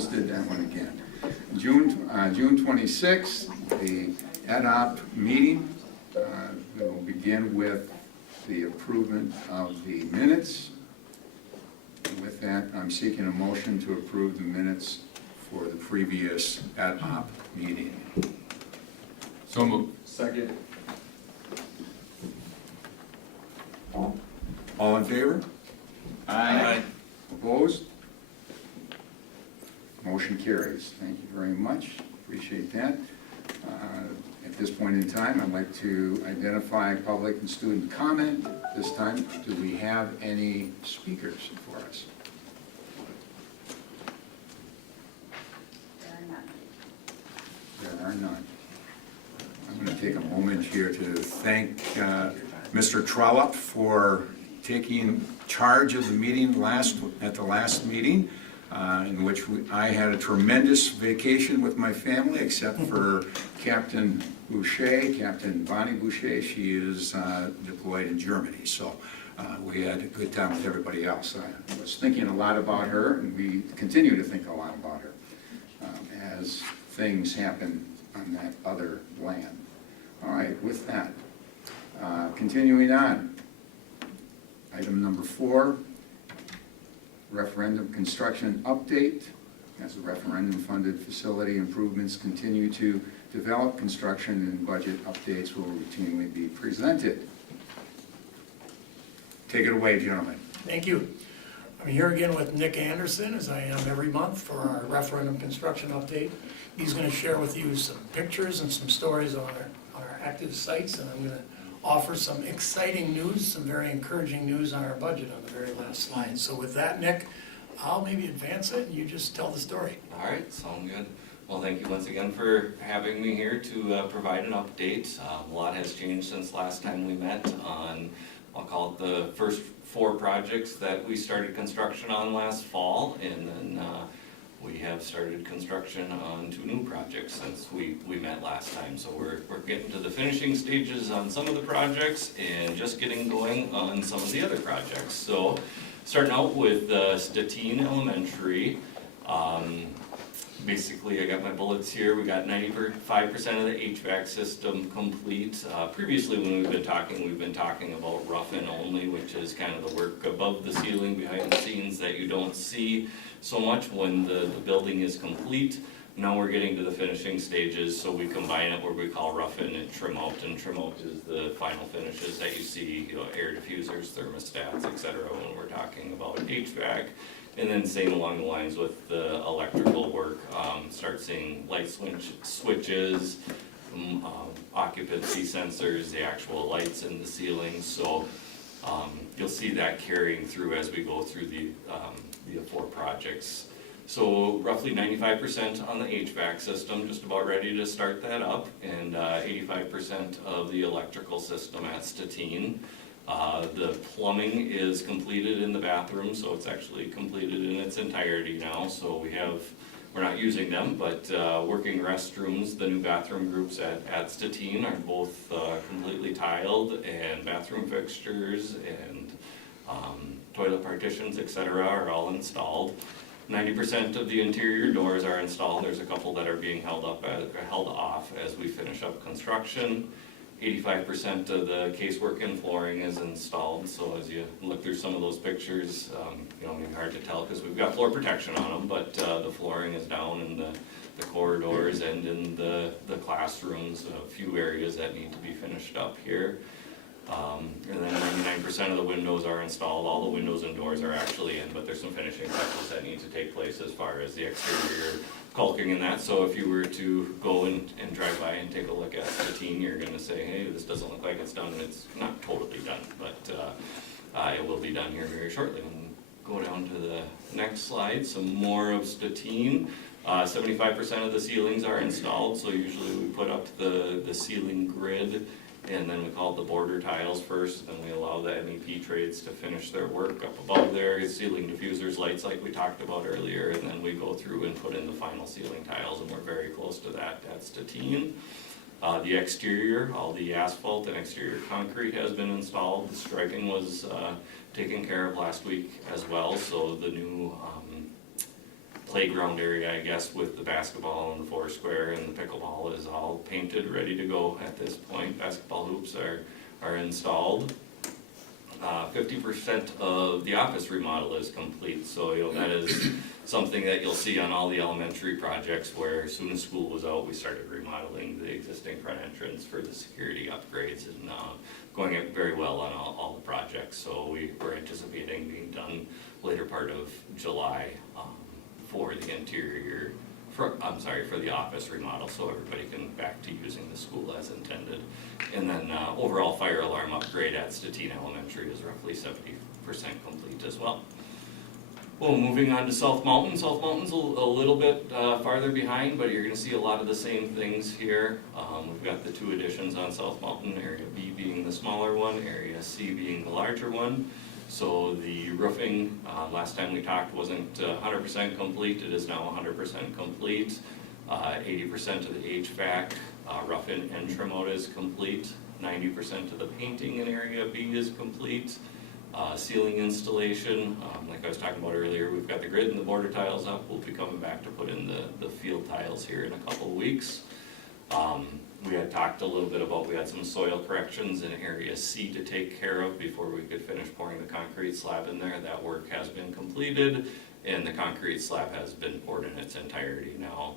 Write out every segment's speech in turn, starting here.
almost did that one again. June 26th, the ad hoc meeting. We will begin with the approval of the minutes. With that, I'm seeking a motion to approve the minutes for the previous ad hoc meeting. So moved. Second. All in favor? Aye. Opposed? Motion carries. Thank you very much. Appreciate that. At this point in time, I'd like to identify public and student comment. This time, do we have any speakers for us? There are none. I'm going to take a moment here to thank Mr. Trollope for taking charge of the meeting at the last meeting, in which I had a tremendous vacation with my family, except for Captain Boucher, Captain Bonnie Boucher. She is deployed in Germany, so we had a good time with everybody else. I was thinking a lot about her, and we continue to think a lot about her as things happen on that other land. All right, with that, continuing on. Item number 4, referendum construction update. As the referendum-funded facility improvements continue to develop, construction and budget updates will routinely be presented. Take it away, gentlemen. Thank you. I'm here again with Nick Anderson, as I am every month, for our referendum construction update. He's going to share with you some pictures and some stories on our active sites, and I'm going to offer some exciting news, some very encouraging news on our budget on the very last slide. So with that, Nick, I'll maybe advance it and you just tell the story. All right, sound good. Well, thank you once again for having me here to provide an update. A lot has changed since last time we met on, I'll call it the first 4 projects that we started construction on last fall, and then we have started construction on 2 new projects since we met last time. So we're getting to the finishing stages on some of the projects and just getting going on some of the other projects. So starting out with Stettin Elementary. Basically, I got my bullets here. We got 95% of the HVAC system complete. Previously, when we've been talking about rough-in only, which is kind of the work above the ceiling, behind the scenes that you don't see so much when the building is complete. Now we're getting to the finishing stages, so we combine it where we call rough-in and trim-out. And trim-out is the final finishes that you see, air diffusers, thermostats, etc. when we're talking about HVAC. And then same along the lines with the electrical work, start seeing light switches, occupancy sensors, the actual lights in the ceiling. So you'll see that carrying through as we go through the 4 projects. So roughly 95% on the HVAC system, just about ready to start that up, and 85% of the electrical system at Stettin. The plumbing is completed in the bathroom, so it's actually completed in its entirety now. So we're not using them, but working restrooms, the new bathroom groups at Stettin are both completely tiled, and bathroom fixtures and toilet partitions, etc. are all installed. 90% of the interior doors are installed. There's a couple that are being held off as we finish up construction. 85% of the casework and flooring is installed, so as you look through some of those pictures, maybe hard to tell because we've got floor protection on them, but the flooring is down in the corridors and in the classrooms, a few areas that need to be finished up here. And then 99% of the windows are installed. All the windows and doors are actually in, but there's some finishing touches that need to take place as far as the exterior caulking and that. So if you were to go and drive by and take a look at Stettin, you're going to say, hey, this doesn't look like it's done. It's not totally done, but it will be done here very shortly. And go down to the next slide, some more of Stettin. 75% of the ceilings are installed, so usually we put up the ceiling grid, and then we call it the border tiles first, and then we allow the MEP trades to finish their work up above there, ceiling diffusers, lights like we talked about earlier, and then we go through and put in the final ceiling tiles, and we're very close to that at Stettin. The exterior, all the asphalt and exterior concrete has been installed. The striping was taken care of last week as well, so the new playground area, I guess, with the basketball and the foursquare, and the pickleball is all painted, ready to go at this point. Basketball hoops are installed. 50% of the office remodel is complete, so that is something that you'll see on all the elementary projects, where as soon as school was out, we started remodeling the existing front entrance for the security upgrades, and going very well on all the projects. So we're anticipating being done later part of July for the interior, for the office remodel, so everybody can back to using the school as intended. And then overall fire alarm upgrade at Stettin Elementary is roughly 70% complete as well. Well, moving on to South Mountain. South Mountain's a little bit farther behind, but you're going to see a lot of the same things here. We've got the 2 additions on South Mountain, Area B being the smaller one, Area C being the larger one. So the roofing, last time we talked, wasn't 100% complete. It is now 100% complete. 80% of the HVAC, rough-in and trim out is complete. 90% of the painting in Area B is complete. Ceiling installation, like I was talking about earlier, we've got the grid and the border tiles up. We'll be coming back to put in the field tiles here in a couple of weeks. We had talked a little bit about, we had some soil corrections in Area C to take care of before we could finish pouring the concrete slab in there. That work has been completed, and the concrete slab has been poured in its entirety now.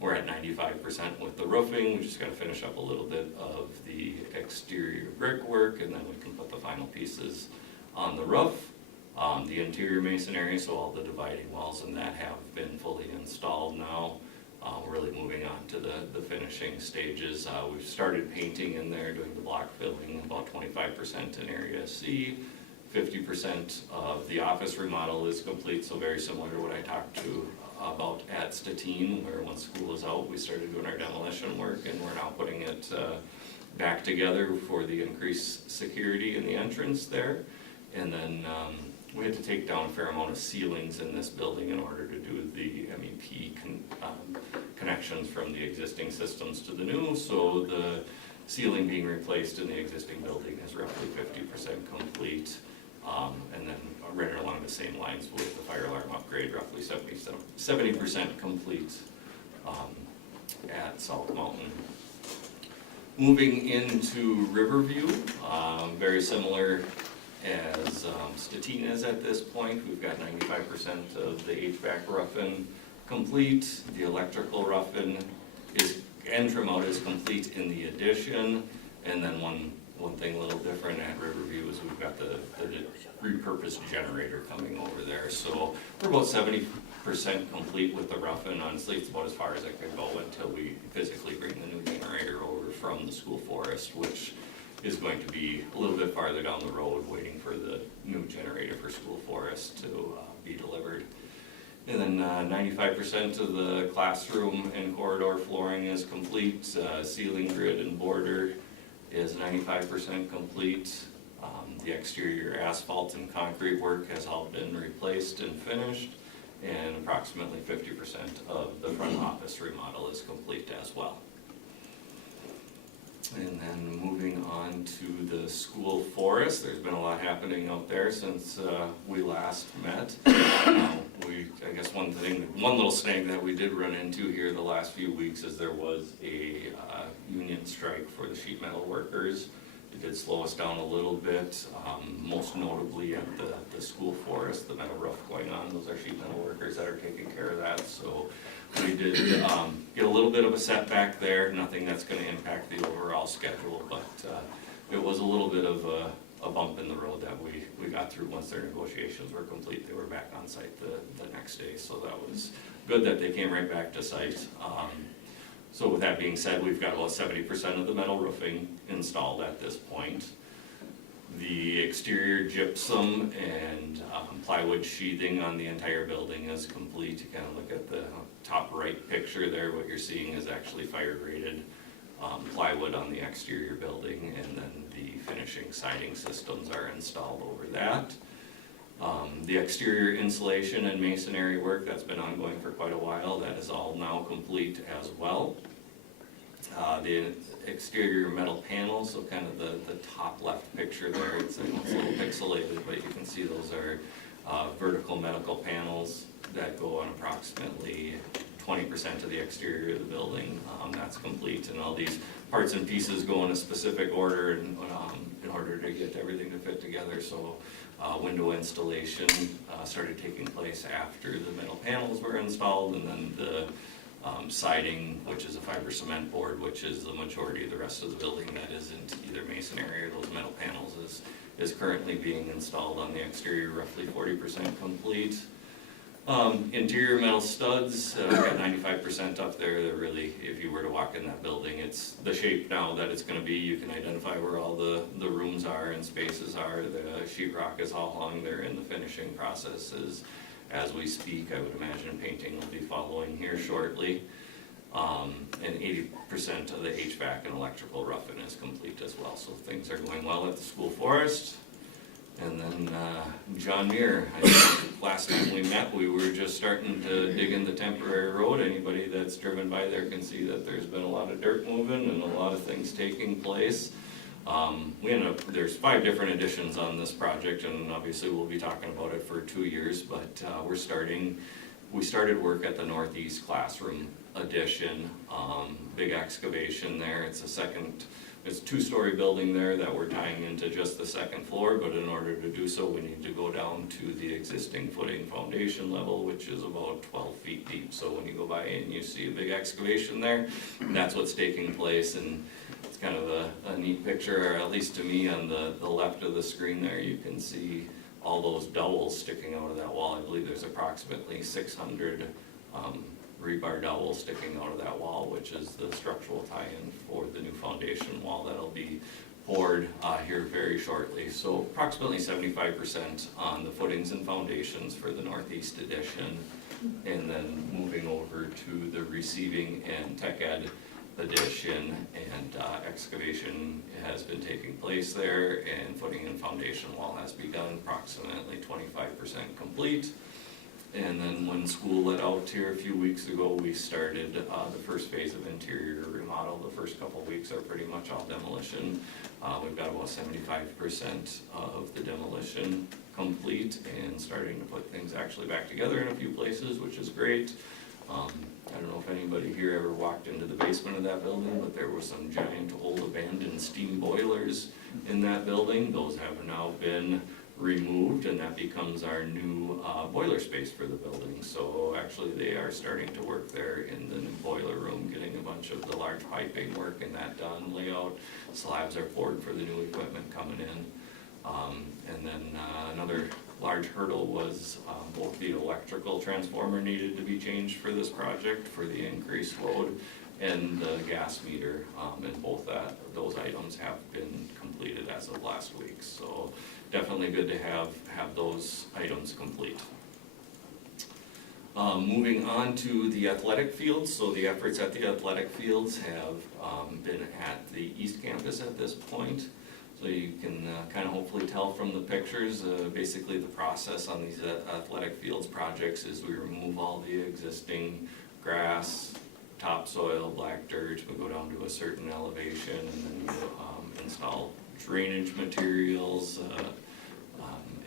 We're at 95% with the roofing. We just got to finish up a little bit of the exterior brickwork, and then we can put the final pieces on the roof. The interior masonry, so all the dividing walls and that have been fully installed now. We're really moving on to the finishing stages. We've started painting in there, doing the block filling, about 25% in Area C. 50% of the office remodel is complete, so very similar to what I talked to about at Stettin, where once school was out, we started doing our demolition work, and we're now putting it back together for the increased security in the entrance there. And then we had to take down a fair amount of ceilings in this building in order to do the MEP connections from the existing systems to the new. So the ceiling being replaced in the existing building is roughly 50% complete. And then right along the same lines with the fire alarm upgrade, roughly 70% complete at South Mountain. Moving into Riverview, very similar as Stettin is at this point. We've got 95% of the HVAC rough-in complete. The electrical rough-in and trim out is complete in the addition. And then one thing a little different at Riverview is we've got the repurposed generator coming over there. So we're about 70% complete with the rough-in. Honestly, it's about as far as I could go until we physically bring the new generator over from the school forest, which is going to be a little bit farther down the road, waiting for the new generator for school forest to be delivered. And then 95% of the classroom and corridor flooring is complete. Ceiling grid and border is 95% complete. The exterior asphalt and concrete work has all been replaced and finished, and approximately 50% of the front office remodel is complete as well. And then moving on to the school forest, there's been a lot happening out there since we last met. I guess one little snag that we did run into here the last few weeks is there was a union strike for the sheet metal workers. It did slow us down a little bit, most notably at the school forest, the metal roof going on. Those are sheet metal workers that are taking care of that. So we did get a little bit of a setback there, nothing that's going to impact the overall schedule, but it was a little bit of a bump in the road that we got through. Once their negotiations were complete, they were back on site the next day, so that was good that they came right back to site. So with that being said, we've got about 70% of the metal roofing installed at this point. The exterior gypsum and plywood sheathing on the entire building is complete. You kind of look at the top right picture there. What you're seeing is actually fire rated plywood on the exterior building, and then the finishing siding systems are installed over that. The exterior insulation and masonry work that's been ongoing for quite a while, that is all now complete as well. The exterior metal panels, so kind of the top left picture there, it's a little pixelated, but you can see those are vertical medical panels that go on approximately 20% of the exterior of the building. That's complete, and all these parts and pieces go in a specific order in order to get everything to fit together. So window installation started taking place after the metal panels were installed, and then the siding, which is a fiber cement board, which is the majority of the rest of the building that isn't either masonry or those metal panels, is currently being installed on the exterior, roughly 40% complete. Interior metal studs, got 95% up there. They're really, if you were to walk in that building, it's the shape now that it's gonna be. You can identify where all the rooms are and spaces are. The sheetrock is all hung. They're in the finishing processes as we speak. I would imagine painting will be following here shortly. And 80% of the HVAC and electrical roughing is complete as well. So things are going well at the school forest. And then John Muir, I think last time we met, we were just starting to dig in the temporary road. Anybody that's driven by there can see that there's been a lot of dirt moving and a lot of things taking place. There's 5 different additions on this project, and obviously we'll be talking about it for 2 years, but we started work at the northeast classroom addition, big excavation there. It's a 2-story building there that we're tying into just the 2nd floor, but in order to do so, we need to go down to the existing footing foundation level, which is about 12 feet deep. So when you go by and you see a big excavation there, that's what's taking place, and it's kind of a neat picture, or at least to me, on the left of the screen there, you can see all those dowels sticking out of that wall. I believe there's approximately 600 rebar dowels sticking out of that wall, which is the structural tie-in for the new foundation wall that'll be poured here very shortly. So approximately 75% on the footings and foundations for the northeast addition, and then moving over to the receiving and tech ed addition, and excavation has been taking place there, and footing and foundation wall has begun, approximately 25% complete. And then when school let out here a few weeks ago, we started the first phase of interior remodel. The first couple of weeks are pretty much all demolition. We've got about 75% of the demolition complete and starting to put things actually back together in a few places, which is great. I don't know if anybody here ever walked into the basement of that building, but there were some giant old abandoned steam boilers in that building. Those have now been removed, and that becomes our new boiler space for the building. So actually they are starting to work there in the new boiler room, getting a bunch of the large piping work and that done, layout. Slabs are poured for the new equipment coming in. And then another large hurdle was both the electrical transformer needed to be changed for this project for the increased load, and the gas meter, and both those items have been completed as of last week. So definitely good to have those items complete. Moving on to the athletic fields. So the efforts at the athletic fields have been at the East Campus at this point. So you can kind of hopefully tell from the pictures, basically the process on these athletic fields projects is we remove all the existing grass, topsoil, black dirt. We go down to a certain elevation, and then you install drainage materials,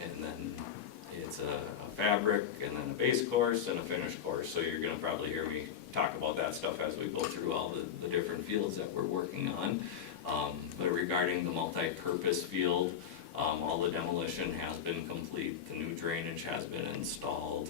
and then it's a fabric, and then a base course and a finish course. So you're going to probably hear me talk about that stuff as we go through all the different fields that we're working on. But regarding the multi-purpose field, all the demolition has been complete. The new drainage has been installed.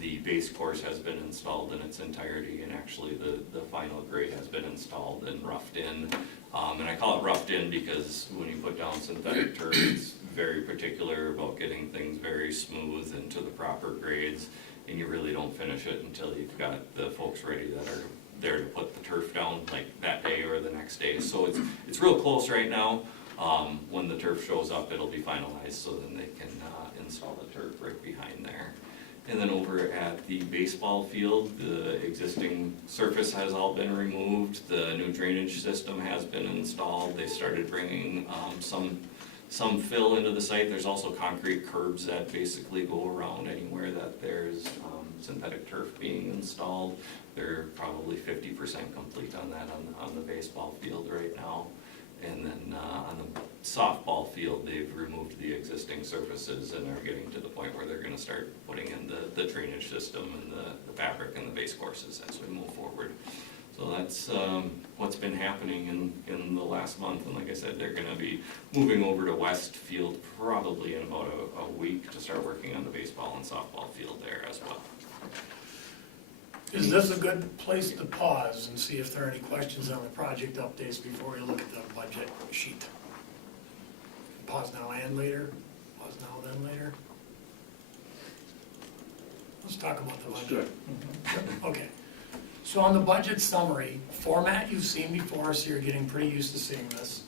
The base course has been installed in its entirety, and actually the final grade has been installed and roughed in. And I call it roughed in because when you put down synthetic turf, it's very particular about getting things very smooth and to the proper grades, and you really don't finish it until you've got the folks ready that are there to put the turf down like that day or the next day. So it's real close right now. When the turf shows up, it'll be finalized, so then they can install the turf right behind there. And then over at the baseball field, the existing surface has all been removed. The new drainage system has been installed. They started bringing some fill into the site. There's also concrete curbs that basically go around anywhere that there's synthetic turf being installed. They're probably 50% complete on that on the baseball field right now. And then on the softball field, they've removed the existing surfaces and are getting to the point where they're gonna start putting in the drainage system and the fabric and the base courses as we move forward. So that's what's been happening in the last month, and like I said, they're gonna be moving over to West Field probably in about a week to start working on the baseball and softball field there as well. Is this a good place to pause and see if there are any questions on the project updates before we look at the budget sheet? Pause now and later, pause now then later. Let's talk about the budget. Okay, so on the budget summary format you've seen before, so you're getting pretty used to seeing this.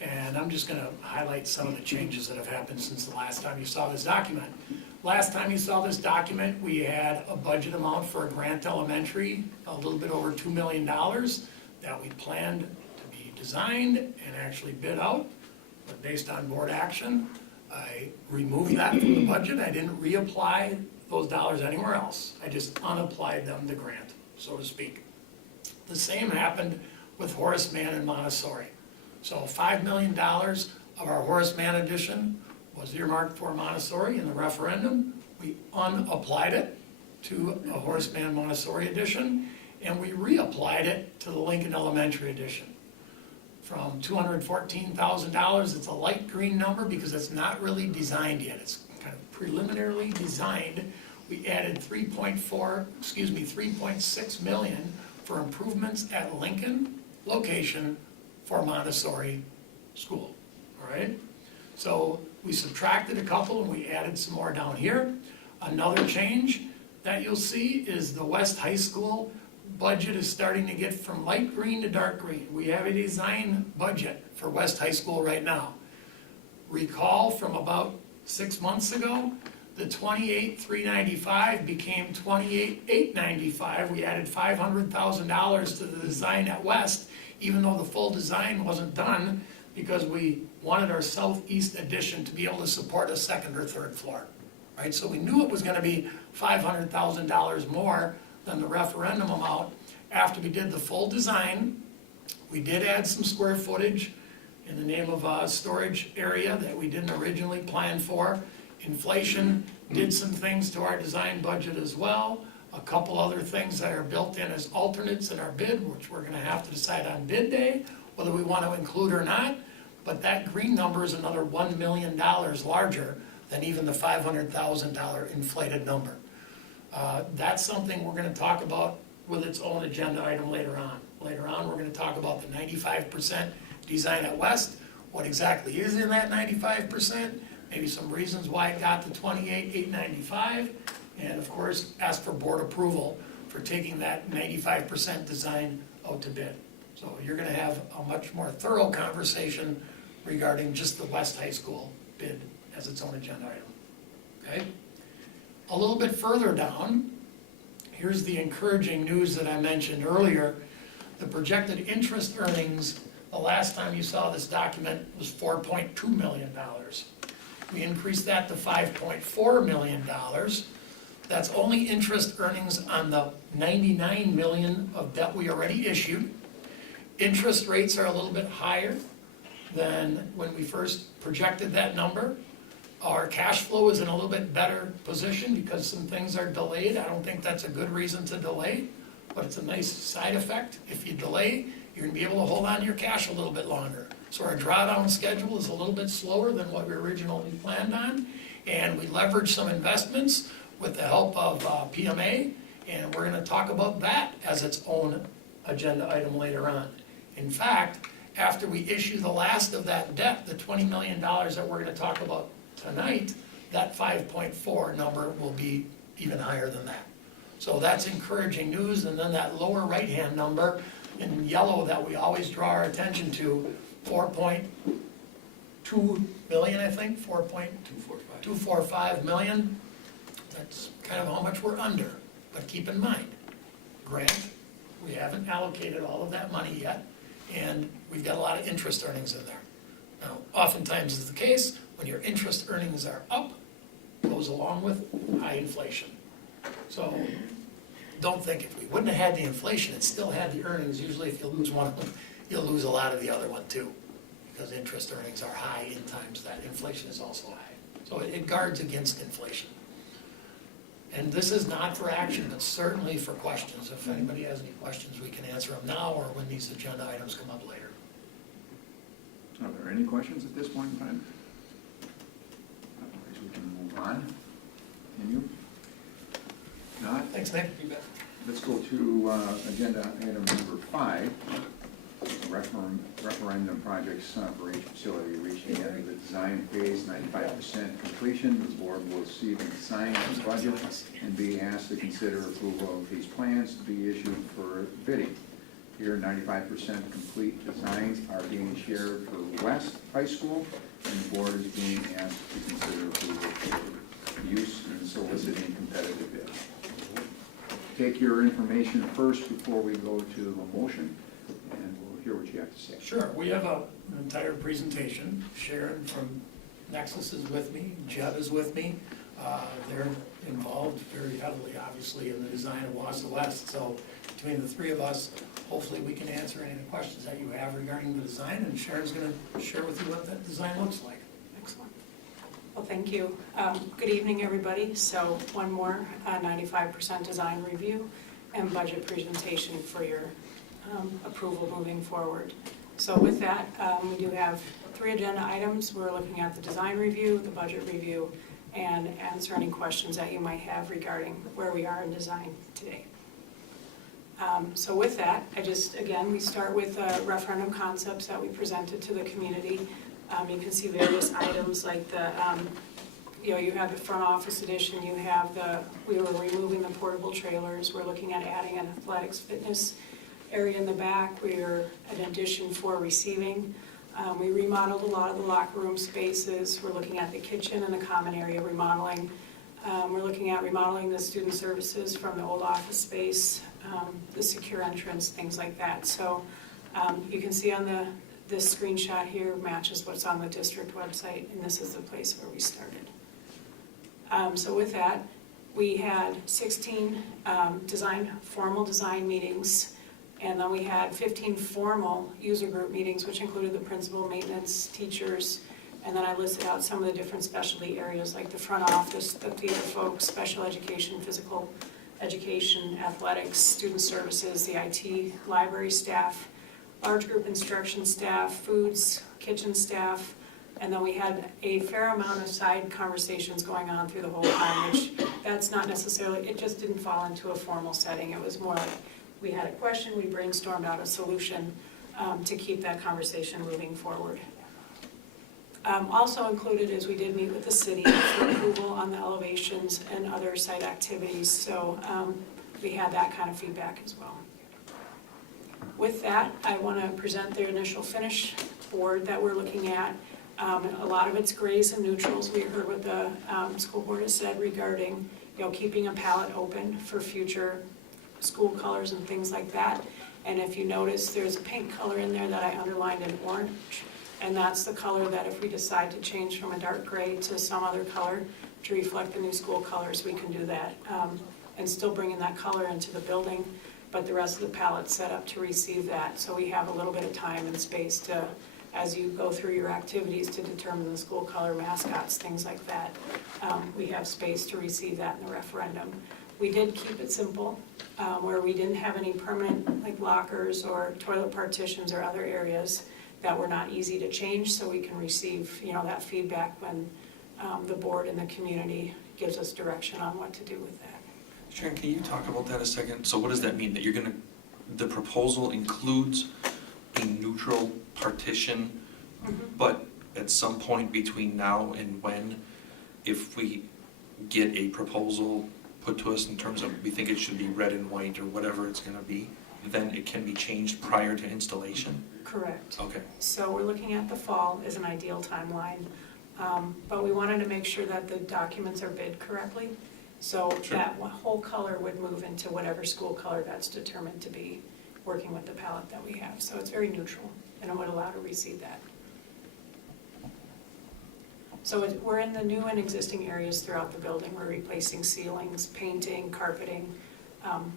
And I'm just gonna highlight some of the changes that have happened since the last time you saw this document. Last time you saw this document, we had a budget amount for Grant Elementary, a little bit over $2 million that we planned to be designed and actually bid out. But based on board action, I removed that from the budget. I didn't reapply those dollars anywhere else. I just unapplied them to Grant, so to speak. The same happened with Horace Mann and Montessori. So $5 million of our Horace Mann addition was earmarked for Montessori in the referendum. We unapplied it to a Horace Mann Montessori edition, and we reapplied it to the Lincoln Elementary edition. From $214,000, it's a light green number because it's not really designed yet. It's kind of preliminarily designed. We added 3.6 million for improvements at Lincoln location for Montessori school, all right? So we subtracted a couple and we added some more down here. Another change that you'll see is the West High School budget is starting to get from light green to dark green. We have a design budget for West High School right now. Recall from about 6 months ago, the $28,395 became $28,895. We added $500,000 to the design at West, even though the full design wasn't done, because we wanted our southeast addition to be able to support a second or third floor, right? So we knew it was gonna be $500,000 more than the referendum amount. After we did the full design, we did add some square footage in the name of a storage area that we didn't originally plan for. Inflation did some things to our design budget as well. A couple other things that are built in as alternates in our bid, which we're gonna have to decide on bid day, whether we want to include or not. But that green number is another $1 million larger than even the $500,000 inflated number. That's something we're gonna talk about with its own agenda item later on. Later on, we're gonna talk about the 95% design at West, what exactly is in that 95%, maybe some reasons why it got to $28,895, and of course, ask for board approval for taking that 95% design out to bid. So you're gonna have a much more thorough conversation regarding just the West High School bid as its own agenda item, okay? A little bit further down, here's the encouraging news that I mentioned earlier. The projected interest earnings, the last time you saw this document was $4.2 million. We increased that to $5.4 million. That's only interest earnings on the $99 million of debt we already issued. Interest rates are a little bit higher than when we first projected that number. Our cash flow is in a little bit better position because some things are delayed. I don't think that's a good reason to delay, but it's a nice side effect. If you delay, you're gonna be able to hold on to your cash a little bit longer. So our drawdown schedule is a little bit slower than what we originally planned on, and we leveraged some investments with the help of PMA, and we're gonna talk about that as its own agenda item later on. In fact, after we issue the last of that debt, the $20 million that we're gonna talk about tonight, that 5.4 number will be even higher than that. So that's encouraging news. And then that lower right-hand number in yellow that we always draw our attention to, 4.2 million, I think, 4.245 million. That's kind of how much we're under. But keep in mind, grant, we haven't allocated all of that money yet, and we've got a lot of interest earnings in there. Now, oftentimes is the case, when your interest earnings are up, goes along with high inflation. So don't think if we wouldn't have had the inflation and still had the earnings, usually if you lose one of them, you'll lose a lot of the other one too. because interest earnings are high in times that inflation is also high. So it guards against inflation. And this is not for action, but certainly for questions. If anybody has any questions, we can answer them now or when these agenda items come up later. Are there any questions at this point in time? Otherwise, we can move on. Continue. Not? Thanks, Nick. Let's go to agenda item number 5. Referendum project Sunbridge facility reaching the end of the design phase, 95% completion. The board will receive and sign the budget and be asked to consider approval of these plans to be issued for bidding. Here, 95% complete designs are being shared for West High School, and the board is being asked to consider approval for use in soliciting competitive bids. Take your information first before we go to the motion, and we'll hear what you have to say. Sure, we have an entire presentation. Sharon from Nexus is with me, Jeb is with me. They're involved very heavily, obviously, in the design of Wausau West. So between the three of us, hopefully we can answer any of the questions that you have regarding the design, and Sharon's going to share with you what that design looks like. Excellent. Well, thank you. Good evening, everybody. So one more 95% design review and budget presentation for your approval moving forward. So with that, we do have 3 agenda items. We're looking at the design review, the budget review, and answer any questions that you might have regarding where we are in design today. So with that, again, we start with referendum concepts that we presented to the community. You can see various items like you have the front office edition, we were removing the portable trailers, we're looking at adding an athletics fitness area in the back, we are an addition for receiving. We remodeled a lot of the locker room spaces, we're looking at the kitchen and the common area remodeling. We're looking at remodeling the student services from the old office space, the secure entrance, things like that. So you can see on this screenshot here matches what's on the district website, and this is the place where we started. So with that, we had 16 formal design meetings, and then we had 15 formal user group meetings, which included the principal, maintenance, teachers, and then I listed out some of the different specialty areas like the front office, the theater folks, special education, physical education, athletics, student services, the IT, library staff, large group instruction staff, foods, kitchen staff, and then we had a fair amount of side conversations going on through the whole time, which that's not necessarily, it just didn't fall into a formal setting. It was more like we had a question, we brainstormed out a solution to keep that conversation moving forward. Also included is we did meet with the city for approval on the elevations and other site activities, so we had that kind of feedback as well. With that, I want to present the initial finish board that we're looking at. A lot of it's grays and neutrals. We heard what the school board has said regarding keeping a palette open for future school colors and things like that. And if you notice, there's a pink color in there that I underlined in orange. And that's the color that if we decide to change from a dark gray to some other color to reflect the new school colors, we can do that. And still bringing that color into the building, but the rest of the palette's set up to receive that. So we have a little bit of time and space to, as you go through your activities to determine the school color, mascots, things like that. We have space to receive that in the referendum. We did keep it simple, where we didn't have any permanent like lockers or toilet partitions or other areas that were not easy to change, so we can receive that feedback when the board and the community gives us direction on what to do with that. Sharon, can you talk about that a second? So what does that mean? That the proposal includes a neutral partition, but at some point between now and when, if we get a proposal put to us in terms of we think it should be red and white or whatever it's going to be, then it can be changed prior to installation? Correct. Okay. So we're looking at the fall as an ideal timeline, but we wanted to make sure that the documents are bid correctly. So Sure. That whole color would move into whatever school color that's determined to be, working with the palette that we have. So it's very neutral, and it would allow to receive that. So we're in the new and existing areas throughout the building. We're replacing ceilings, painting, carpeting,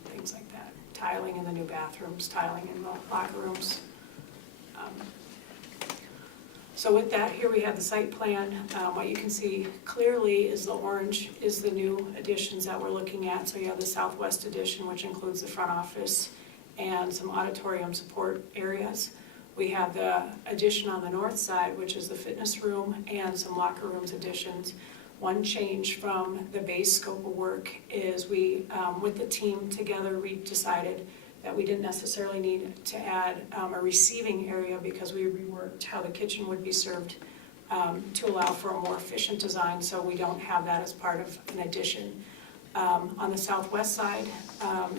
things like that. Tiling in the new bathrooms, tiling in the locker rooms. So with that, here we have the site plan. What you can see clearly is the orange is the new additions that we're looking at. So you have the southwest addition, which includes the front office and some auditorium support areas. We have the addition on the north side, which is the fitness room and some locker rooms additions. One change from the base scope of work is we, with the team together, we decided that we didn't necessarily need to add a receiving area because we reworked how the kitchen would be served to allow for a more efficient design, so we don't have that as part of an addition. On the southwest side,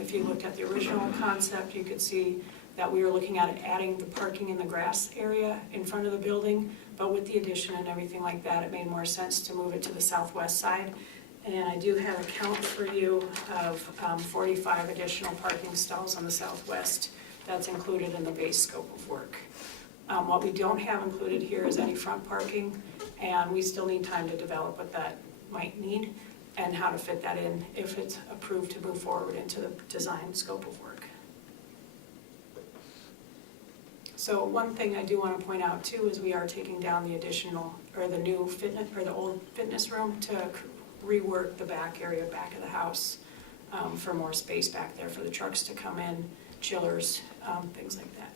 if you looked at the original concept, you could see that we were looking at adding the parking in the grass area in front of the building, but with the addition and everything like that, it made more sense to move it to the southwest side. And I do have a count for you of 45 additional parking stalls on the southwest. That's included in the base scope of work. What we don't have included here is any front parking, and we still need time to develop what that might need and how to fit that in if it's approved to move forward into the design scope of work. So one thing I do want to point out too is we are taking down the additional, or the new fitness, or the old fitness room to rework the back area, back of the house, for more space back there for the trucks to come in, chillers, things like that.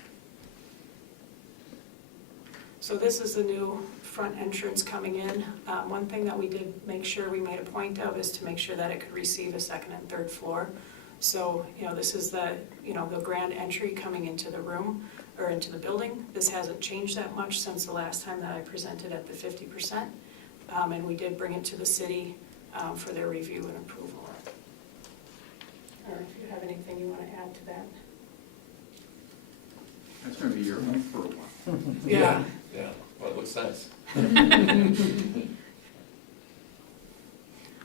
So this is the new front entrance coming in. One thing that we did make sure we made a point of is to make sure that it could receive a second and third floor. So, this is the, the grand entry coming into the room, or into the building. This hasn't changed that much since the last time that I presented at the 50%. And we did bring it to the city for their review and approval. Or if you have anything you want to add to that. That's gonna be your home for a while. Yeah. Yeah, well, it looks nice.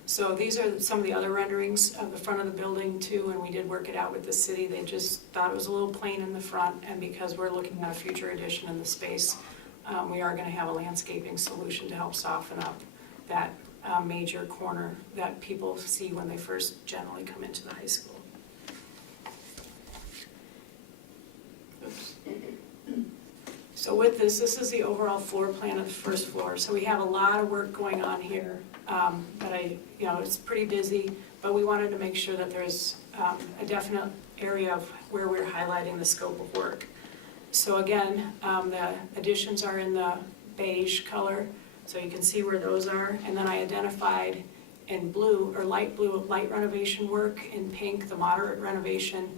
So these are some of the other renderings of the front of the building too, and we did work it out with the city. They just thought it was a little plain in the front, and because we're looking at a future addition in the space, we are going to have a landscaping solution to help soften up that major corner that people see when they first generally come into the high school. Oops. So with this is the overall floor plan of the first floor. So we have a lot of work going on here. But it's pretty busy, but we wanted to make sure that there's a definite area of where we're highlighting the scope of work. So again, the additions are in the beige color, so you can see where those are. And then I identified in blue, or light blue, light renovation work, in pink, the moderate renovation,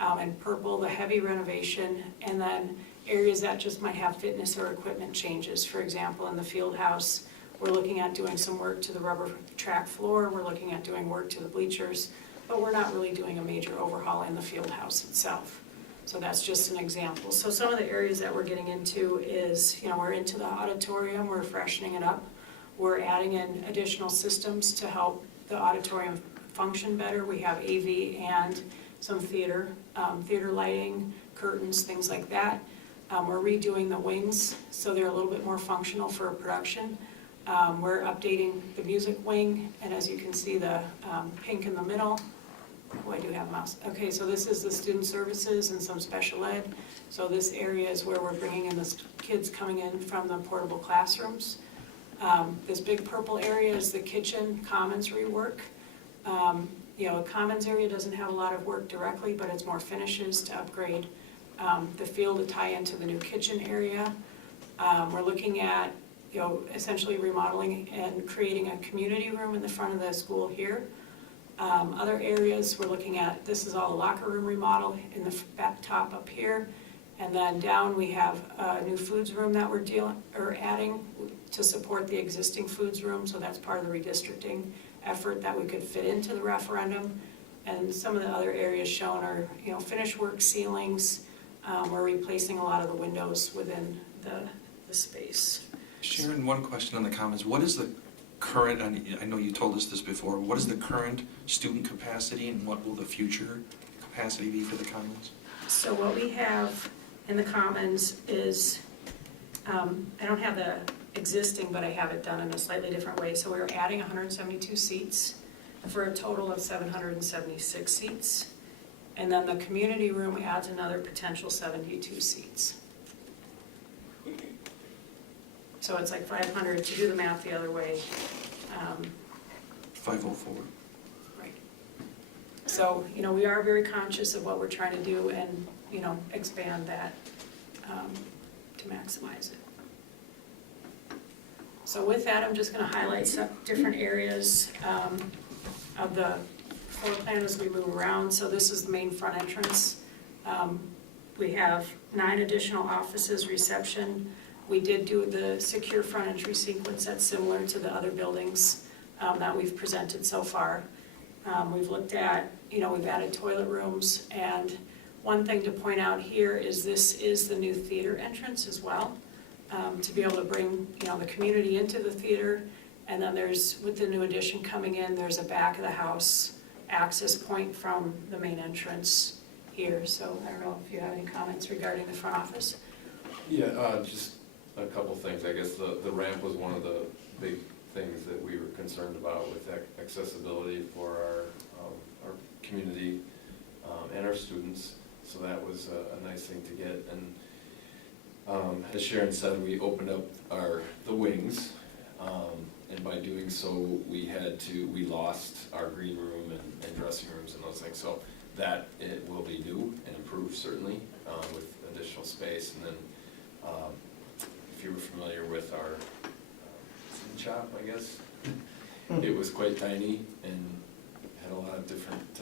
and purple, the heavy renovation, and then areas that just might have fitness or equipment changes. For example, in the field house, we're looking at doing some work to the rubber track floor, we're looking at doing work to the bleachers, but we're not really doing a major overhaul in the field house itself. So that's just an example. So some of the areas that we're getting into is, we're into the auditorium, we're freshening it up. We're adding in additional systems to help the auditorium function better. We have AV and some theater lighting, curtains, things like that. We're redoing the wings so they're a little bit more functional for production. We're updating the music wing, and as you can see, the pink in the middle. Oh, I do have a mouse. Okay, so this is the student services and some special ed. So this area is where we're bringing in the kids coming in from the portable classrooms. This big purple area is the kitchen commons rework. The commons area doesn't have a lot of work directly, but it's more finishes to upgrade the field to tie into the new kitchen area. We're looking at essentially remodeling and creating a community room in the front of the school here. Other areas we're looking at, this is all a locker room remodel in the back top up here. And then down we have a new foods room that we're adding to support the existing foods room. So that's part of the redistricting effort that we could fit into the referendum. And some of the other areas shown are, finish work, ceilings. We're replacing a lot of the windows within the space. Sharon, one question on the commons. What is the current, I know you told us this before, what is the current student capacity and what will the future capacity be for the commons? So what we have in the commons is, I don't have the existing, but I have it done in a slightly different way. So we're adding 172 seats for a total of 776 seats. And then the community room adds another potential 72 seats. So it's like 500 to do the math the other way. 504. Right. So, we are very conscious of what we're trying to do and, expand that to maximize it. So with that, I'm just going to highlight some different areas of the floor plan as we move around. So this is the main front entrance. We have 9 additional offices, reception. We did do the secure front entry sequence that's similar to the other buildings that we've presented so far. We've looked at, we've added toilet rooms, and one thing to point out here is this is the new theater entrance as well, to be able to bring, the community into the theater. And then there's, with the new addition coming in, there's a back of the house access point from the main entrance here. So I don't know if you have any comments regarding the front office. Yeah, just a couple things. I guess the ramp was one of the big things that we were concerned about with accessibility for our community and our students. So that was a nice thing to get. And as Sharon said, we opened up the wings, and by doing so, we lost our green room and dressing rooms and those things. So that it will be new and improved certainly with additional space. And then if you were familiar with our scene shop, I guess, it was quite tiny and had a lot of different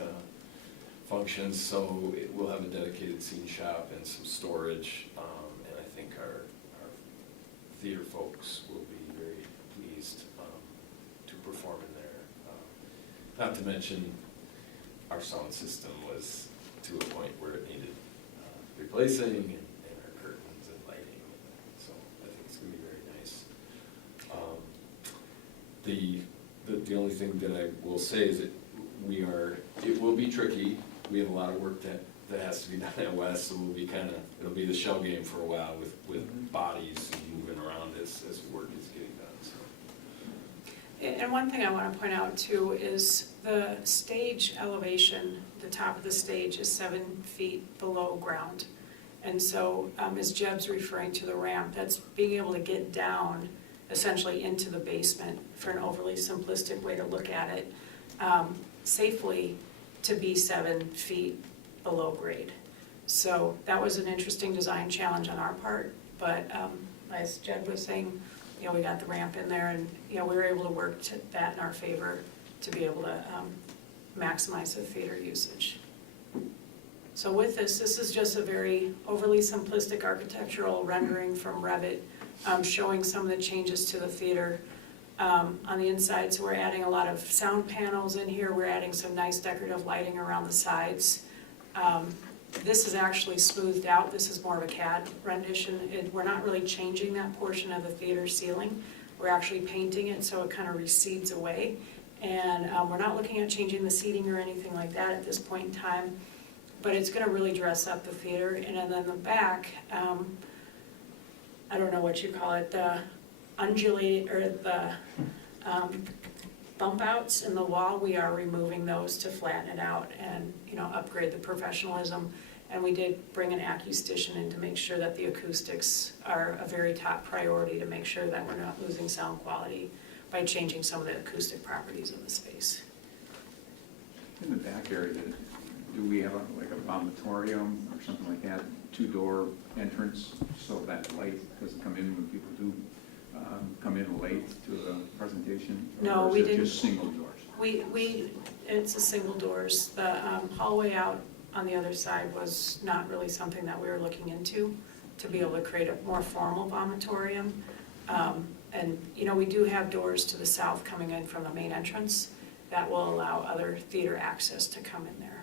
functions. So we'll have a dedicated scene shop and some storage, and I think our theater folks will be very pleased to perform in there. Not to mention, our sound system was to a point where it needed replacing, and our curtains and lighting. So I think it's going to be very nice. The only thing that I will say is that it will be tricky. We have a lot of work that has to be done at West, so it'll be the shell game for a while with bodies and moving around as work is getting done. So. And one thing I want to point out too is the stage elevation, the top of the stage is 7 feet below ground. And so as Jeb's referring to the ramp, that's being able to get down essentially into the basement, for an overly simplistic way to look at it, safely to be 7 feet below grade. So that was an interesting design challenge on our part, but as Jed was saying, we got the ramp in there, and we were able to work that in our favor to be able to maximize the theater usage. So with this is just a very overly simplistic architectural rendering from Revit, showing some of the changes to the theater on the inside. So we're adding a lot of sound panels in here. We're adding some nice decorative lighting around the sides. This is actually smoothed out. This is more of a CAD rendition. We're not really changing that portion of the theater ceiling. We're actually painting it so it kind of recedes away. And we're not looking at changing the seating or anything like that at this point in time. But it's going to really dress up the theater. And then the back, I don't know what you call it, the undulated, or the bump outs in the wall, we are removing those to flatten it out and upgrade the professionalism. And we did bring an acoustician in to make sure that the acoustics are a very top priority, to make sure that we're not losing sound quality by changing some of the acoustic properties of the space. In the back area, do we have like a vomitorium or something like that, 2-door entrance, so that light doesn't come in when people do come in late to the presentation? No, or we is it didn't. just single doors? It's a single doors. The hallway out on the other side was not really something that we were looking into, to be able to create a more formal vomitorium. And we do have doors to the south coming in from the main entrance that will allow other theater access to come in there.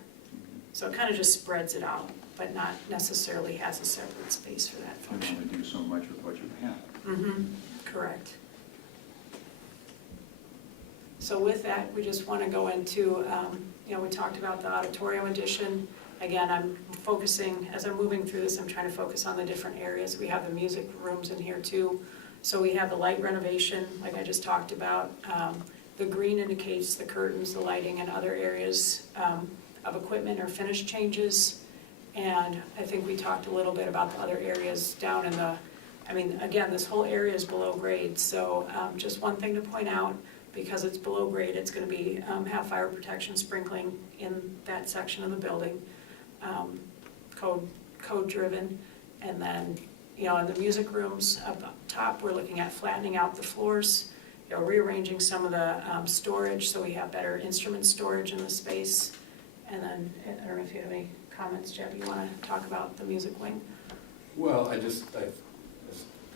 So it kind of just spreads it out, but not necessarily has a separate space for that You function. can only do so much with what you have. Mm-hmm, correct. So with that, we just want to go into, we talked about the auditorium addition. Again, I'm focusing, as I'm moving through this, I'm trying to focus on the different areas. We have the music rooms in here too. So we have the light renovation, like I just talked about. The green indicates the curtains, the lighting, and other areas of equipment or finish changes. And I think we talked a little bit about the other areas down in the I mean, again, this whole area is below grade, so just one thing to point out, because it's below grade, it's gonna be, have fire protection sprinkling in that section of the building, code driven. And then, you know, in the music rooms up top, we're looking at flattening out the floors, you know, rearranging some of the storage so we have better instrument storage in the space. And then, I don't know if you have any comments, Jeb, you wanna talk about the music wing? Well, as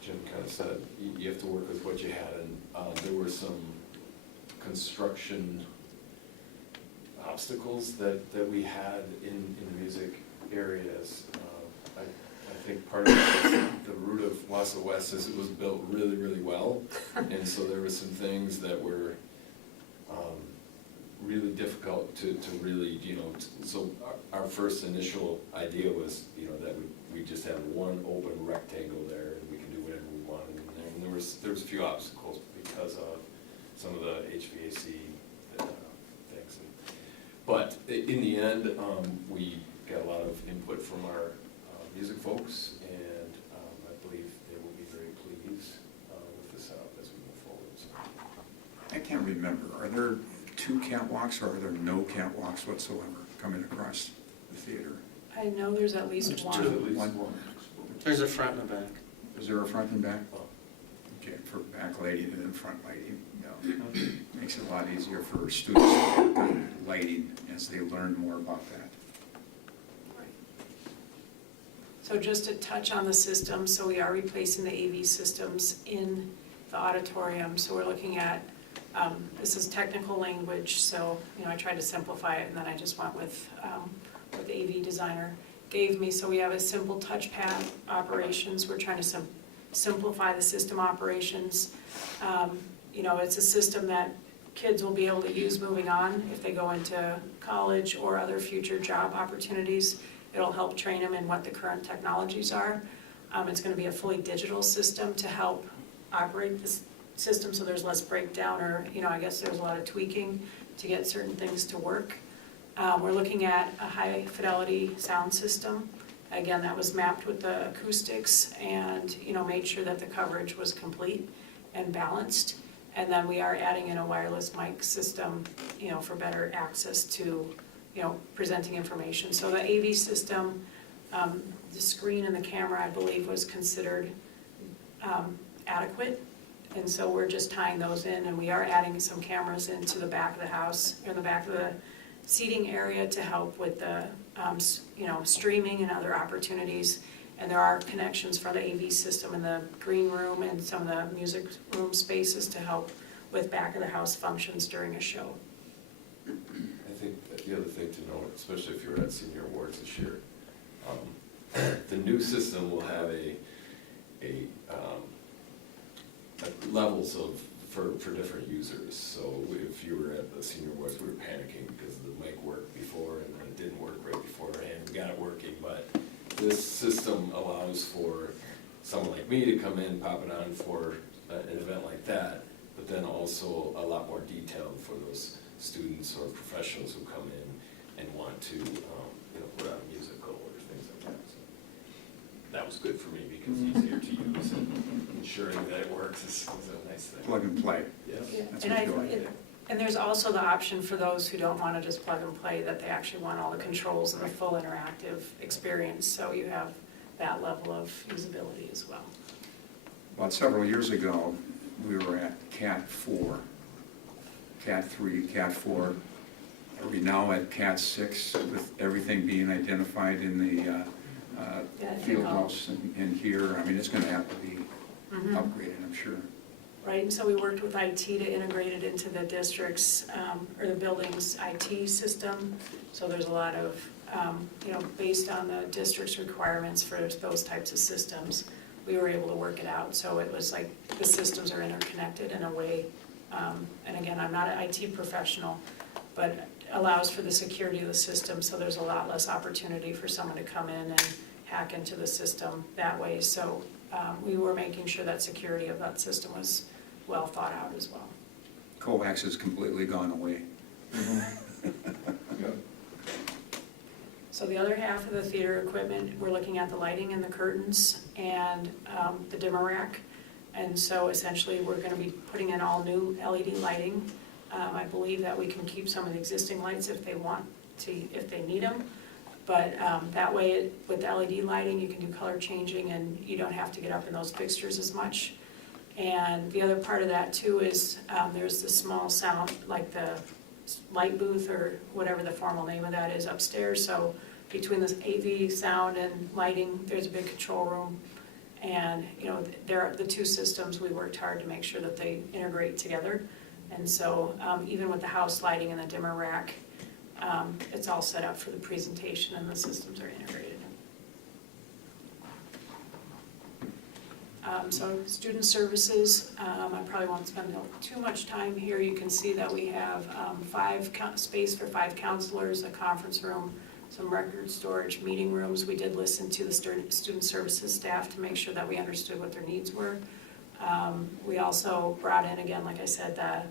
Jim kind of said, you have to work with what you had, and there were some construction obstacles that we had in the music areas. I think part of the root of Wausau West is it was built really, really well, and so there were some things that were really difficult to really, you know, so our first initial idea was, you know, that we just have one open rectangle there and we can do whatever we wanted in there. And there was a few obstacles because of some of the HVAC things. But in the end, we got a lot of input from our music folks, and I believe they will be very pleased with the setup as we move forward. So. I can't remember, are there 2 catwalks or are there no catwalks whatsoever coming across the theater? I know there's at least There's one. two. At least One. one. There's a front and a back. Is there a front and back? Oh. Okay, for back lighting and then front lighting, yeah. Makes it a lot easier for students to work on lighting as they learn more about that. So just to touch on the system, so we are replacing the AV systems in the auditorium. So we're looking at, this is technical language, so, you know, I tried to simplify it, and then I just went with what the AV designer gave me. So we have a simple touchpad operations. We're trying to simplify the system operations. You know, it's a system that kids will be able to use moving on if they go into college or other future job opportunities. It'll help train them in what the current technologies are. It's going to be a fully digital system to help operate this system so there's less breakdown, or, you know, I guess there's a lot of tweaking to get certain things to work. We're looking at a high fidelity sound system. Again, that was mapped with the acoustics and, you know, made sure that the coverage was complete and balanced. And then we are adding in a wireless mic system, you know, for better access to, you know, presenting information. So the AV system, the screen and the camera, I believe, was considered adequate. And so we're just tying those in, and we are adding some cameras into the back of the house, in the back of the seating area to help with the, you know, streaming and other opportunities. And there are connections for the AV system in the green room and some of the music room spaces to help with back of the house functions during a show. I think that the other thing to note, especially if you're at Senior Awards this year, the new system will have levels for different users. So if you were at the Senior Awards, we were panicking because the mic worked before and then it didn't work right beforehand. We got it working, but this system allows for someone like me to come in, pop it on for an event like that, but then also a lot more detailed for those students or professionals who come in and want to, you know, put on a musical or things like that. So that was good for me because it's easier to use, and ensuring that it works is a nice thing. Plug and play. Yes. Yeah, That's and what you like. and there's also the option for those who don't want to just plug and play, that they actually want all the controls and the full interactive experience, so you have that level of usability as well. About several years ago, we were at Cat 4, Cat 3, Cat 4. Are we now at Cat 6 with everything being identified in the Yeah, I think field all- house and here? I mean, it's going to have to be Mhm. upgraded, I'm sure. Right, and so we worked with IT to integrate it into the district's, or the building's IT system. So there's a lot of, you know, based on the district's requirements for those types of systems, we were able to work it out. So it was like the systems are interconnected in a way, and again, I'm not an IT professional, but allows for the security of the system, so there's a lot less opportunity for someone to come in and hack into the system that way. So we were making sure that security of that system was well thought out as well. Coax has completely gone away. So the other half of the theater equipment, we're looking at the lighting and the curtains and the dimmer rack. And so essentially, we're gonna be putting in all new LED lighting. I believe that we can keep some of the existing lights if they want to, if they need them. But that way, with LED lighting, you can do color changing and you don't have to get up in those fixtures as much. And the other part of that too is there's the small sound, like the light booth or whatever the formal name of that is upstairs. So between this AV sound and lighting, there's a big control room. And, you know, there are the two systems, we worked hard to make sure that they integrate together. And so even with the house lighting and the dimmer rack, it's all set up for the presentation and the systems are integrated. So student services, I probably won't spend too much time here. You can see that we have space for 5 counselors, a conference room, some record storage, meeting rooms. We did listen to the student services staff to make sure that we understood what their needs were. We also brought in, again, like I said, the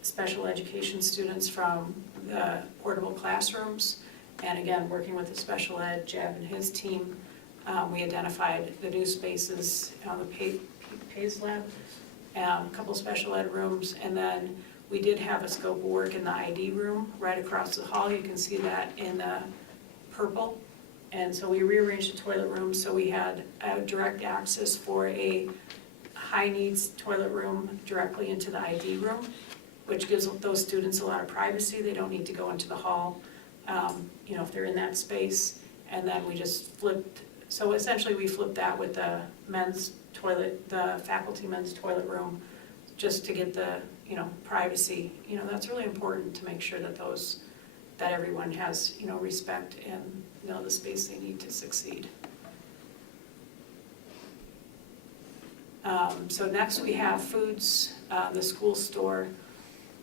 special education students from the portable classrooms. And again, working with the special ed, Jeb and his team, we identified the new spaces on the PACE lab, a couple special ed rooms, and then we did have a scope of work in the ID room right across the hall. You can see that in the purple. And so we rearranged the toilet room so we had direct access for a high needs toilet room directly into the ID room, which gives those students a lot of privacy. They don't need to go into the hall, you know, if they're in that space. And then we just flipped, so essentially we flipped that with the men's toilet, the faculty men's toilet room, just to get the, you know, privacy. You know, that's really important to make sure that that everyone has, you know, respect and, you know, the space they need to succeed. So next we have foods, the school store.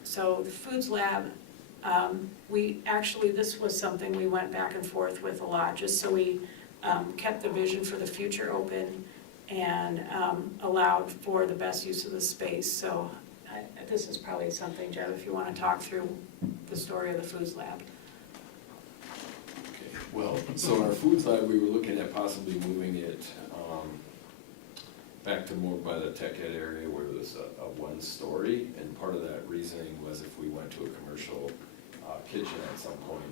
So the foods lab, this was something we went back and forth with a lot, just so we kept the vision for the future open and allowed for the best use of the space. So this is probably something, Jeb, if you want to talk through the story of the foods lab. Okay, well, so our foods lab, we were looking at possibly moving it back to more by the tech ed area where there's a 1-story, and part of that reasoning was if we went to a commercial kitchen at some point,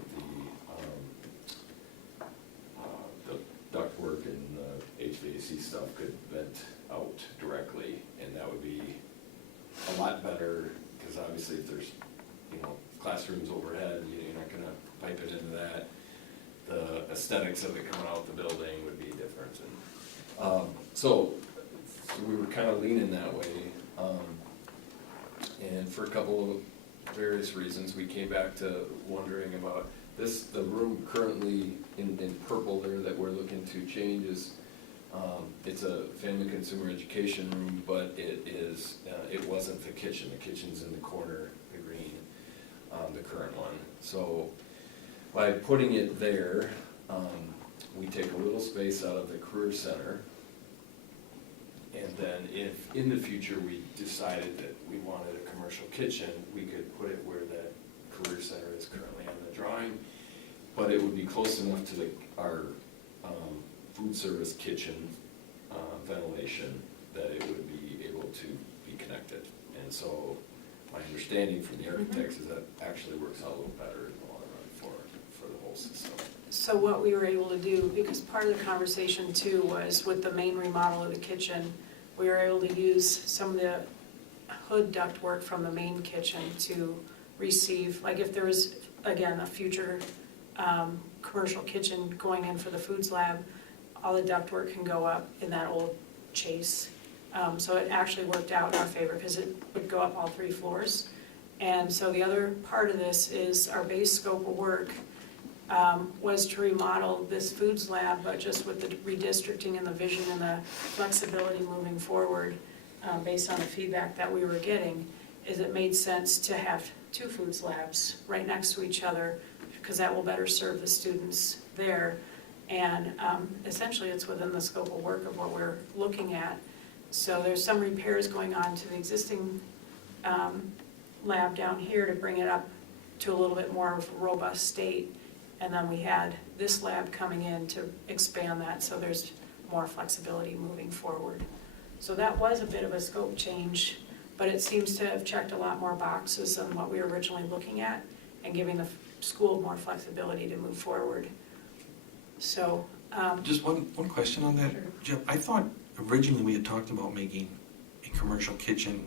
the ductwork and the HVAC stuff could vent out directly, and that would be a lot better, because obviously if there's, you know, classrooms overhead, you're not gonna pipe it into that. The aesthetics of it coming out the building would be different, and so we were kind of leaning that way, and for a couple of various reasons, we came back to wondering about this. The room currently in purple there that we're looking to change is, it's a family consumer education room, but it wasn't the kitchen. The kitchen's in the corner, the green, the current one. So by putting it there, we take a little space out of the career center. And then if in the future we decided that we wanted a commercial kitchen, we could put it where that career center is currently on the drawing. But it would be close enough to our food service kitchen ventilation that it would be able to be connected. And so my understanding from the architects is that actually works out a little better in the long run for the whole system. So what we were able to do, because part of the conversation too was with the main remodel of the kitchen, we were able to use some of the hood ductwork from the main kitchen to receive, like if there was, again, a future commercial kitchen going in for the foods lab, all the ductwork can go up in that old chase. So it actually worked out in our favor because it would go up all 3 floors. And so the other part of this is our base scope of work was to remodel this foods lab, but just with the redistricting and the vision and the flexibility moving forward, based on the feedback that we were getting, is it made sense to have 2 foods labs right next to each other, because that will better serve the students there. And essentially it's within the scope of work of what we're looking at. So there's some repairs going on to the existing lab down here to bring it up to a little bit more of a robust state. And then we had this lab coming in to expand that, so there's more flexibility moving forward. So that was a bit of a scope change, but it seems to have checked a lot more boxes than what we were originally looking at and giving the school more flexibility to move forward. So, Just one question on that, Sure. Jeff. I thought originally we had talked about making a commercial kitchen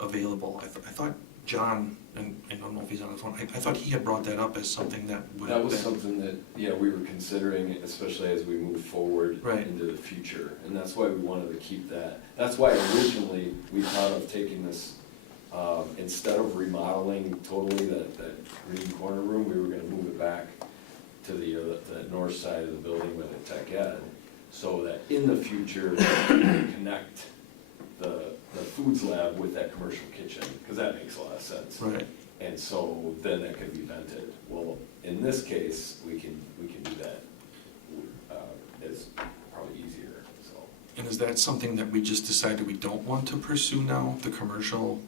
available. I thought John, and I don't know if he's on the phone, I thought he had brought that up as something that would That have was been. something that, yeah, we were considering, especially as we move forward Right. into the future. And that's why we wanted to keep that. That's why originally we thought of taking this, instead of remodeling totally that green corner room, we were gonna move it back to the north side of the building with the tech ed, so that in the future, we can connect the foods lab with that commercial kitchen, because that makes a lot of sense. Right. And so then that could be vented. Well, in this case, we can do that. It's probably easier, so. And is that something that we just decided we don't want to pursue now, the commercial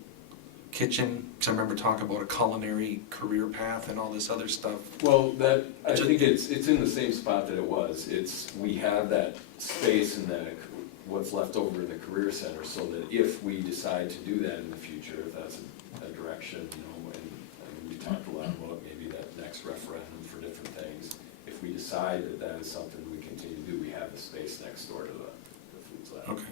kitchen? Because I remember talking about a culinary career path and all this other stuff. Well, I think it's in the same spot that it was. We have that space and that, what's left over in the career center, so that if we decide to do that in the future, if that's a direction, and we talked a lot about maybe that next referendum for different things. If we decide that that is something we continue to do, we have the space next door to the foods lab. Okay.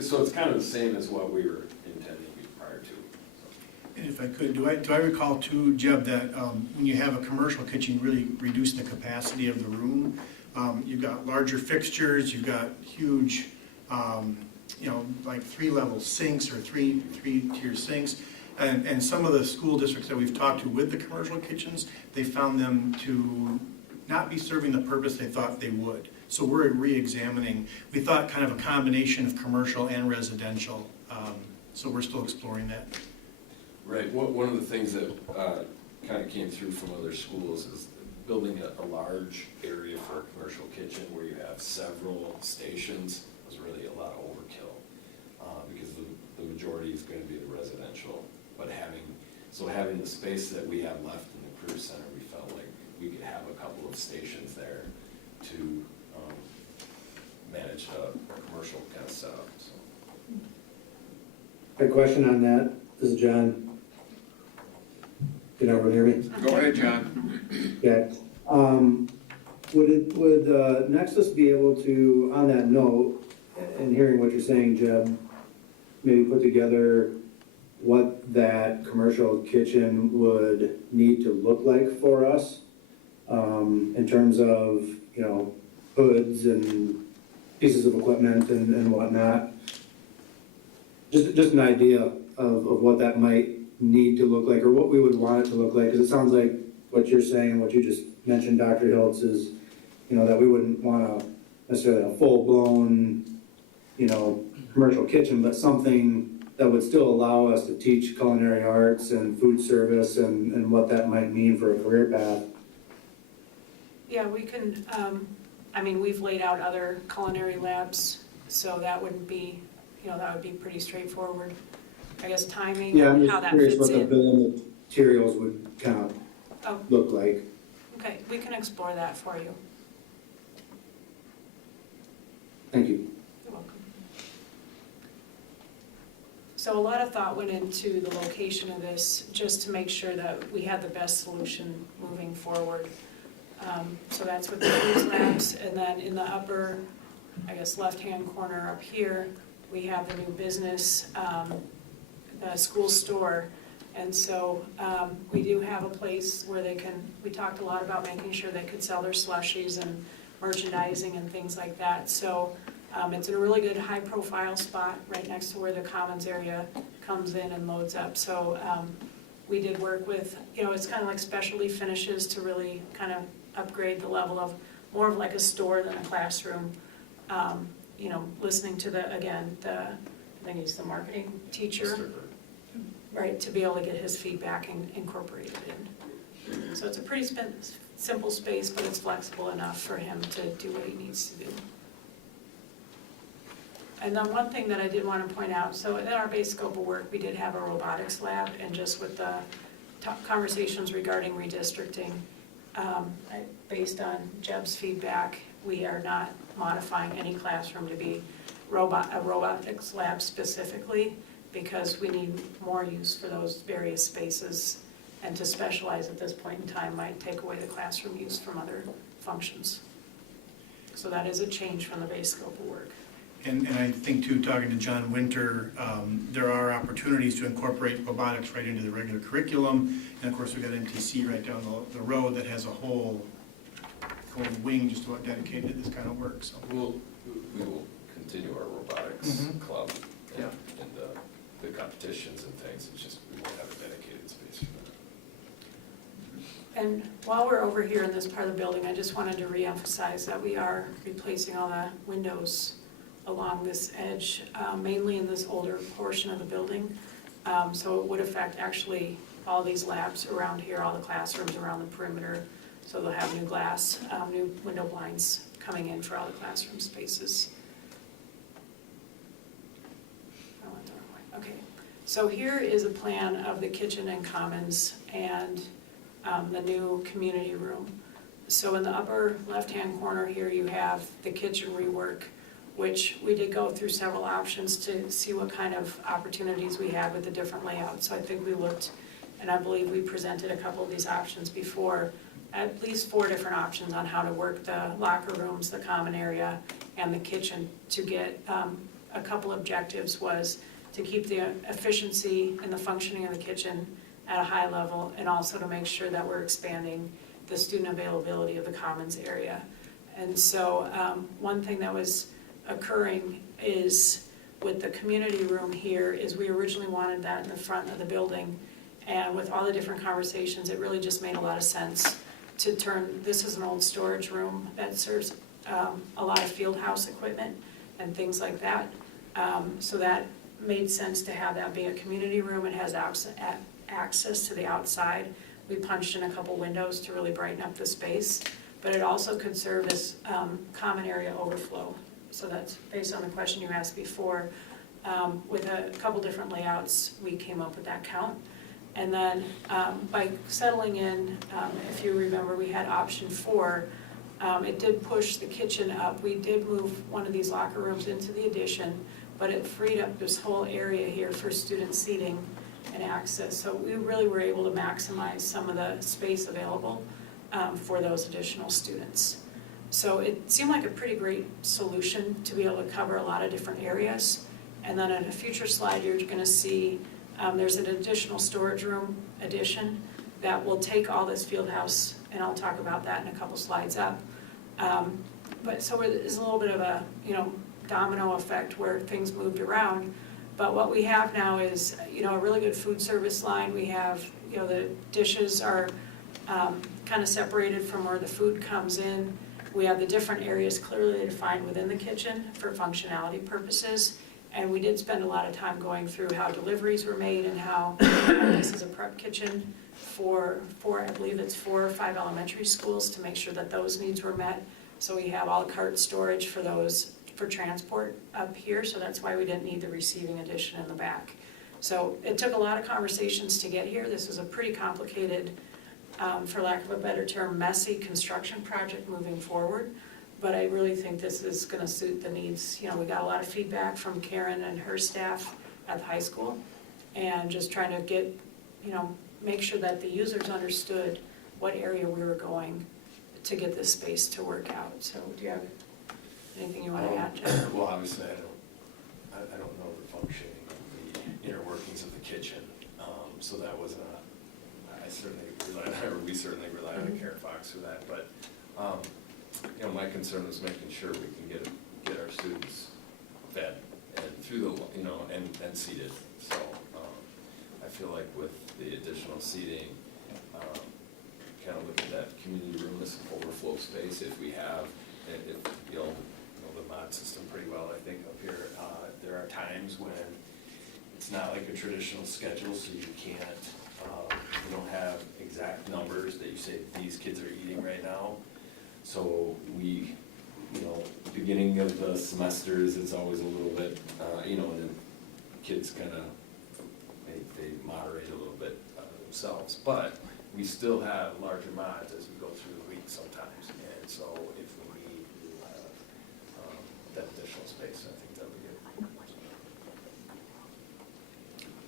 So it's kind of the same as what we were intending prior to. And if I could, do I recall too, Jeb, that when you have a commercial kitchen, you really reduce the capacity of the room. You've got larger fixtures, you've got huge, like 3-level sinks or three-tier sinks. And some of the school districts that we've talked to with the commercial kitchens, they found them to not be serving the purpose they thought they would. So we're re-examining. We thought kind of a combination of commercial and residential. So we're still exploring that. Right, one of the things that kind of came through from other schools is building a large area for a commercial kitchen where you have several stations was really a lot of overkill, because the majority is going to be the residential. But having the space that we have left in the career center, we felt like we could have a couple of stations there to manage a commercial kind of setup, so. A question on that. This is John. Can everyone hear me? Go ahead, John. Okay. Would Nexus be able to, on that note, and hearing what you're saying, Jeb, maybe put together what that commercial kitchen would need to look like for us, in terms of, hoods and pieces of equipment and whatnot? Just an idea of what that might need to look like, or what we would want it to look like, because it sounds like what you're saying, what you just mentioned, Dr. Hiltz, is, that we wouldn't want necessarily a full-blown, commercial kitchen, but something that would still allow us to teach culinary arts and food service and what that might mean for a career path. yeah, we can, we've laid out other culinary labs, so that wouldn't be, that would be pretty straightforward. I guess timing, Yeah, I'm and how just that curious fits what the in. bill of materials would kind Oh, of look like. okay, we can explore that for you. Thank you. You're welcome. So a lot of thought went into the location of this, just to make sure that we had the best solution moving forward. So that's with the foods labs, and then in the upper, left-hand corner up here, we have the new business, the school store. And so we do have a place where we talked a lot about making sure they could sell their slushies and merchandising and things like that. So it's in a really good high-profile spot right next to where the commons area comes in and loads up. So we did work with, it's kind of like specialty finishes to really kind of upgrade the level of more of like a store than a classroom. Listening to I think he's the marketing teacher, right, to be able to get his feedback and incorporate it in. So it's a pretty simple space, but it's flexible enough for him to do what he needs to do. And then one thing that I did want to point out, so in our base scope of work, we did have a robotics lab, and just with the conversations regarding redistricting. Based on Jeb's feedback, we are not modifying any classroom to be a robotics lab specifically, because we need more use for those various spaces, and to specialize at this point in time might take away the classroom use from other functions. So that is a change from the base scope of work. And I think too, talking to John Winter, there are opportunities to incorporate robotics right into the regular curriculum. And of course, we've got MTC right down the road that has a whole wing just about dedicated to this kind of work, so. We will continue our robotics club Yeah. and the competitions and things, it's just we won't have a dedicated space for that. And while we're over here in this part of the building, I just wanted to reemphasize that we are replacing all the windows along this edge, mainly in this older portion of the building. So it would affect actually all these labs around here, all the classrooms around the perimeter. So they'll have new glass, new window blinds coming in for all the classroom spaces. I went the wrong way. Okay, so here is a plan of the kitchen and commons and the new community room. So in the upper left-hand corner here, you have the kitchen rework, which we did go through several options to see what kind of opportunities we had with the different layouts. So I think we looked, and I believe we presented a couple of these options before, at least 4 different options on how to work the locker rooms, the common area, and the kitchen to get a couple objectives was to keep the efficiency and the functioning of the kitchen at a high level, and also to make sure that we're expanding the student availability of the commons area. And so one thing that was occurring is with the community room here is we originally wanted that in the front of the building, and with all the different conversations, it really just made a lot of sense to turn, this is an old storage room that serves a lot of field house equipment and things like that. So that made sense to have that be a community room. It has access to the outside. We punched in a couple windows to really brighten up the space, but it also could serve as common area overflow. So that's based on the question you asked before. With a couple different layouts, we came up with that count. And then by settling in, if you remember, we had option 4. It did push the kitchen up. We did move one of these locker rooms into the addition, but it freed up this whole area here for student seating and access. So we really were able to maximize some of the space available for those additional students. So it seemed like a pretty great solution to be able to cover a lot of different areas. And then in a future slide, you're going to see there's an additional storage room addition that will take all this field house, and I'll talk about that in a couple slides up. But so there's a little bit of a domino effect where things moved around. But what we have now is a really good food service line. We have the dishes are kind of separated from where the food comes in. We have the different areas clearly defined within the kitchen for functionality purposes. And we did spend a lot of time going through how deliveries were made and how this is a prep kitchen for I believe it's 4 or 5 elementary schools to make sure that those needs were met. So we have a la carte storage for those for transport up here. So that's why we didn't need the receiving addition in the back. So it took a lot of conversations to get here. This is a pretty complicated, for lack of a better term, messy construction project moving forward. But I really think this is going to suit the needs. We got a lot of feedback from Karen and her staff at the high school, and just trying to get, make sure that the users understood what area we were going to get this space to work out. So do you have anything you want to add, Jeff? Well, obviously, I don't know the functioning of the inner workings of the kitchen, so that was we certainly relied on Karen Fox for that, but my concern was making sure we can get our students fed and through the and seated. So I feel like with the additional seating, kind of look at that community room as an overflow space. If we have, the mod system pretty well, I think up here. There are times when it's not like a traditional schedule, so you can't, you don't have exact numbers that you say these kids are eating right now. So we, beginning of the semesters, it's always a little bit, and then kids kind of, they moderate a little bit themselves, but we still have larger mods as we go through the week sometimes, and so if we need, we'll have that additional space, I think that'll be good.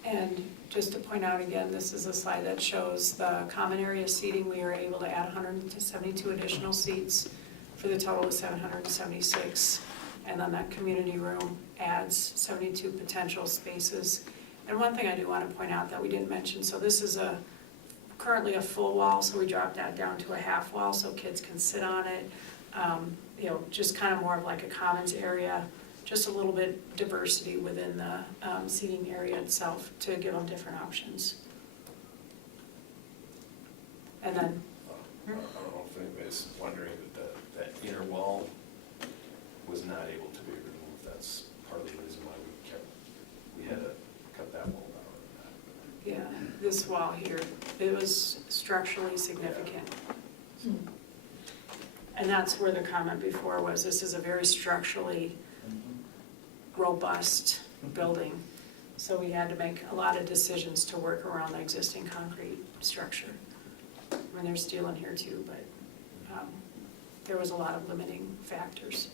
And just to point out again, this is a slide that shows the common area seating. We were able to add 172 additional seats for the total of 776. And then that community room adds 72 potential spaces. And one thing I do want to point out that we didn't mention, so this is currently a full wall, so we dropped that down to a half wall so kids can sit on it. You know, just kind of more of like a commons area, just a little bit diversity within the seating area itself to give them different options. And then, I don't know if anybody's wondering, but that inner wall was not able to be removed. That's part of the reason why we had to cut that wall down. yeah, this wall here, it was structurally significant. And that's where the comment before was, this is a very structurally robust building. So we had to make a lot of decisions to work around the existing concrete structure. I mean, there's steel in here too, but there was a lot of limiting factors.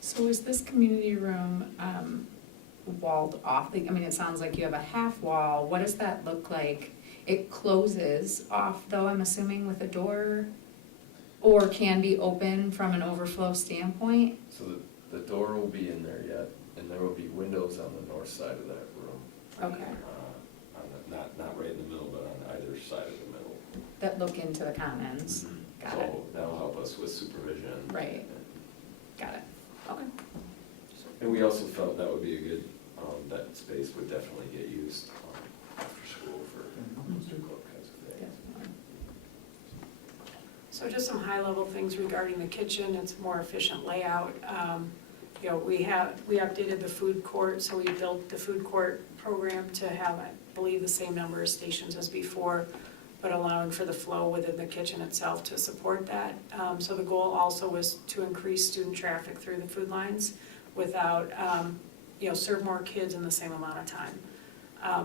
So is this community room walled off? Like, I mean, it sounds like you have a half wall. What does that look like? It closes off though, I'm assuming, with a door? Or can be open from an overflow standpoint? So the door will be in there yet, and there will be windows on the north side of that room. Okay. Not right in the middle, but on either side of the middle. That look into the commons? Got it. So that'll help us with supervision. Right. Got it. Okay. And we also felt that would be a good, that space would definitely get used after school for booster club kinds of things. Definitely. So just some high-level things regarding the kitchen, it's a more efficient layout. You know, we updated the food court, so we built the food court program to have, I believe, the same number of stations as before, but allowing for the flow within the kitchen itself to support that. So the goal also was to increase student traffic through the food lines without, you know, serve more kids in the same amount of time.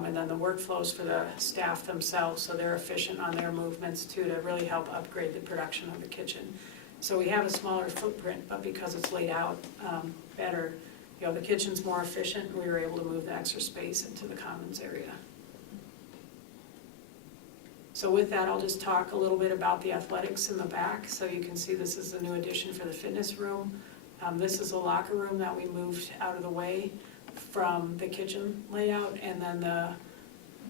And then the workflows for the staff themselves, so they're efficient on their movements too, to really help upgrade the production of the kitchen. So we have a smaller footprint, but because it's laid out better, you know, the kitchen's more efficient, and we were able to move the extra space into the commons area. So with that, I'll just talk a little bit about the athletics in the back. So you can see this is the new addition for the fitness room. This is a locker room that we moved out of the way from the kitchen layout, and then the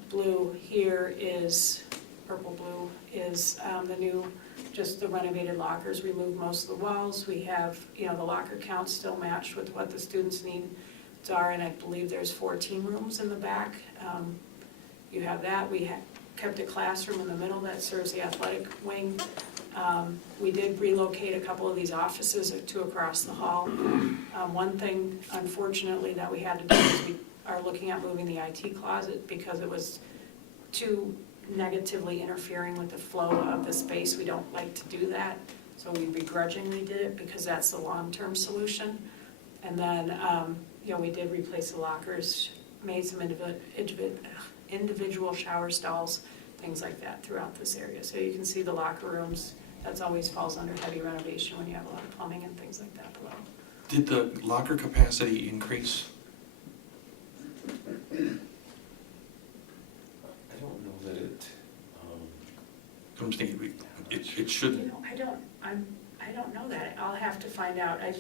blue here is, purple blue, is the new, just the renovated lockers. We moved most of the walls. We have, you know, the locker count still matched with what the students need are, and I believe there's 14 rooms in the back. You have that. We kept a classroom in the middle that serves the athletic wing. We did relocate a couple of these offices to across the hall. One thing, unfortunately, that we had to do is we are looking at moving the IT closet because it was too negatively interfering with the flow of the space. We don't like to do that, so we begrudgingly did it because that's the long-term solution. And then, you know, we did replace the lockers, made some individual shower stalls, things like that throughout this area. So you can see the locker rooms, that's always falls under heavy renovation when you have a lot of plumbing and things like that below. Did the locker capacity increase? I don't know that it, I'm thinking it You should, know, I don't know that. I'll have to find out. I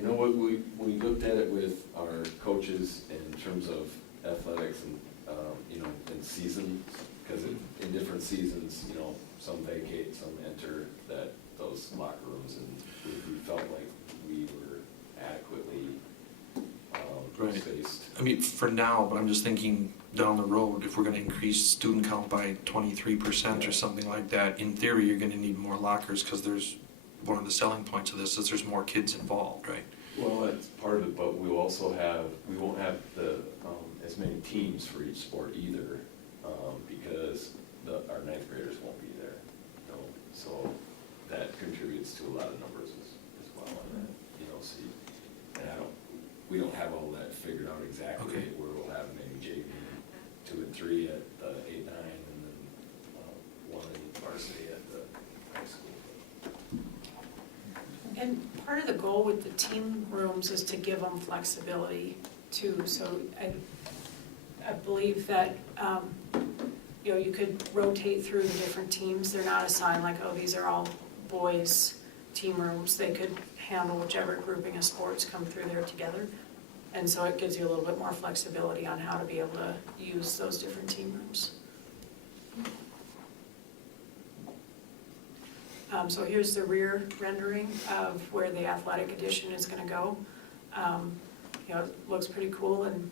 know what we looked at it with our coaches in terms of athletics and, you know, in season, because in different seasons, you know, some vacate, some enter those locker rooms, and we felt like we were adequately Right. spaced. I mean, for now, but I'm just thinking down the road, if we're gonna increase student count by 23% or something like that, in theory, you're gonna need more lockers, because there's, one of the selling points of this is there's more kids involved, right? Well, that's part of it, but we won't have as many teams for each sport either, because our ninth graders won't be there. You know, so that contributes to a lot of numbers as well, and you know, see, and we don't have all that figured out exactly, Okay. where we'll have maybe JV 2 and 3 at 8, 9, and then varsity at the high school. And part of the goal with the team rooms is to give them flexibility too. So I believe that, you know, you could rotate through the different teams. They're not assigned like, oh, these are all boys' team rooms. They could handle whichever grouping of sports come through there together. And so it gives you a little bit more flexibility on how to be able to use those different team rooms. So here's the rear rendering of where the athletic addition is gonna go. You know, it looks pretty cool and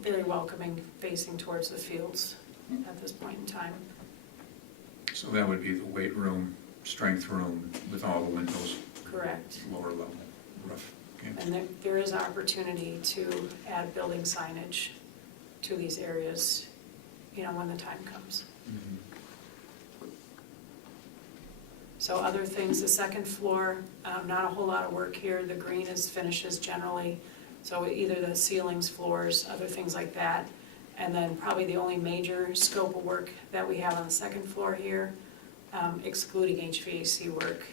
very welcoming, facing towards the fields at this point in time. So that would be the weight room, strength room with all the windows, Correct. lower level roof. Okay. And there is opportunity to add building signage to these areas, you know, when the time comes. So other things, the second floor, not a whole lot of work here. The green is finishes generally. So either the ceilings, floors, other things like that. And then probably the only major scope of work that we have on the second floor here, excluding HVAC work,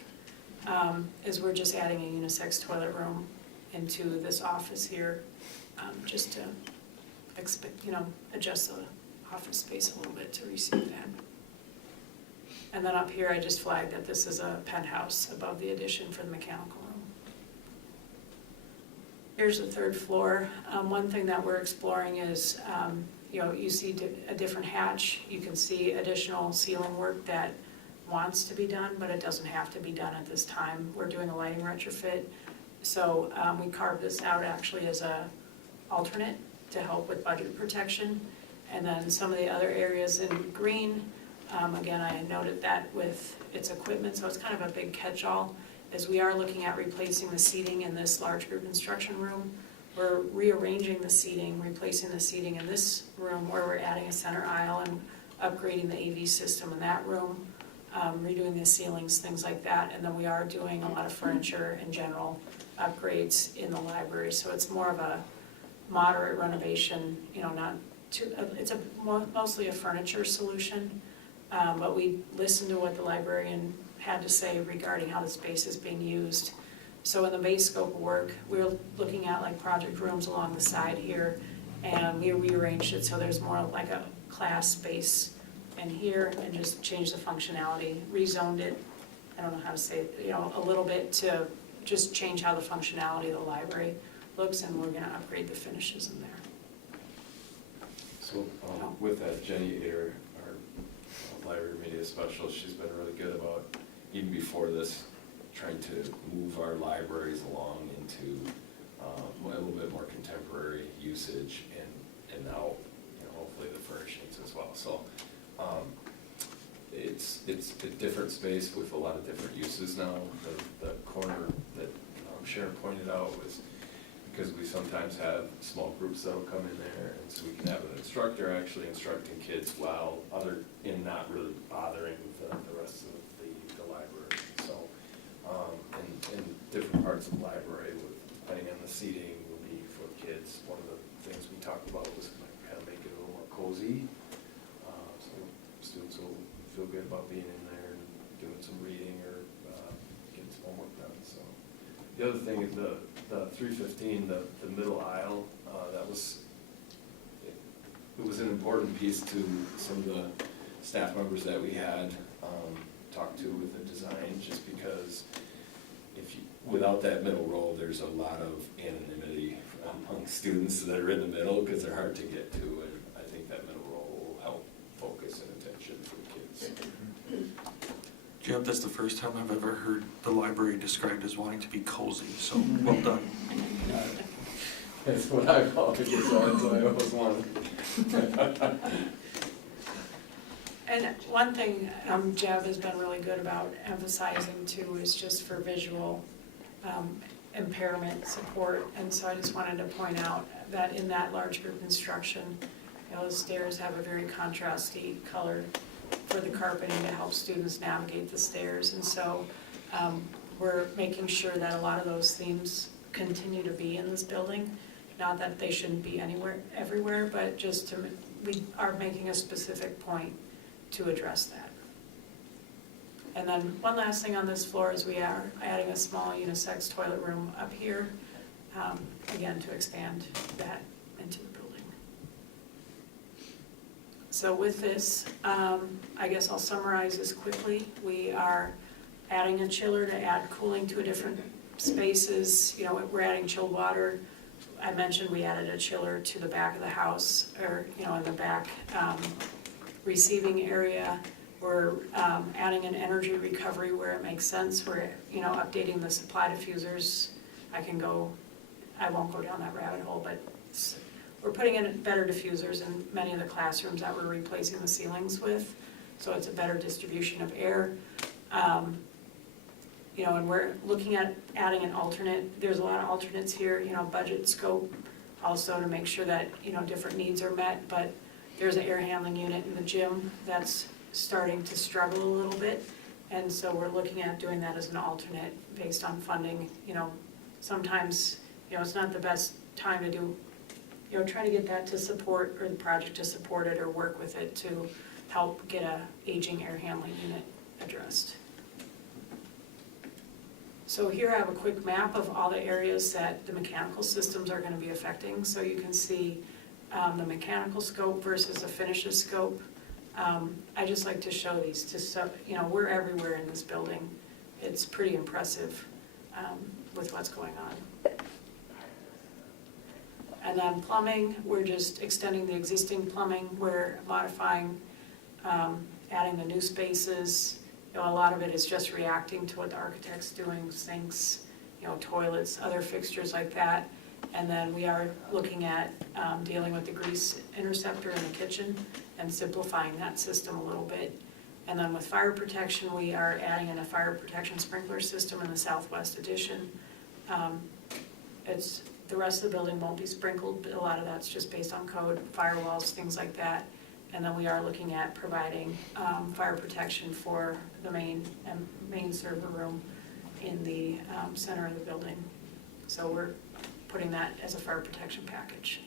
is we're just adding a unisex toilet room into this office here, just to adjust the office space a little bit to receive that. And then up here, I just flagged that this is a penthouse above the addition for the mechanical room. Here's the third floor. One thing that we're exploring is, you see a different hatch. You can see additional ceiling work that wants to be done, but it doesn't have to be done at this time. We're doing a lighting retrofit. So we carved this out actually as a alternate to help with budget protection. And then some of the other areas in green, again, I noted that with its equipment, so it's kind of a big catch-all, as we are looking at replacing the seating in this large group instruction room. We're rearranging the seating, replacing the seating in this room where we're adding a center aisle and upgrading the AV system in that room, redoing the ceilings, things like that. And then we are doing a lot of furniture and general upgrades in the library. So it's more of a moderate renovation, not too, it's mostly a furniture solution. But we listened to what the librarian had to say regarding how the space is being used. So in the base scope of work, we're looking at like project rooms along the side here, and we rearranged it so there's more like a class space in here, and just changed the functionality, rezoned it, I don't know how to say it, a little bit to just change how the functionality of the library looks, and we're gonna upgrade the finishes in there. So with that, Jenny Ader, our library media specialist, she's been really good about, even before this, trying to move our libraries along into a little bit more contemporary usage, and now, hopefully the furnishings as well. So it's a different space with a lot of different uses now. The corner that Sharon pointed out was because we sometimes have small groups that'll come in there, and so we can have an instructor actually instructing kids while not really bothering the rest of the library. So, in different parts of the library, depending on the seating, will be for kids. One of the things we talked about was kind of make it a little more cozy, so students will feel good about being in there and doing some reading or getting some homework done. So, the other thing is the 315, the middle aisle, it was an important piece to some of the staff members that we had talked to with the design, just because without that middle row, there's a lot of anonymity among students that are in the middle because they're hard to get to, and I think that middle row will help focus and attention for the kids. Jeb, that's the first time I've ever heard the library described as wanting to be cozy, so well done. That's what I call it, so I always wanted. And one thing Jeb has been really good about emphasizing too is just for visual impairment support. And so I just wanted to point out that in that large group instruction, the stairs have a very contrasty color for the carpeting to help students navigate the stairs. And so we're making sure that a lot of those themes continue to be in this building. Not that they shouldn't be everywhere, but just we are making a specific point to address that. And then one last thing on this floor is we are adding a small unisex toilet room up here, again, to expand that into the building. So with this, I guess I'll summarize this quickly. We are adding a chiller to add cooling to different spaces. You know, we're adding chilled water. I mentioned we added a chiller to the back of the house, or, you know, in the back receiving area. We're adding an energy recovery where it makes sense. We're, you know, updating the supply diffusers. I won't go down that rabbit hole, but we're putting in better diffusers in many of the classrooms that we're replacing the ceilings with, so it's a better distribution of air. You know, and we're looking at adding an alternate. There's a lot of alternates here, you know, budget scope, also to make sure that, you know, different needs are met, but there's an air handling unit in the gym that's starting to struggle a little bit, and so we're looking at doing that as an alternate based on funding. You know, sometimes, you know, it's not the best time to do, you know, try to get that to support, or the project to support it or work with it to help get a aging air handling unit addressed. So here I have a quick map of all the areas that the mechanical systems are going to be affecting. So you can see the mechanical scope versus the finishes scope. I just like to show these to, you know, we're everywhere in this building. It's pretty impressive with what's going on. And then plumbing, we're just extending the existing plumbing. We're modifying, adding the new spaces. You know, a lot of it is just reacting to what the architect's doing, sinks, you know, toilets, other fixtures like that. And then we are looking at dealing with the grease interceptor in the kitchen and simplifying that system a little bit. And then with fire protection, we are adding in a fire protection sprinkler system in the southwest addition. The rest of the building won't be sprinkled, but a lot of that's just based on code, firewalls, things like that. And then we are looking at providing fire protection for the main server room in the center of the building. So we're putting that as a fire protection package.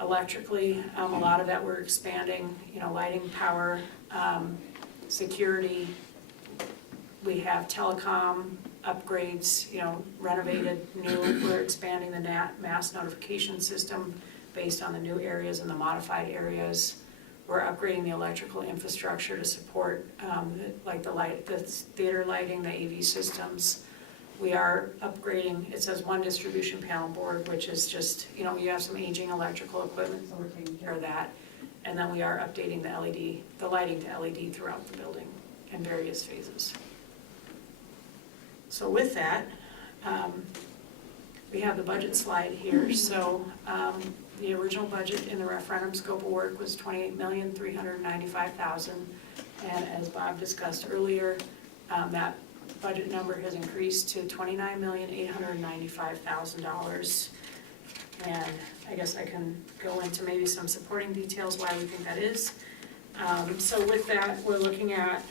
Electrically, a lot of that we're expanding, you know, lighting, power, security. We have telecom upgrades, you know, renovated, new. We're expanding the mass notification system based on the new areas and the modified areas. We're upgrading the electrical infrastructure to support like the theater lighting, the AV systems. We are upgrading, it says one distribution panel board, which is just, you know, you have some aging electrical equipment, so we're taking care of that. And then we are updating the lighting to LED throughout the building in various phases. So with that, we have the budget slide here. So the original budget in the referendum scope of work was $28,395,000. And as Bob discussed earlier, that budget number has increased to $29,895,000. And I guess I can go into maybe some supporting details why we think that is. So with that, we're looking at,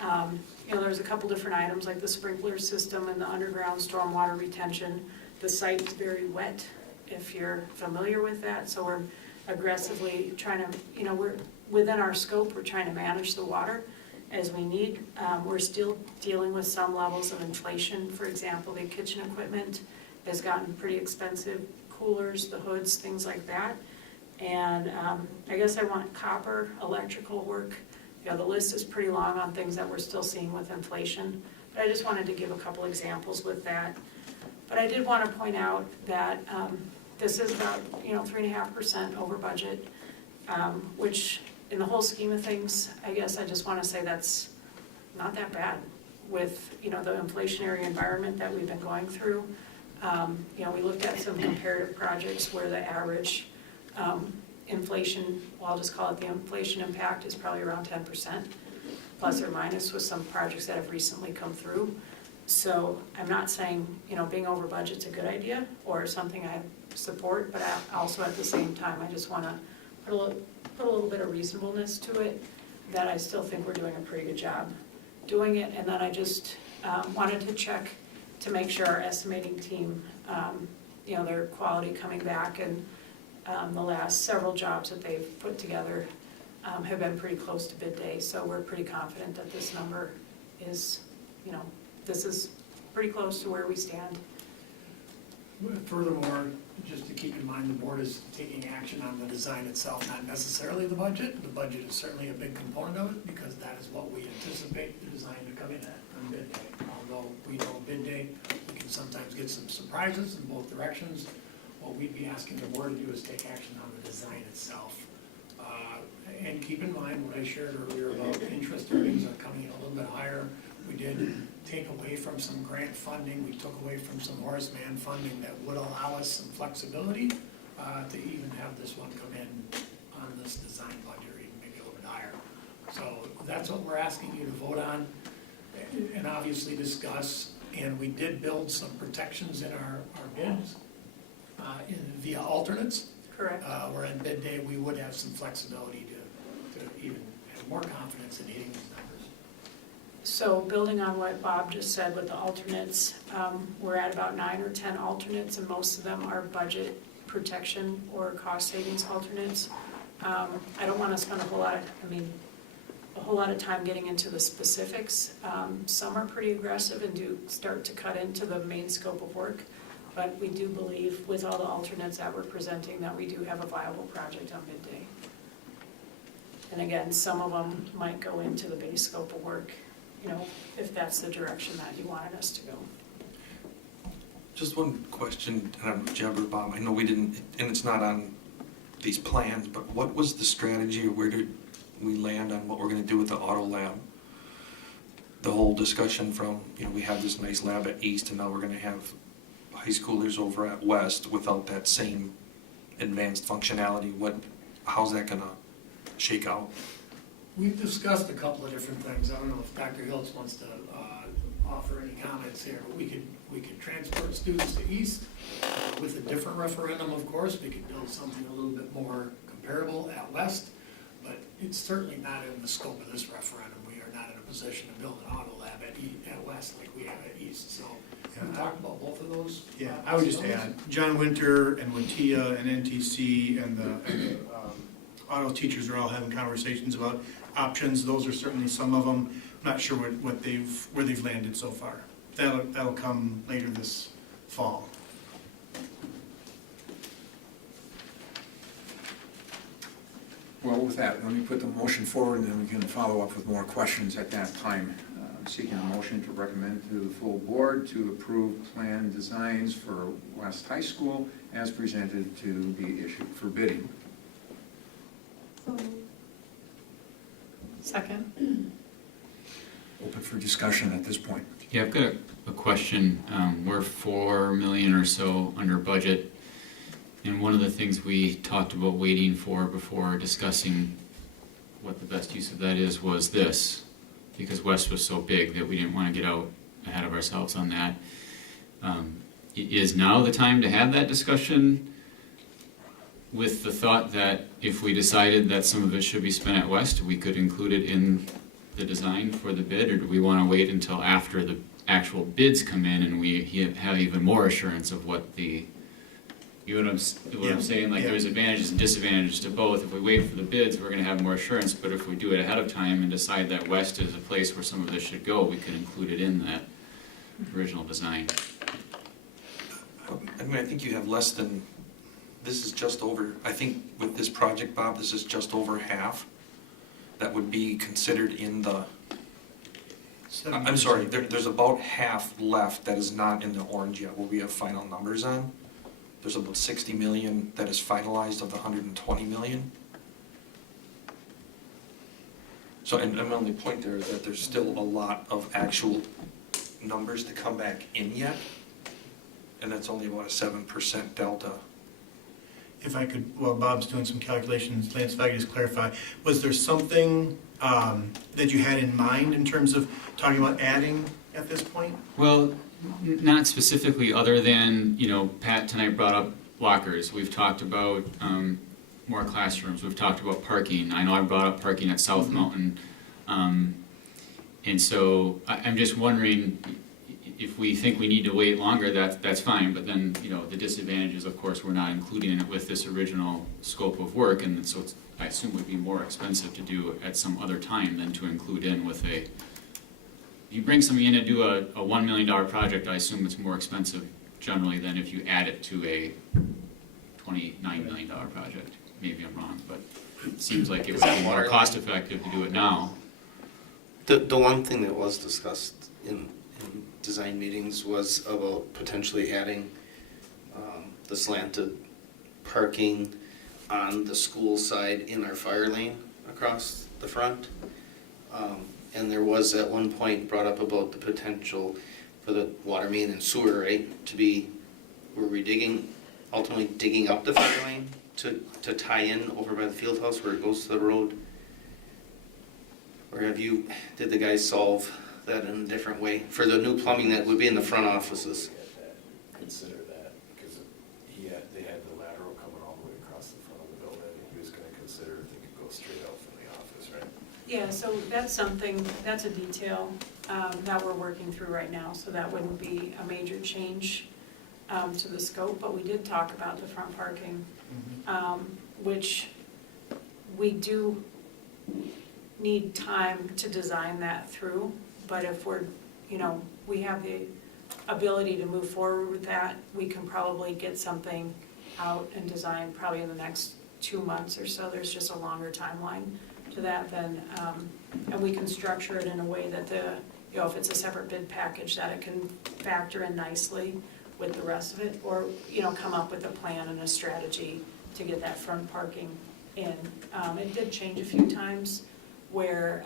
you know, there's a couple different items like the sprinkler system and the underground stormwater retention. The site's very wet, if you're familiar with that, so we're aggressively trying to, you know, we're within our scope, we're trying to manage the water as we need. We're still dealing with some levels of inflation. For example, the kitchen equipment has gotten pretty expensive, coolers, the hoods, things like that. And I guess I want copper, electrical work. You know, the list is pretty long on things that we're still seeing with inflation, but I just wanted to give a couple examples with that. But I did want to point out that this is about, you know, 3.5% over budget, which in the whole scheme of things, I guess I just want to say that's not that bad with, you know, the inflationary environment that we've been going through. You know, we looked at some comparative projects where the average inflation, well, I'll just call it the inflation impact, is probably around 10%, plus or minus, with some projects that have recently come through. So I'm not saying, you know, being over budget's a good idea or something I support, but I also at the same time, I just want to put a little bit of reasonableness to it, that I still think we're doing a pretty good job doing it. And then I just wanted to check to make sure our estimating team, you know, their quality coming back, and the last several jobs that they've put together have been pretty close to bid day, so we're pretty confident that this number is, this is pretty close to where we stand. Furthermore, just to keep in mind, the board is taking action on the design itself, not necessarily the budget. The budget is certainly a big component of it, because that is what we anticipate the design to come in at on bid day. Although we know bid day, we can sometimes get some surprises in both directions. What we'd be asking the board to do is take action on the design itself. And keep in mind what I shared earlier about interest earnings are coming in a little bit higher. We did take away from some grant funding, we took away from some Horace Mann funding that would allow us some flexibility to even have this one come in on this design budget, or even maybe a little bit higher. So that's what we're asking you to vote on and obviously discuss. And we did build some protections in our bids via alternates. Correct. Where in bid day, we would have some flexibility to even have more confidence in hitting these numbers. So building on what Bob just said with the alternates, we're at about 9 or 10 alternates, and most of them are budget protection or cost savings alternates. I don't want to spend a whole lot of time getting into the specifics. Some are pretty aggressive and do start to cut into the main scope of work, but we do believe with all the alternates that we're presenting that we do have a viable project on bid day. And again, some of them might go into the base scope of work, if that's the direction that you wanted us to go. Just one question, I don't know, Jeb or Bob, I know we didn't, and it's not on these plans, but what was the strategy, or where did we land on what we're gonna do with the auto lab? The whole discussion from, we have this nice lab at East, and now we're gonna have high schoolers over at West without that same advanced functionality. How's that gonna shake out? We've discussed a couple of different things. I don't know if Dr. Hiltz wants to offer any comments here, but we could transport students to East with a different referendum, of course. We could build something a little bit more comparable at West, but it's certainly not in the scope of this referendum. We are not in a position to build an auto lab at West like we have at East, so can we talk about both of those? Yeah, I would just add, John Winter and Watia and NTC and the auto teachers are all having conversations about options. Those are certainly some of them. I'm not sure where they've landed so far. That'll come later this fall. Well, with that, let me put the motion forward, and then we can follow up with more questions at that time. Seeking a motion to recommend to the full board to approve plan designs for West High School as presented to be issued for bidding. Second. Open for discussion at this point. Yeah, I've got a question. We're 4 million or so under budget, and one of the things we talked about waiting for before discussing what the best use of that is was this, because West was so big that we didn't want to get out ahead of ourselves on that. Is now the time to have that discussion with the thought that if we decided that some of it should be spent at West, we could include it in the design for the bid, or do we want to wait until after the actual bids come in and we have even more assurance of what the, you know what I'm saying? Like, there's advantages and disadvantages to both. If we wait for the bids, we're going to have more assurance, but if we do it ahead of time and decide that West is a place where some of this should go, we could include it in that original design. I think you have less than, this is just over, I think with this project, Bob, this is just over half that would be considered in the, I'm sorry, there's about half left that is not in the orange yet, where we have final numbers on. There's about 60 million that is finalized of the 120 million. So, and my only point there is that there's still a lot of actual numbers to come back in yet, and that's only about a 7% delta. If I could, while Bob's doing some calculations, Lance, if I could just clarify, was there something that you had in mind in terms of talking about adding at this point? Well, not specifically, other than, Pat tonight brought up lockers. We've talked about more classrooms. We've talked about parking. I know I brought up parking at South Mountain. And so I'm just wondering, if we think we need to wait longer, that's fine, but then, the disadvantage is, of course, we're not including it with this original scope of work, and so I assume would be more expensive to do at some other time than to include in with a, if you bring somebody in to do a $1 million project, I assume it's more expensive generally than if you add it to a $29 million project. Maybe I'm wrong, but it seems like it would be more cost effective to do it now. The one thing that was discussed in design meetings was about potentially adding the slanted parking on the school side in our fire lane across the front. And there was at one point brought up about the potential for the water main and sewer, right, to be, were we ultimately digging up the fire lane to tie in over by the field house where it goes to the road? Or did the guys solve that in a different way for the new plumbing that would be in the front offices? Consider that, because they had the lateral coming all the way across the front of the building, and he was gonna consider if they could go straight out from the office, right? Yeah, so that's a detail that we're working through right now, so that wouldn't be a major change to the scope, but we did talk about the front parking, which we do need time to design that through, but if we have the ability to move forward with that, we can probably get something out and designed probably in the next 2 months or so. There's just a longer timeline to that than, and we can structure it in a way that if it's a separate bid package, that it can factor in nicely with the rest of it, or, come up with a plan and a strategy to get that front parking in. It did change a few times where,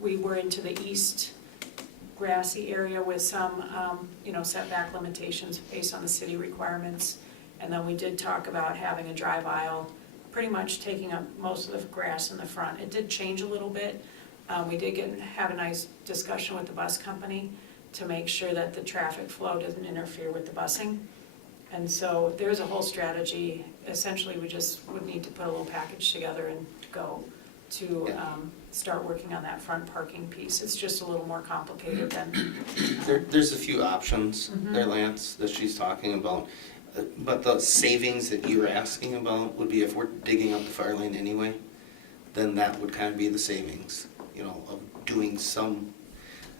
we were into the east grassy area with some, setback limitations based on the city requirements. And then we did talk about having a drive aisle, pretty much taking up most of the grass in the front. It did change a little bit. We did have a nice discussion with the bus company to make sure that the traffic flow doesn't interfere with the busing. And so there's a whole strategy. Essentially, we just would need to put a little package together and go to start working on that front parking piece. It's just a little more complicated than. There's a few options there, Lance, that she's talking about. But the savings that you were asking about would be if we're digging up the fire lane anyway, then that would kind of be the savings, of doing some,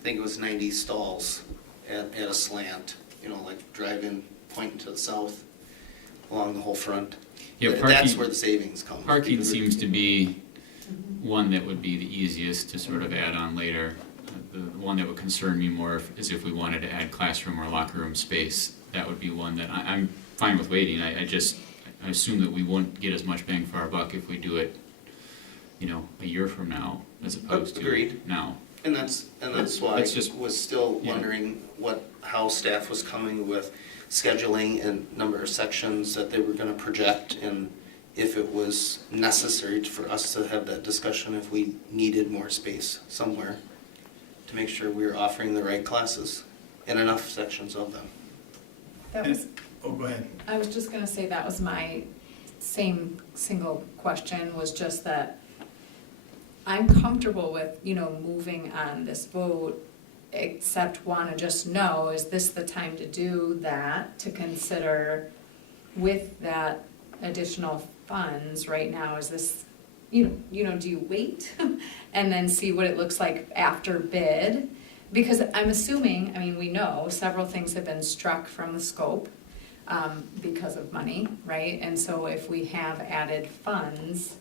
I think it was 90 stalls at a slant, like drive-in pointing to the south along the whole front. Yeah, That's where the savings come. Parking seems to be one that would be the easiest to sort of add on later. The one that would concern me more is if we wanted to add classroom or locker room space. That would be one that I'm fine with waiting. I assume that we won't get as much bang for our buck if we do it, a year from now as opposed to now. And that's why I was still Yeah. wondering how staff was coming with scheduling and number of sections that they were gonna project, and if it was necessary for us to have that discussion if we needed more space somewhere to make sure we were offering the right classes and enough sections of them. That was, Oh, go ahead. I was just gonna say that was my same single question, was just that I'm comfortable with, moving on this vote, except wanna just know, is this the time to do that, to consider with that additional funds right now? Is this, do you wait and then see what it looks like after bid? Because I'm assuming, we know several things have been struck from the scope because of money, right? And so if we have added funds,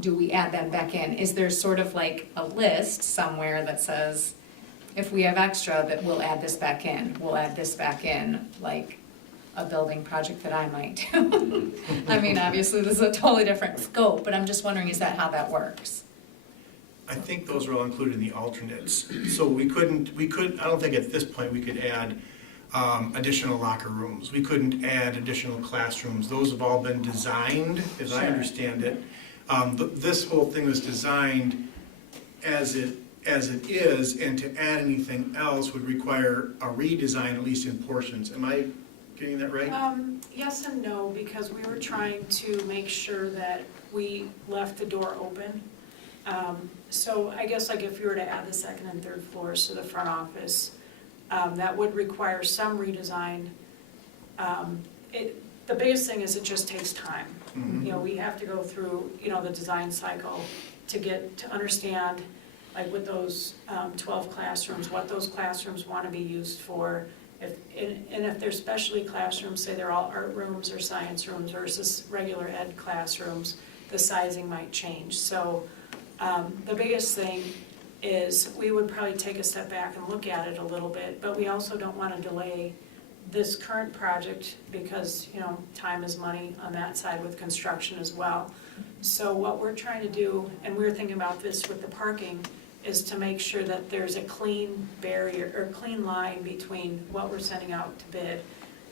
do we add them back in? Is there sort of like a list somewhere that says, if we have extra, that we'll add this back in, like a building project that I might do? Obviously, this is a totally different scope, but I'm just wondering, is that how that works? I think those are all included in the alternates. So we couldn't, I don't think at this point we could add additional locker rooms. We couldn't add additional classrooms. Those have all been designed, as I Sure. understand it. This whole thing was designed as it is, and to add anything else would require a redesign, at least in portions. Am I getting that right? Yes and no, because we were trying to make sure that we left the door open. So I guess if you were to add the second and third floors to the front office, that would require some redesign. the biggest thing is it just takes time. You know, we have to go through, you know, the design cycle to understand, like with those 12 classrooms, what those classrooms want to be used for. And if they're specialty classrooms, say they're all art rooms or science rooms versus regular ed classrooms, the sizing might change. So the biggest thing is we would probably take a step back and look at it a little bit, but we also don't want to delay this current project because, you know, time is money on that side with construction as well. So what we're trying to do, and we're thinking about this with the parking, is to make sure that there's a clean barrier or clean line between what we're sending out to bid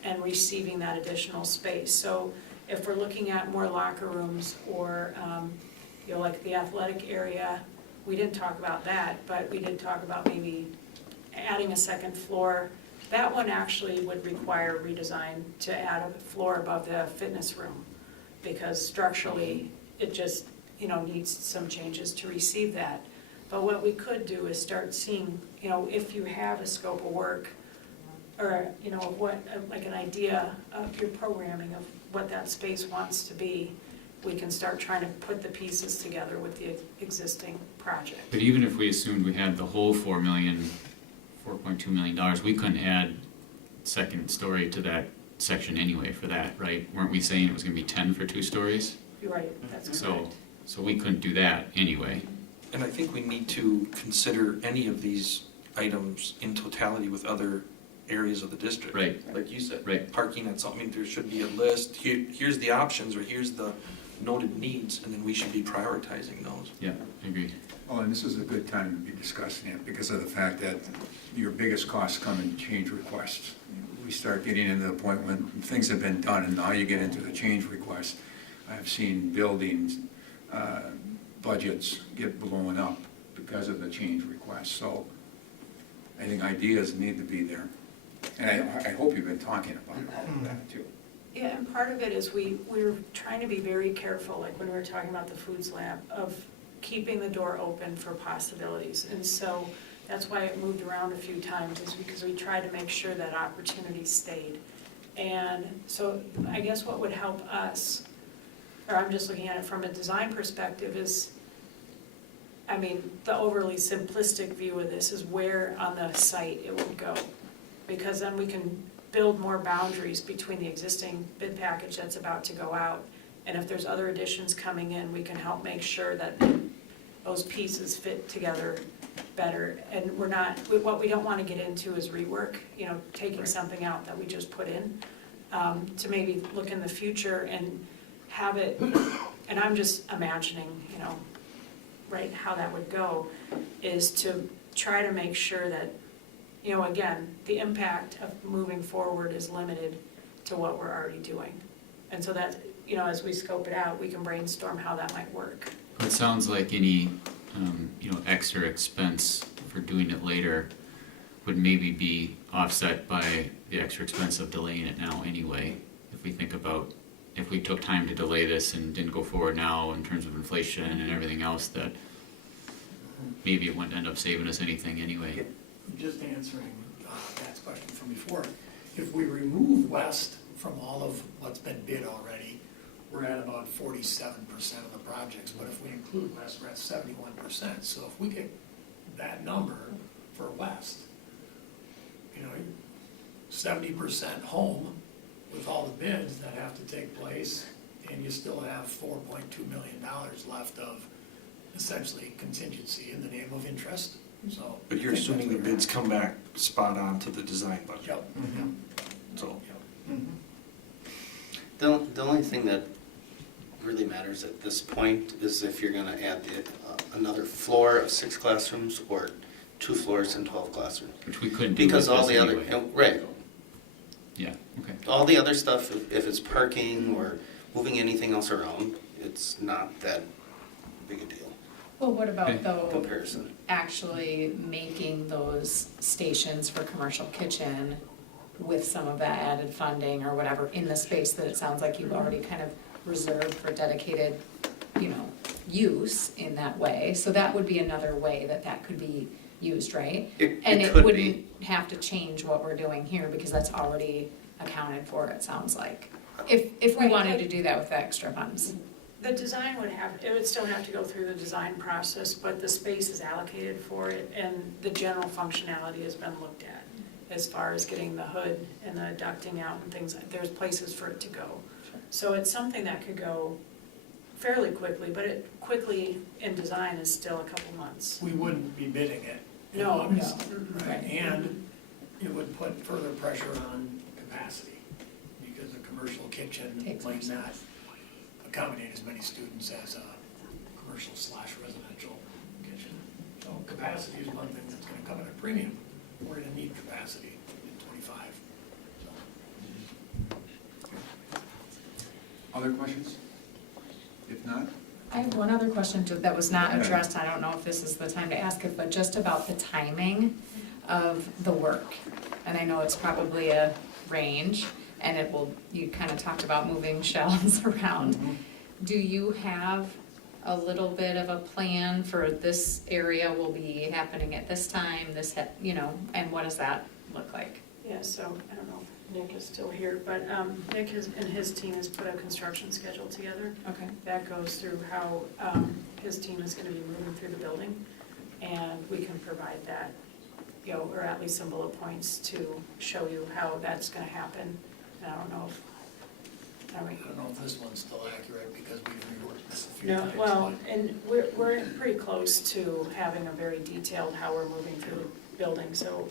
and receiving that additional space. So if we're looking at more locker rooms or, you know, like the athletic area, we didn't talk about that, but we did talk about maybe adding a second floor. That one actually would require redesign to add a floor above the fitness room because structurally it just, you know, needs some changes to receive that. But what we could do is start seeing, you know, if you have a scope of work or, you know, what, like an idea of your programming of what that space wants to be, we can start trying to put the pieces together with the existing project. But even if we assumed we had the whole $4.2 million, we couldn't add second story to that section anyway for that, right? Weren't we saying it was gonna be 10 for 2 stories? You're right, that's So, correct. so we couldn't do that anyway. And I think we need to consider any of these items in totality with other areas of the district. Right. Like you said. Right. Parking at something, there should be a list, here's the options, or here's the noted needs, and then we should be prioritizing those. Yeah, I agree. Well, and this is a good time to be discussing it because of the fact that your biggest costs come in change requests. We start getting into the point when things have been done and now you get into the change requests. I've seen buildings, budgets get blown up because of the change requests. So I think ideas need to be there. And I hope you've been talking about all of that too. Yeah, and part of it is we're trying to be very careful, like when we were talking about the foods lab, of keeping the door open for possibilities. And so that's why it moved around a few times, is because we tried to make sure that opportunity stayed. And so I guess what would help us, or I'm just looking at it from a design perspective, is, I mean, the overly simplistic view of this is where on the site it would go. Because then we can build more boundaries between the existing bid package that's about to go out. And if there's other additions coming in, we can help make sure that those pieces fit together better. And we're not, what we don't want to get into is rework, you know, taking something out that we just put in, to maybe look in the future and have it, and I'm just imagining, you know, right, how that would go, is to try to make sure that, you know, again, the impact of moving forward is limited to what we're already doing. And so that, you know, as we scope it out, we can brainstorm how that might work. It sounds like any, extra expense for doing it later would maybe be offset by the extra expense of delaying it now anyway. If we think about, if we took time to delay this and didn't go forward now in terms of inflation and everything else, that maybe it wouldn't end up saving us anything anyway. Just answering Pat's question from before, if we remove West from all of what's been bid already, we're at about 47% of the projects, but if we include West, we're at 71%. So if we get that number for West, you know, 70% home with all the bids that have to take place, and you still have $4.2 million left of essentially contingency in the name of interest. So, But you're I think assuming the that's where bids come back spot on to the design budget. Yep, yep, So, yep. The only thing that really matters at this point is if you're gonna add another floor of 6 classrooms or 2 floors and 12 classrooms. Which we couldn't do with Because all this the other, anyway. right, Yeah, okay. all the other stuff, if it's parking or moving anything else around, it's not that big a deal. Well, what about Okay. though, Comparison. actually making those stations for commercial kitchen with some of that added funding or whatever in the space that it sounds like you've already kind of reserved for dedicated, you know, use in that way? So that would be another way that that could be used, right? And it could wouldn't have to change what we're doing here because that's already accounted for, it sounds like. If we Right, wanted like- to do that with the extra funds. The design it would still have to go through the design process, but the space is allocated for it, and the general functionality has been looked at as far as getting the hood and the ducting out and things, there's places for it to go. So it's something that could go fairly quickly, but it quickly in design is still a couple months. We wouldn't be bidding it in No, August. no. Right, and it would put further pressure on capacity, because a commercial kitchen Takes might more not accommodate as many students as a commercial/residential kitchen. So capacity is one thing that's gonna come at a premium. We're gonna need capacity in '25. Other questions? If not, I have one other question that was not Okay. addressed, I don't know if this is the time to ask it, but just about the timing of the work. And I know it's probably a range, and you kind of talked about moving shelves around. Do you have a little bit of a plan for this area will be happening at this time, and what does that look like? Yeah, so I don't know if Nick is still here, but Nick and his team has put a construction schedule together. Okay. That goes through how his team is gonna be moving through the building, and we can provide that, or at least some bullet points to show you how that's gonna happen. And I don't know if, I don't know if this one's still accurate, because we've reworked this a few no, times. well, and we're pretty close to having a very detailed how we're moving through the building, so.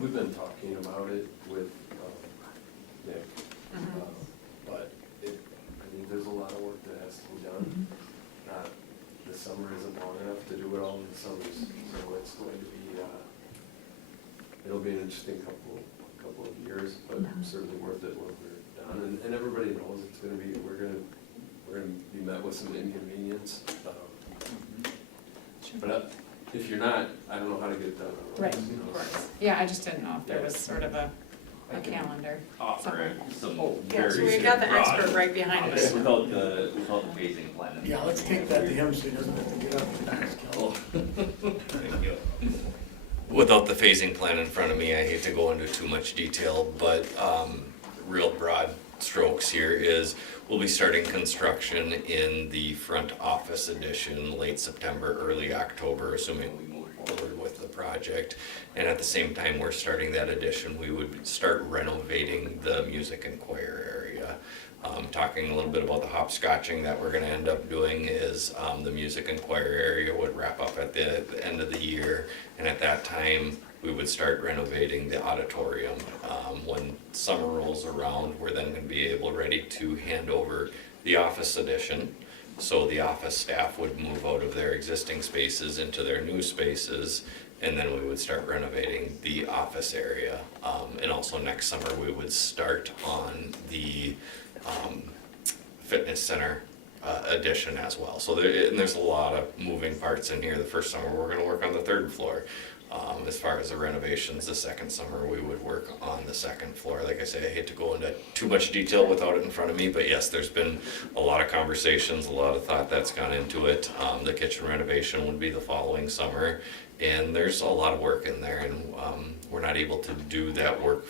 We've been talking about it with Nick, Mhm. but there's a lot of work that has to be done. The summer isn't long enough to do it all in the summers, so it's going to be, it'll be an interesting couple of years, but certainly worth it when we're done. And everybody knows it's gonna be, we're gonna be met with some inconvenience. But if you're not, I don't know how to get it done. Right, you know. of course. Yeah, I just didn't know if there was sort of a calendar. Offer some Yeah, so very we've got the broad- expert right behind us. We call it the phasing plan. Yeah, let's take that to him so he doesn't have to get up and ask. Oh. Thank you. Without the phasing plan in front of me, I hate to go into too much detail, but real broad strokes here is we'll be starting construction in the front office addition late September, early October, assuming we move forward with the project. And at the same time we're starting that addition, we would start renovating the music and choir area. Talking a little bit about the hopscotching that we're gonna end up doing is the music and choir area would wrap up at the end of the year. And at that time, we would start renovating the auditorium. When summer rolls around, we're then gonna be ready to hand over the office addition. So the office staff would move out of their existing spaces into their new spaces, and then we would start renovating the office area. And also next summer, we would start on the fitness center addition as well. So there's a lot of moving parts in here. The first summer, we're gonna work on the third floor. As far as the renovations, the second summer, we would work on the second floor. Like I say, I hate to go into too much detail without it in front of me, but yes, there's been a lot of conversations, a lot of thought that's gone into it. The kitchen renovation would be the following summer, and there's a lot of work in there, and we're not able to do that work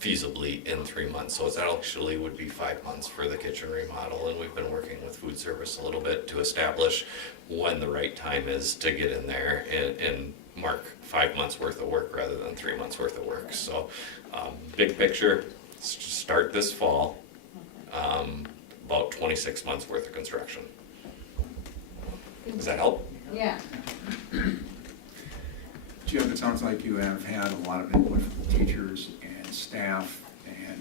feasibly in 3 months. So it actually would be 5 months for the kitchen remodel, and we've been working with food service a little bit to establish when the right time is to get in there and mark 5 months worth of work rather than 3 months worth of work. So big picture, start this fall, about 26 months worth of construction. Does that help? Yeah. Jim, it sounds like you have had a lot of input from teachers and staff, and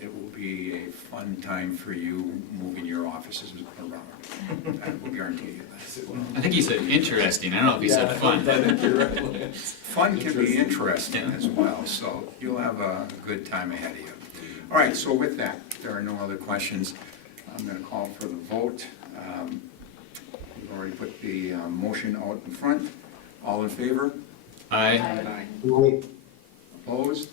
it will be a fun time for you moving your offices around. I will guarantee you that. I think he said interesting, I don't know if he said fun. Fun can be interesting as well, so you'll have a good time ahead of you. All right, so with that, there are no other questions. I'm going to call for the vote. We've already put the motion out in front. All in favor? Aye. Opposed?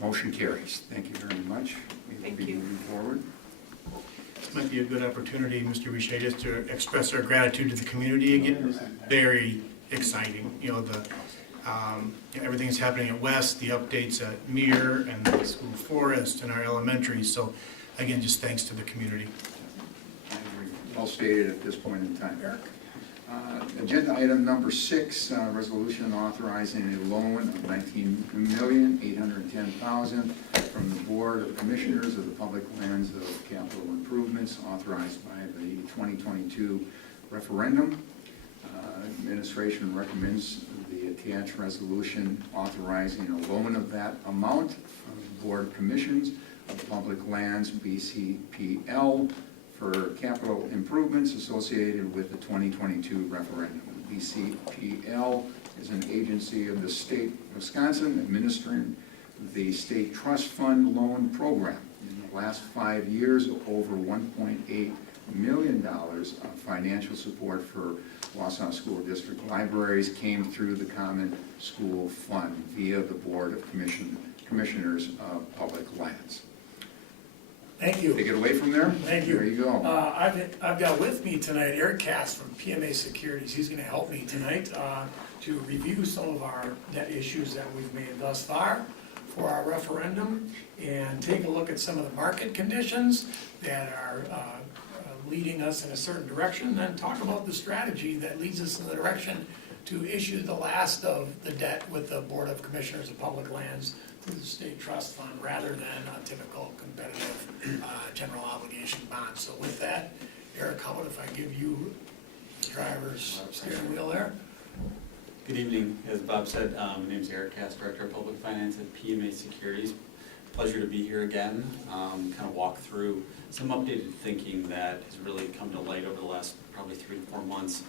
Motion carries. Thank you very much. We will Thank be you. moving forward. This might be a good opportunity, Mr. Boucher, just to express our gratitude to the community again. Very exciting, the Everything that's happening at West, the updates at Mir and the school forest and our elementary. So again, just thanks to the community. I agree. Well stated at this point in time, Eric. Agenda item number 6, resolution authorizing a loan of $19,810,000 from the Board of Commissioners of the Public Lands of Capital Improvements authorized by the 2022 referendum. Administration recommends the attached resolution authorizing a loan of that amount from the Board of Commissions of Public Lands, BCPL, for capital improvements associated with the 2022 referendum. BCPL is an agency of the state of Wisconsin administering the state trust fund loan program. In the last 5 years, over $1.8 million of financial support for Wausau School District libraries came through the Common School Fund via the Board of Commissioners of Public Lands. Thank you. Take it away from there? Thank you. There you go. I've got with me tonight Eric Cass from PMA Securities. He's going to help me tonight to review some of our debt issues that we've made thus far for our referendum and take a look at some of the market conditions that are leading us in a certain direction, then talk about the strategy that leads us in the direction to issue the last of the debt with the Board of Commissioners of Public Lands through the state trust fund rather than a typical competitive general obligation bond. So with that, Eric, how about if I give you the driver's steering wheel there? Good evening. As Bob said, my name is Eric Cass, Director of Public Finance at PMA Securities. Pleasure to be here again, kind of walk through some updated thinking that has really come to light over the last probably 3 to 4 months.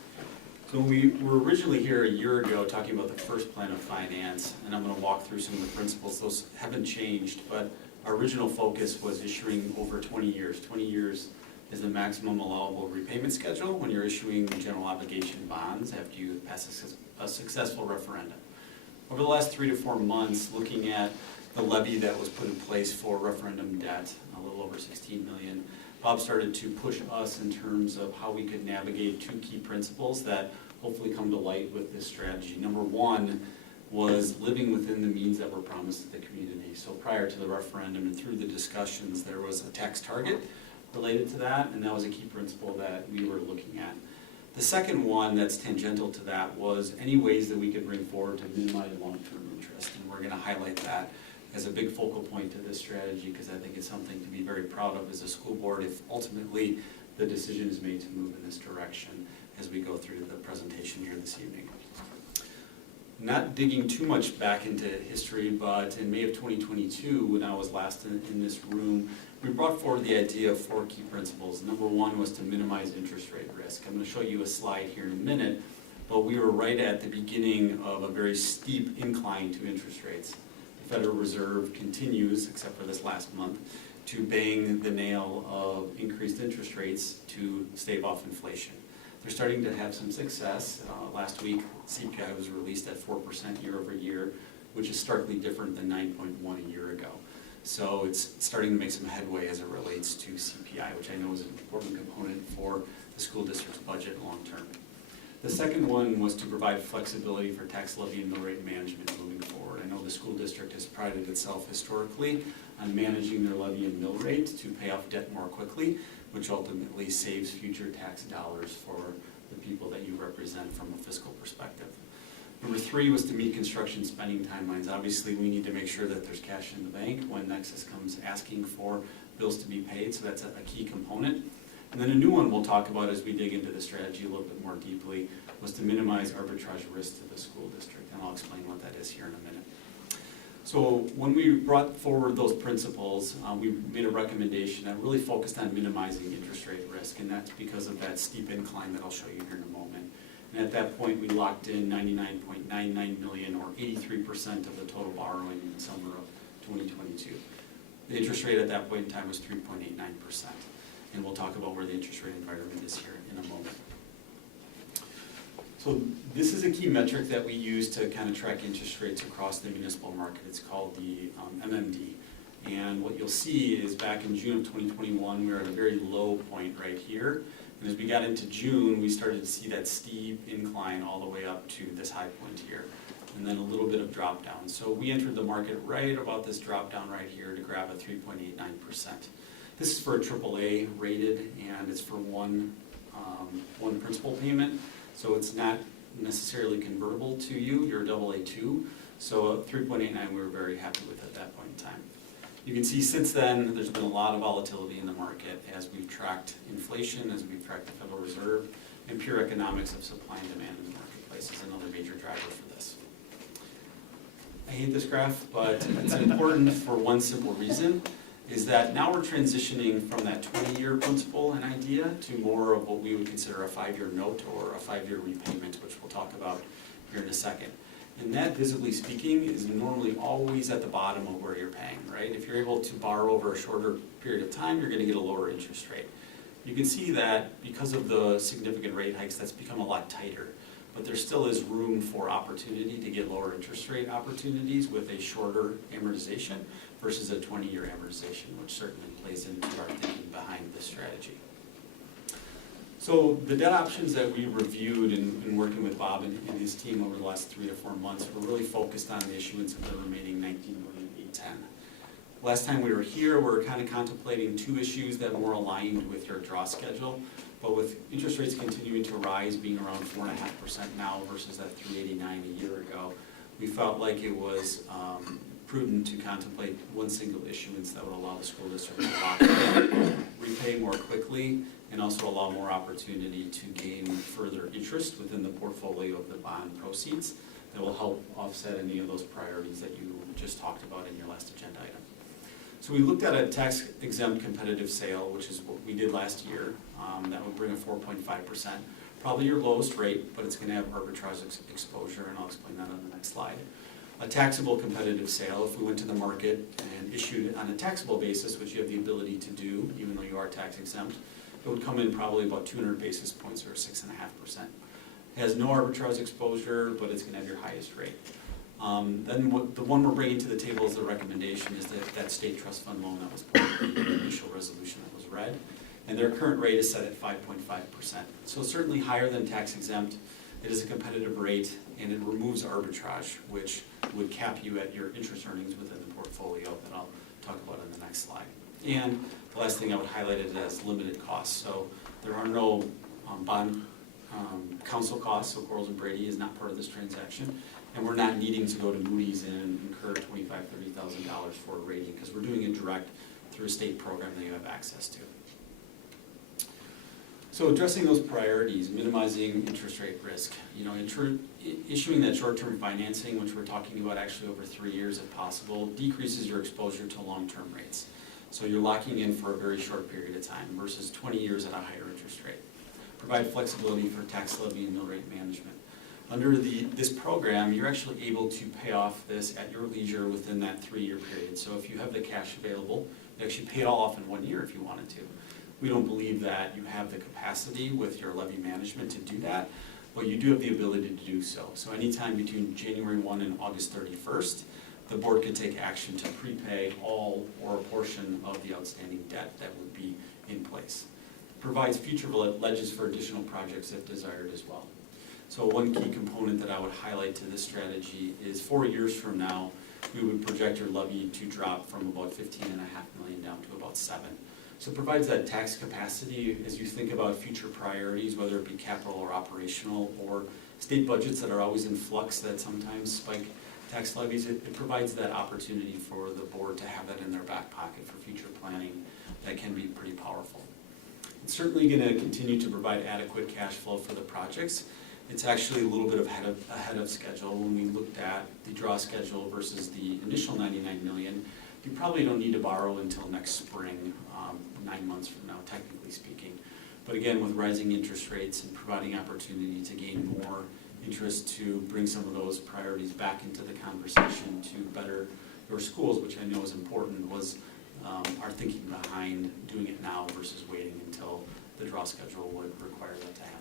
So we were originally here a year ago talking about the first plan of finance, and I'm going to walk through some of the principles. Those haven't changed, but our original focus was issuing over 20 years. 20 years is the maximum allowable repayment schedule when you're issuing general obligation bonds after you pass a successful referendum. Over the last 3 to 4 months, looking at the levy that was put in place for referendum debt, a little over 16 million, Bob started to push us in terms of how we could navigate 2 key principles that hopefully come to light with this strategy. Number 1 was living within the means that were promised to the community. So prior to the referendum and through the discussions, there was a tax target related to that, and that was a key principle that we were looking at. The second one that's tangential to that was any ways that we could bring forward to minimize long-term interest, and we're going to highlight that as a big focal point to this strategy because I think it's something to be very proud of as a school board if ultimately the decision is made to move in this direction as we go through the presentation here this evening. Not digging too much back into history, but in May of 2022, when I was last in this room, we brought forward the idea of 4 key principles. Number 1 was to minimize interest rate risk. I'm going to show you a slide here in a minute, but we were right at the beginning of a very steep incline to interest rates. Federal Reserve continues, except for this last month, to bang the nail of increased interest rates to stave off inflation. They're starting to have some success. Last week, CPI was released at 4% year over year, which is starkly different than 9.1 a year ago. So it's starting to make some headway as it relates to CPI, which I know is an important component for the school district's budget long term. The second one was to provide flexibility for tax levy and mill rate management moving forward. I know the school district has prided itself historically on managing their levy and mill rate to pay off debt more quickly, which ultimately saves future tax dollars for the people that you represent from a fiscal perspective. Number 3 was to meet construction spending timelines. Obviously, we need to make sure that there's cash in the bank when Nexus comes asking for bills to be paid, so that's a key component. And then a new one we'll talk about as we dig into the strategy a little bit more deeply was to minimize arbitrage risk to the school district, and I'll explain what that is here in a minute. So when we brought forward those principles, we made a recommendation that really focused on minimizing interest rate risk, and that's because of that steep incline that I'll show you here in a moment. And at that point, we locked in $99.99 million, or 83% of the total borrowing in the summer of 2022. The interest rate at that point in time was 3.89%. And we'll talk about where the interest rate environment is here in a moment. So this is a key metric that we use to kind of track interest rates across the municipal market. It's called the MMD. And what you'll see is back in June of 2021, we were at a very low point right here. And as we got into June, we started to see that steep incline all the way up to this high point here. and then a little bit of drop down. So we entered the market right about this drop down right here to grab a 3.89%. This is for a AAA rated, and it's for one principal payment, so it's not necessarily convertible to you. You're a AA2, so 3.89 we were very happy with at that point in time. You can see since then there's been a lot of volatility in the market as we've tracked inflation, as we've tracked the Federal Reserve, and pure economics of supply and demand in the marketplace is another major driver for this. I hate this graph, but it's important for one simple reason, is that now we're transitioning from that 20-year principal and idea to more of what we would consider a 5-year note or a 5-year repayment, which we'll talk about here in a second. And that, visibly speaking, is normally always at the bottom of where you're paying, right? If you're able to borrow over a shorter period of time, you're going to get a lower interest rate. You can see that because of the significant rate hikes, that's become a lot tighter. But there still is room for opportunity to get lower interest rate opportunities with a shorter amortization versus a 20-year amortization, which certainly plays into our thinking behind this strategy. So the debt options that we reviewed in working with Bob and his team over the last 3 to 4 months were really focused on the issuance of the remaining $19,810,000. Last time we were here, we were kind of contemplating 2 issues that were aligned with your draw schedule. But with interest rates continuing to rise, being around 4.5% now versus that 3.89 a year ago, we felt like it was prudent to contemplate one single issuance that would allow the school district to lock in, repay more quickly, and also allow more opportunity to gain further interest within the portfolio of the bond proceeds that will help offset any of those priorities that you just talked about in your last agenda item. So we looked at a tax-exempt competitive sale, which is what we did last year. That would bring a 4.5%, probably your lowest rate, but it's going to have arbitrage exposure, and I'll explain that on the next slide. A taxable competitive sale, if we went to the market and issued on a taxable basis, which you have the ability to do, even though you are tax exempt, it would come in probably about 200 basis points or 6.5%. It has no arbitrage exposure, but it's going to have your highest rate. Then the one we're bringing to the table as a recommendation is that state trust fund loan that was part of the initial resolution that was read. And their current rate is set at 5.5%. So certainly higher than tax exempt. It is a competitive rate, and it removes arbitrage, which would cap you at your interest earnings within the portfolio that I'll talk about in the next slide. And the last thing I would highlight is as limited costs. So there are no bond counsel costs, so Quarles and Brady is not part of this transaction. And we're not needing to go to Moody's and incur $25,000, $30,000 for a rating, because we're doing it direct through a state program that you have access to. So addressing those priorities, minimizing interest rate risk, issuing that short-term financing, which we're talking about actually over 3 years if possible, decreases your exposure to long-term rates. So you're locking in for a very short period of time versus 20 years at a higher interest rate. Provide flexibility for tax levy and mill rate management. Under this program, you're actually able to pay off this at your leisure within that 3-year period. So if you have the cash available, you actually pay it all off in 1 year if you wanted to. We don't believe that you have the capacity with your levy management to do that, but you do have the ability to do so. So anytime between January 1 and August 31st, the board could take action to prepay all or a portion of the outstanding debt that would be in place. Provides future ledges for additional projects if desired as well. So one key component that I would highlight to this strategy is 4 years from now, we would project your levy to drop from about $15.5 million down to about $7 million. So it provides that tax capacity as you think about future priorities, whether it be capital or operational, or state budgets that are always in flux that sometimes spike tax levies. It provides that opportunity for the board to have that in their back pocket for future planning that can be pretty powerful. It's certainly going to continue to provide adequate cash flow for the projects. It's actually a little bit ahead of schedule. When we looked at the draw schedule versus the initial $99 million, you probably don't need to borrow until next spring, 9 months from now, technically speaking. But again, with rising interest rates and providing opportunity to gain more interest to bring some of those priorities back into the conversation to better your schools, which I know is important, was our thinking behind doing it now versus waiting until the draw schedule would require that to happen.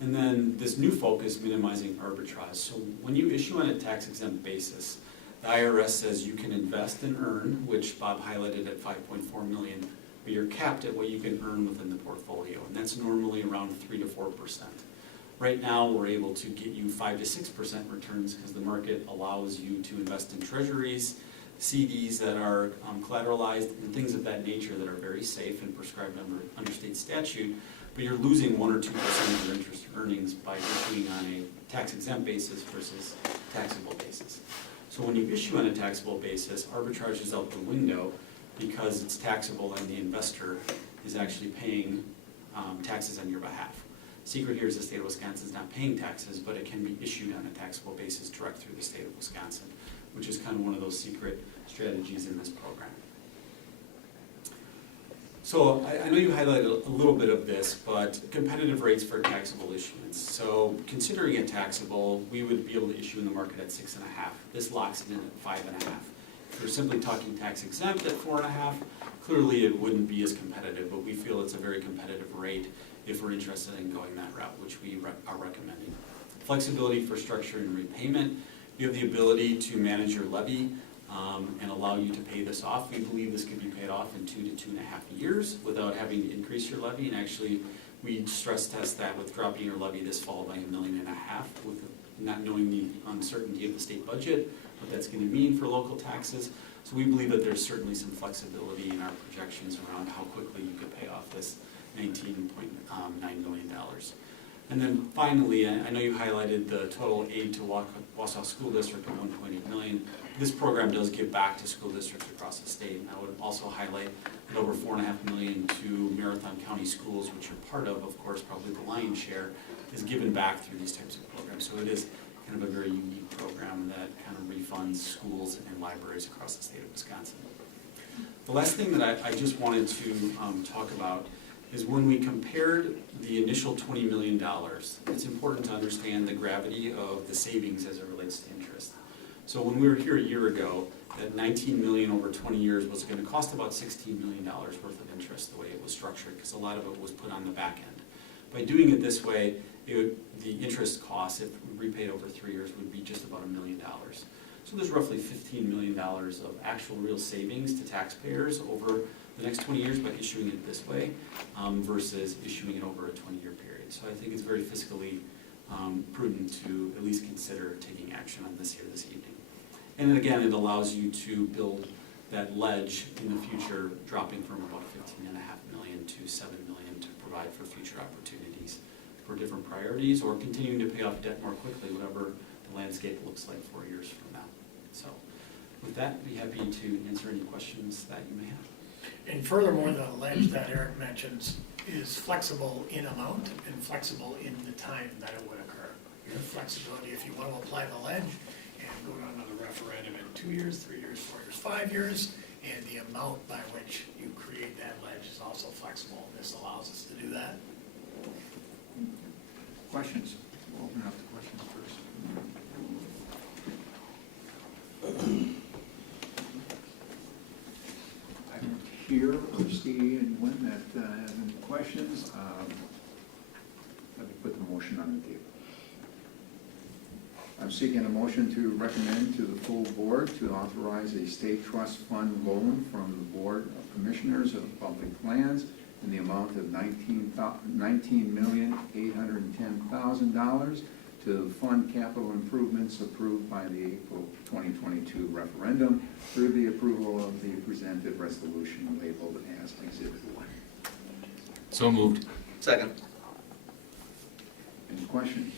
And then this new focus, minimizing arbitrage. So when you issue on a tax-exempt basis, the IRS says you can invest and earn, which Bob highlighted at $5.4 million, but you're capped at what you can earn within the portfolio, and that's normally around 3 to 4%. Right now, we're able to get you 5 to 6% returns because the market allows you to invest in treasuries, CDs that are collateralized, and things of that nature that are very safe and prescribed under state statute, but you're losing 1 or 2% of your interest earnings by issuing on a tax exempt basis versus taxable basis. So when you issue on a taxable basis, arbitrage is out the window because it's taxable and the investor is actually paying taxes on your behalf. Secret here is the state of Wisconsin is not paying taxes, but it can be issued on a taxable basis direct through the state of Wisconsin, which is kind of one of those secret strategies in this program. So I know you highlighted a little bit of this, but competitive rates for taxable issuance. So considering it taxable, we would be able to issue in the market at 6.5. This locks it in at 5.5. If we're simply talking tax exempt at 4.5, clearly it wouldn't be as competitive, but we feel it's a very competitive rate if we're interested in going that route, which we are recommending. Flexibility for structure and repayment. You have the ability to manage your levy and allow you to pay this off. We believe this can be paid off in 2 to 2.5 years without having to increase your levy. And actually, we stress test that with dropping your levy this fall by $1.5 million, with not knowing the uncertainty of the state budget, what that's going to mean for local taxes. So we believe that there's certainly some flexibility in our projections around how quickly you could pay off this $19.9 million. And then finally, I know you highlighted the total aid to Wausau School District of $1.8 million. This program does give back to school districts across the state, and I would also highlight that over $4.5 million to Marathon County Schools, which you're part of course, probably the lion's share, is given back through these types of programs. So it is kind of a very unique program that kind of refunds schools and libraries across the state of Wisconsin. The last thing that I just wanted to talk about is when we compared the initial $20 million, it's important to understand the gravity of the savings as it relates to interest. So when we were here a year ago, that $19 million over 20 years was going to cost about $16 million worth of interest, the way it was structured, because a lot of it was put on the back end. By doing it this way, the interest cost, if repaid over 3 years, would be just about $1 million. So there's roughly $15 million of actual real savings to taxpayers over the next 20 years by issuing it this way versus issuing it over a 20-year period. So I think it's very fiscally prudent to at least consider taking action on this here this evening. And then again, it allows you to build that ledge in the future, dropping from about $15.5 million to $7 million to provide for future opportunities for different priorities or continuing to pay off debt more quickly, whatever the landscape looks like 4 years from now. So with that, I'd be happy to answer any questions that you may have. And furthermore, the ledge that Eric mentions is flexible in amount and flexible in the time that it would occur. You have flexibility if you want to apply the ledge and go to another referendum in 2 years, 3 years, 4 years, 5 years, and the amount by which you create that ledge is also flexible. This allows us to do that. Questions? We'll open up to questions first. I don't hear or see anyone that has any questions. Let me put the motion on the table. I'm seeking a motion to recommend to the full board to authorize a state trust fund loan from the Board of Commissioners of Public Lands in the amount of $19,810,000 to fund capital improvements approved by the April 2022 referendum through the approval of the presented resolution labeled as Exhibit 1. So moved. Second. Any questions?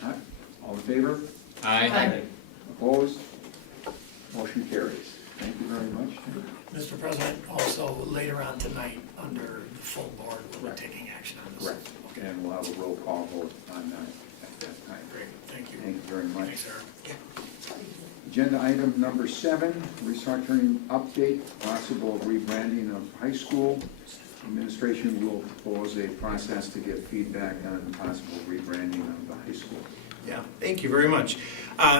Not? All in favor? Aye. Opposed? Motion carries. Thank you very much. Mr. President, also later on tonight, under the full board, we'll be taking action on this. Correct. And we'll have a roll call vote on that at that time. Great, thank you. Thank you very much. Thanks, Eric. Agenda item number 7, restructuring update, possible rebranding of high school. Administration will propose a process to get feedback on possible rebranding of the high school. Yeah, thank you very much.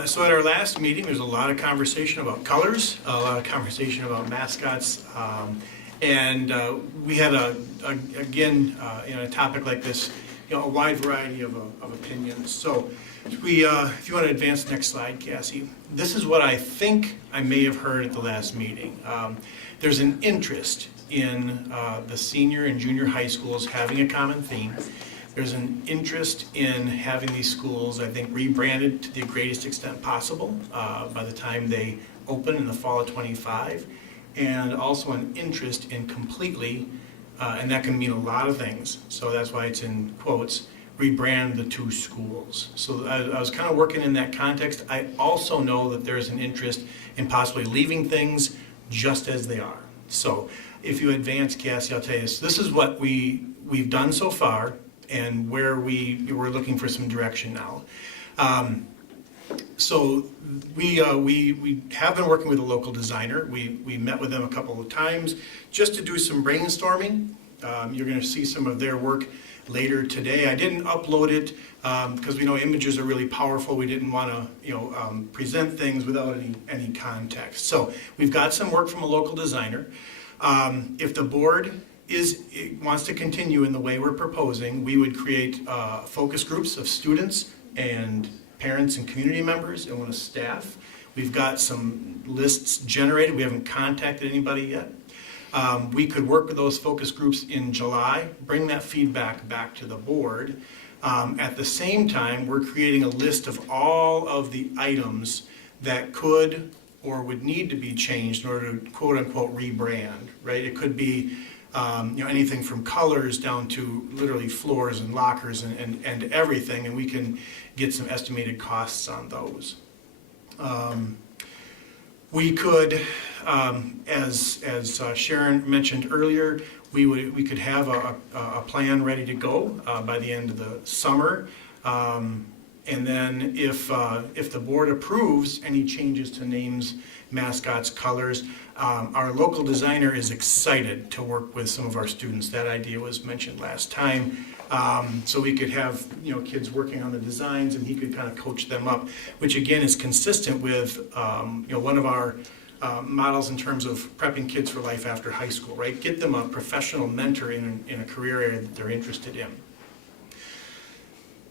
So at our last meeting, there's a lot of conversation about colors, a lot of conversation about mascots, and we had again, in a topic like this, a wide variety of opinions. So if you want to advance the next slide, Cassie, this is what I think I may have heard at the last meeting. There's an interest in the senior and junior high schools having a common theme, There's an interest in having these schools, I think, rebranded to the greatest extent possible by the time they open in the fall of '25, and also an interest in completely, and that can mean a lot of things, so that's why it's in quotes, rebrand the two schools. So I was kind of working in that context. I also know that there's an interest in possibly leaving things just as they are. So if you advance, Cassie, I'll tell you this is what we've done so far and where we're looking for some direction now. So we have been working with a local designer. We met with them a couple of times just to do some brainstorming. You're going to see some of their work later today. I didn't upload it because we know images are really powerful. We didn't want to present things without any context. So we've got some work from a local designer. If the board wants to continue in the way we're proposing, we would create focus groups of students and parents and community members and one of staff. We've got some lists generated. We haven't contacted anybody yet. We could work with those focus groups in July, bring that feedback back to the board. At the same time, we're creating a list of all of the items that could or would need to be changed in order to quote unquote rebrand, right? It could be anything from colors down to literally floors and lockers and everything, and we can get some estimated costs on those. We could, as Sharon mentioned earlier, we could have a plan ready to go by the end of the summer. And then if the board approves any changes to names, mascots, colors, our local designer is excited to work with some of our students. That idea was mentioned last time. So we could have kids working on the designs and he could kind of coach them up, which again is consistent with one of our models in terms of prepping kids for life after high school, right? Get them a professional mentor in a career area that they're interested in.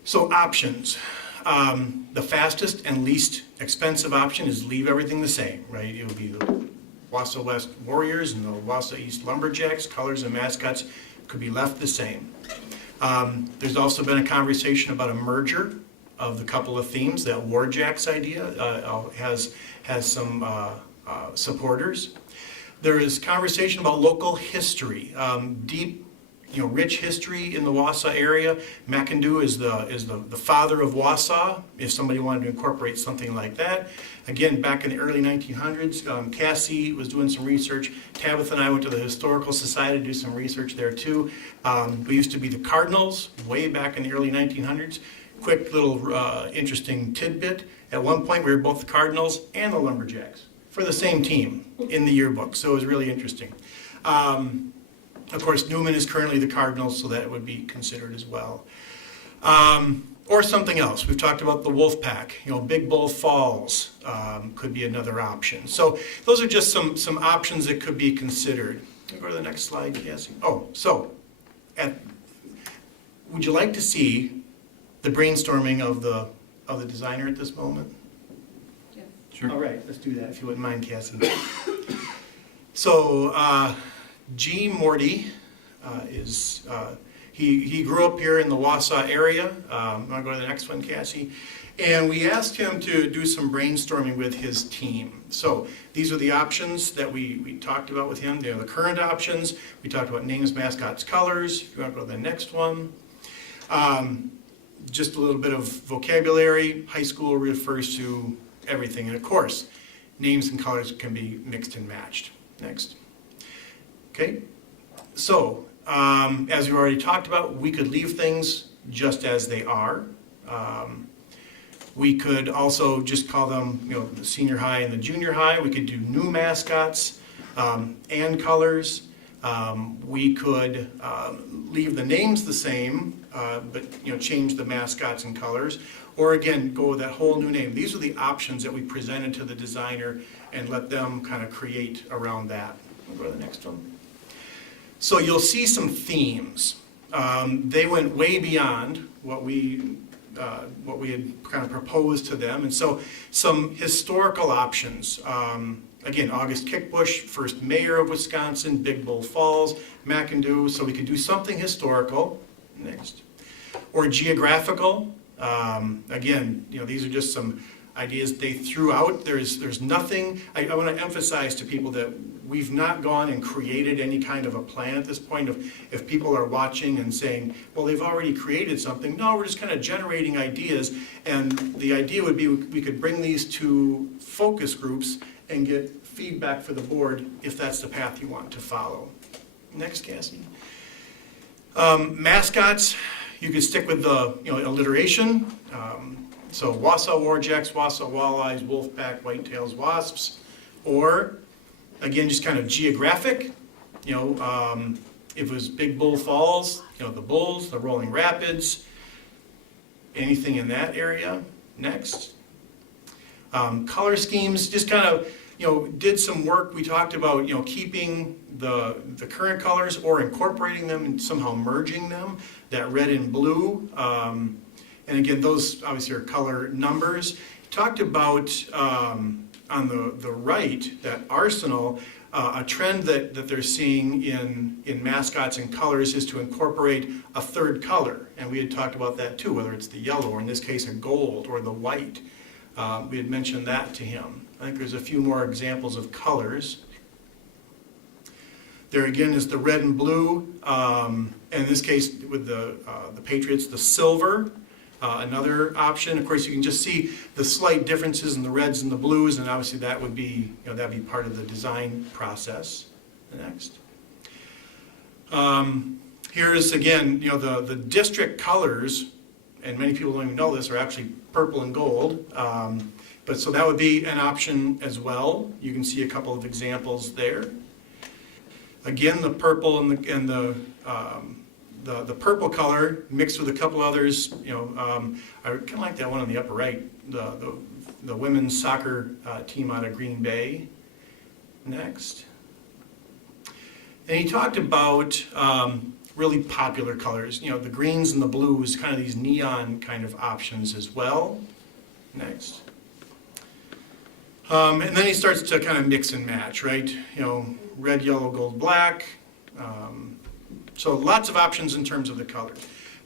So options. The fastest and least expensive option is leave everything the same, right? It would be the Wausau West Warriors and the Wausau East Lumberjacks. Colors and mascots could be left the same. There's also been a conversation about a merger of the couple of themes. That Warjacks idea has some supporters. There is conversation about local history, deep, rich history in the Wausau area. McIndoe is the father of Wausau, if somebody wanted to incorporate something like that. Again, back in the early 1900s, Cassie was doing some research. Tabitha and I went to the Historical Society to do some research there too. We used to be the Cardinals way back in the early 1900s. Quick little interesting tidbit. At one point, we were both the Cardinals and the Lumberjacks for the same team in the yearbook, so it was really interesting. Of course, Newman is currently the Cardinals, so that would be considered as well. Or something else. We've talked about the Wolf Pack. Big Bull Falls could be another option. So those are just some options that could be considered. Can I go to the next slide, Cassie? Oh, so would you like to see the brainstorming of the designer at this moment? Yeah. Sure. All right, let's do that if you wouldn't mind, Cassie. So G. Morty he grew up here in the Wausau area. I'm going to go to the next one, Cassie. And we asked him to do some brainstorming with his team. So these are the options that we talked about with him. The current options. We talked about names, mascots, colors. If you want to go to the next one. Just a little bit of vocabulary. High school refers to everything. And of course, names and colors can be mixed and matched. Next. Okay, so as we already talked about, we could leave things just as they are. We could also just call them, the senior high and the junior high. We could do new mascots and colors. We could leave the names the same, but change the mascots and colors. Or again, go with that whole new name. These are the options that we presented to the designer and let them kind of create around that. We'll go to the next one. So you'll see some themes. They went way beyond what we had kind of proposed to them, and so some historical options. Again, August Kickbush, first mayor of Wisconsin, Big Bull Falls, McIndoe. So we could do something historical. Next. or geographical. Again, these are just some ideas they threw out. There's nothing, I want to emphasize to people that we've not gone and created any kind of a plan at this point. If people are watching and saying, well, they've already created something. No, we're just kind of generating ideas. And the idea would be we could bring these to focus groups and get feedback for the board if that's the path you want to follow. Next, Cassie. Mascots, you could stick with the alliteration. So Wausau Warjacks, Wausau Walleyes, Wolfpack, Whitetails, Wasps. Or, again, just kind of geographic. If it was Big Bull Falls, the Bulls, the Rolling Rapids, anything in that area. Next. Color schemes, just kind of, did some work. We talked about, keeping the current colors or incorporating them and somehow merging them, that red and blue. And again, those obviously are color numbers. Talked about, on the right, that Arsenal, a trend that they're seeing in mascots and colors is to incorporate a third color. And we had talked about that too, whether it's the yellow, or in this case, a gold, or the white. We had mentioned that to him. I think there's a few more examples of colors. There again is the red and blue. And in this case, with the Patriots, the silver. Another option, of course, you can just see the slight differences in the reds and the blues, and obviously that would be, that'd be part of the design process. Next. Here's again, the district colors, and many people don't even know this, are actually purple and gold. But so that would be an option as well. You can see a couple of examples there. Again, the purple and the purple color mixed with a couple others, I kind of like that one on the upper right, the women's soccer team out of Green Bay. Next. And he talked about really popular colors, the greens and the blues, kind of these neon kind of options as well. Next. And then he starts to kind of mix and match, right? Red, yellow, gold, black. So lots of options in terms of the color.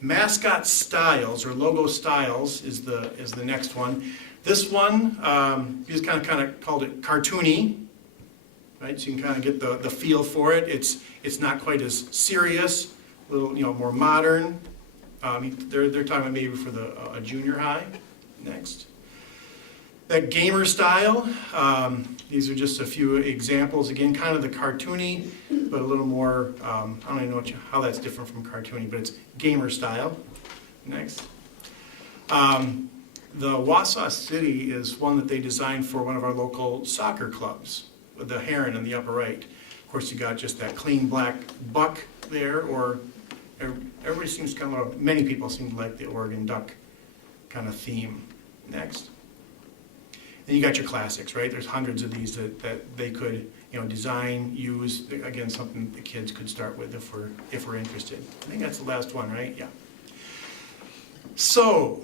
Mascot styles or logo styles is the next one. This one, he just kind of called it cartoony, right? So you can kind of get the feel for it. It's not quite as serious, a little more modern. They're talking about maybe for a junior high. Next. That gamer style, these are just a few examples. Again, kind of the cartoony, but a little more, I don't even know how that's different from cartoony, but it's gamer style. Next. The Wausau City is one that they designed for one of our local soccer clubs, with the heron in the upper right. Of course, you got just that clean black buck there, or everybody seems many people seem to like the Oregon duck kind of theme. Next. Then you got your classics, right? There's hundreds of these that they could, design, use. Again, something the kids could start with if we're interested. I think that's the last one, right? Yeah. So,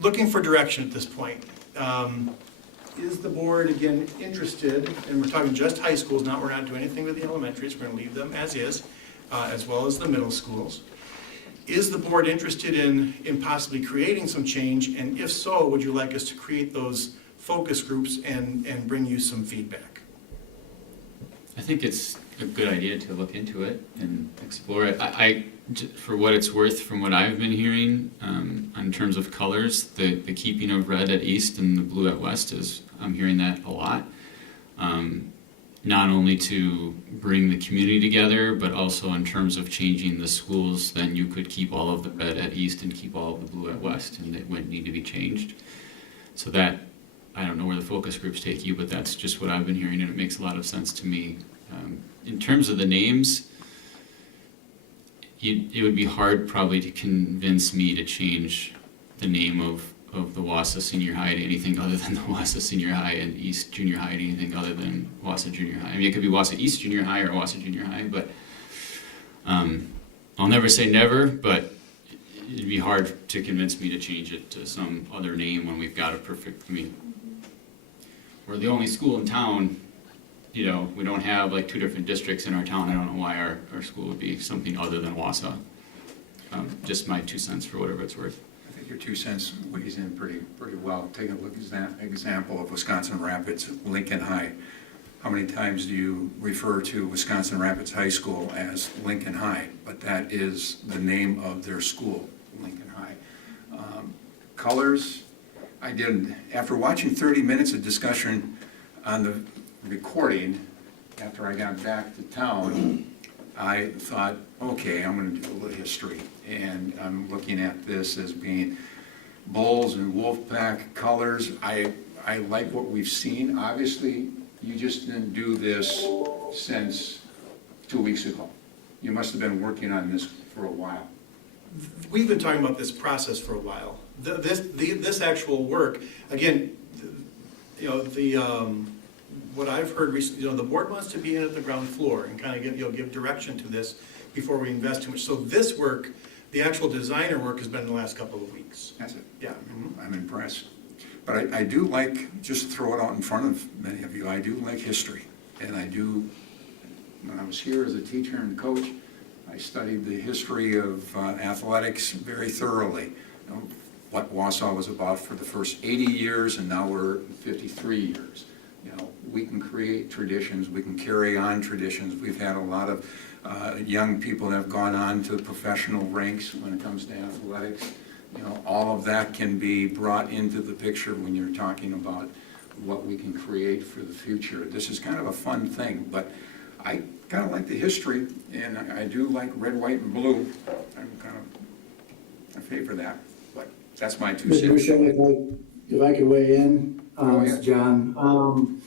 looking for direction at this point. Is the board, again, interested, and we're talking just high schools now, we're not doing anything with the elementaries, we're going to leave them as is, as well as the middle schools. Is the board interested in possibly creating some change, and if so, would you like us to create those focus groups and bring you some feedback? I think it's a good idea to look into it and explore it. I for what it's worth, from what I've been hearing, in terms of colors, the keeping of red at east and the blue at west I'm hearing that a lot. Not only to bring the community together, but also in terms of changing the schools, then you could keep all of the red at east and keep all of the blue at west, and it wouldn't need to be changed. So that, I don't know where the focus groups take you, but that's just what I've been hearing, and it makes a lot of sense to me. In terms of the names, it would be hard probably to convince me to change the name of the Wausau Senior High to anything other than the Wausau Senior High, and East Junior High to anything other than Wausau Junior High. I mean, it could be Wausau East Junior High or Wausau Junior High, but I'll never say never, but it'd be hard to convince me to change it to some other name when we've got a perfect, we're the only school in town you know, we don't have like two different districts in our town. I don't know why our school would be something other than Wausau. Just my 2 cents for whatever it's worth. I think your 2 cents weighs in pretty well. Take a look at that example of Wisconsin Rapids, Lincoln High. How many times do you refer to Wisconsin Rapids High School as Lincoln High? But that is the name of their school, Lincoln High. Colors, I did, after watching 30 minutes of discussion on the recording, after I got back to town, I thought, okay, I'm gonna do a little history. And I'm looking at this as being Bulls and Wolfpack colors. I like what we've seen. Obviously, you just didn't do this since 2 weeks ago. You must have been working on this for a while. We've been talking about this process for a while. This actual work, again, you know, what I've heard recently, you know, the board wants to be in at the ground floor and kind of give direction to this before we invest too much. So this work, the actual designer work has been the last couple of weeks. That's it. Yeah. I'm impressed. But I do like, just throw it out in front of many of you, I do like history. And I do, when I was here as a teacher and coach, I studied the history of athletics very thoroughly. You know, what Wausau was about for the first 80 years, and now we're 53 years. You know, we can create traditions, we can carry on traditions. We've had a lot of young people that have gone on to professional ranks when it comes to athletics. You know, all of that can be brought into the picture when you're talking about what we can create for the future. This is kind of a fun thing, but I kind of like the history, and I do like red, white, and blue. I favor that, but that's my 2 Mr. cents. Michelle, if I could weigh in, Oh, yeah. this is John.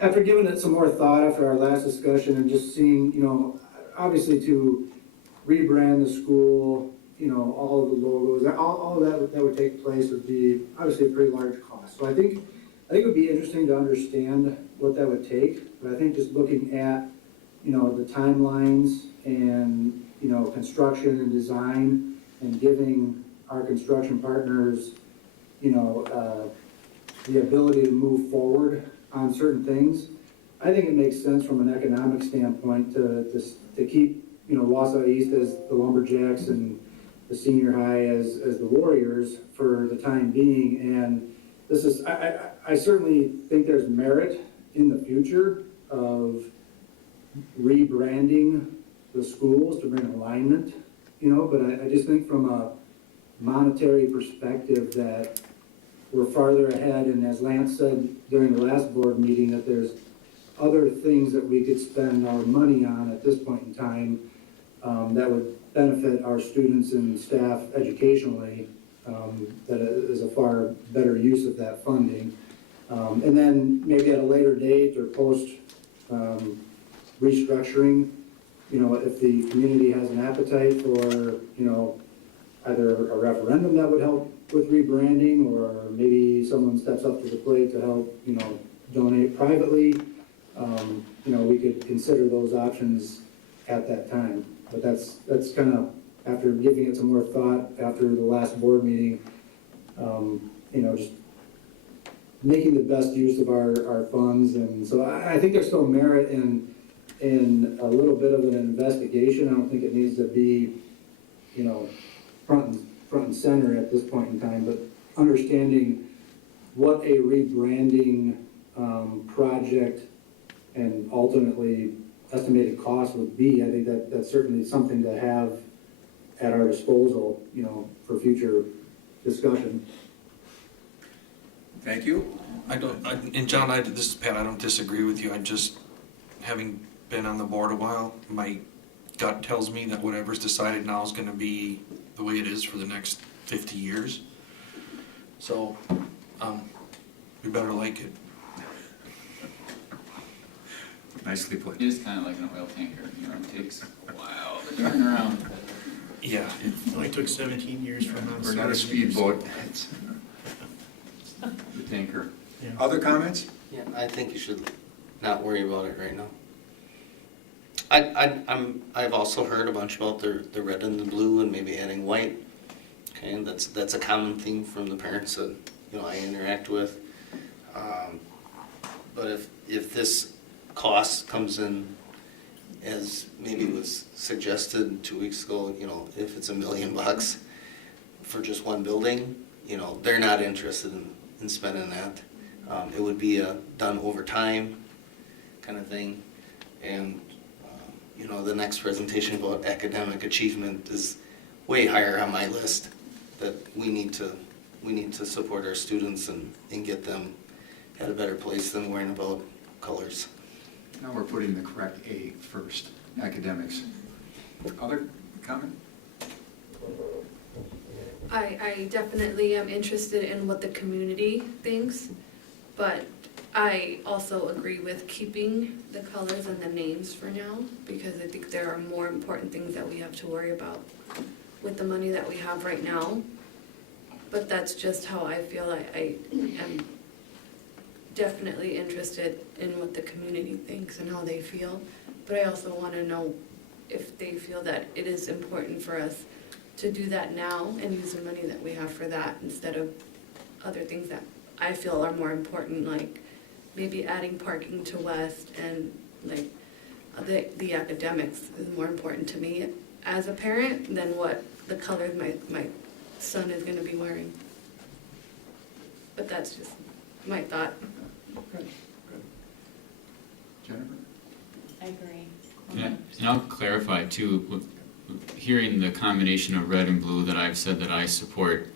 After giving it some more thought after our last discussion and just seeing, you know, obviously to rebrand the school, you know, all of the logos, all of that would take place would be obviously a pretty large cost. So I think it would be interesting to understand what that would take, but I think just looking at, you know, the timelines and, you know, construction and design and giving our construction partners, you know, the ability to move forward on certain things, I think it makes sense from an economic standpoint to keep, you know, Wausau East as the Lumberjacks and the senior high as the Warriors for the time being. And this is, I certainly think there's merit in the future of rebranding the schools to bring alignment, you know, but I just think from a monetary perspective that we're farther ahead, and as Lance said during the last board meeting, that there's other things that we could spend our money on at this point in time that would benefit our students and staff educationally, that is a far better use of that funding. And then maybe at a later date or post restructuring, you know, if the community has an appetite for, you know, either a referendum that would help with rebranding, or maybe someone steps up to the plate to help, you know, donate privately, you know, we could consider those options at that time. But that's kind of, after giving it some more thought after the last board meeting, you know, just making the best use of our funds. And so I think there's still merit in a little bit of an investigation. I don't think it needs to be, you know, front and center at this point in time, but understanding what a rebranding project and ultimately estimated cost would be, I think that's certainly something to have at our disposal, you know, for future discussion. Thank you. And John, this is Pat, I don't disagree with you. I just, having been on the board a while, my gut tells me that whatever's decided now is gonna be the way it is for the next 50 years. So, we better like it. Nicely put. It is kind of like an oil tanker, you know, it takes a while to turn around. Yeah. It only took 17 years from now. We're not a speedboat. It's the tanker. Yeah. Other comments? Yeah, I think you should not worry about it right now. I've also heard a bunch about the red and the blue and maybe adding white. Okay, and that's a common theme from the parents that, you know, I interact with. But if this cost comes in, as maybe was suggested 2 weeks ago, you know, if it's $1 million for just one building, you know, they're not interested in spending that. It would be a done over time kind of thing. And, you know, the next presentation about academic achievement is way higher on my list, that we need to support our students and get them at a better place than worrying about colors. Now we're putting the correct A first, academics. Other comment? I definitely am interested in what the community thinks, but I also agree with keeping the colors and the names for now, because I think there are more important things that we have to worry about with the money that we have right now. But that's just how I feel. I am definitely interested in what the community thinks and how they feel, but I also want to know if they feel that it is important for us to do that now and use the money that we have for that instead of other things that I feel are more important, like maybe adding parking to West, and like the academics is more important to me as a parent than what the colors my son is going to be wearing. But that's just my thought. Jennifer? I agree. And I'll clarify too, hearing the combination of red and blue that I've said that I support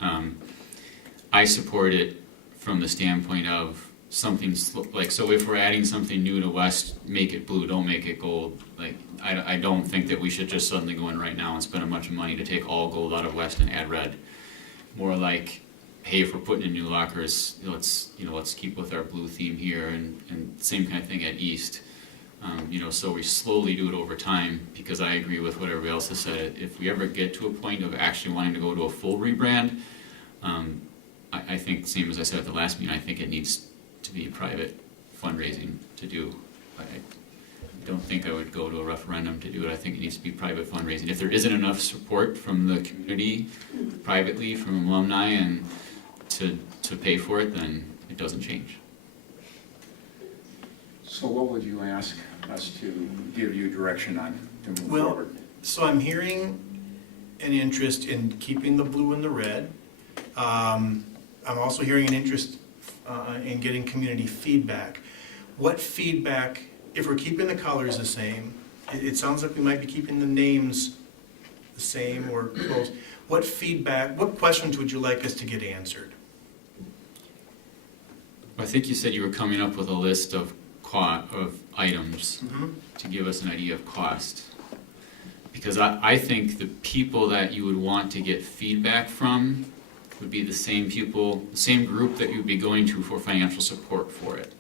it from the standpoint of something like, so if we're adding something new to West, make it blue, don't make it gold. Like, I don't think that we should just suddenly go in right now and spend a bunch of money to take all gold out of West and add red. More like, hey, if we're putting in new lockers, let's keep with our blue theme here, and same kind of thing at East. So we slowly do it over time, because I agree with what everybody else has said. If we ever get to a point of actually wanting to go to a full rebrand, I think, same as I said at the last meeting, I think it needs to be private fundraising to do. I don't think I would go to a referendum to do it. I think it needs to be private fundraising. If there isn't enough support from the community, privately, from alumni, and to pay for it, then it doesn't change. So what would you ask us to give you direction on to move Well, forward? so I'm hearing an interest in keeping the blue and the red. I'm also hearing an interest in getting community feedback. What feedback, if we're keeping the colors the same, it sounds like we might be keeping the names the same or close. What feedback, what questions would you like us to get answered? I think you said you were coming up with a list of items Mm-hmm. to give us an idea of cost. Because I think the people that you would want to get feedback from would be the same people, the same group that you'd be going to for financial support for it.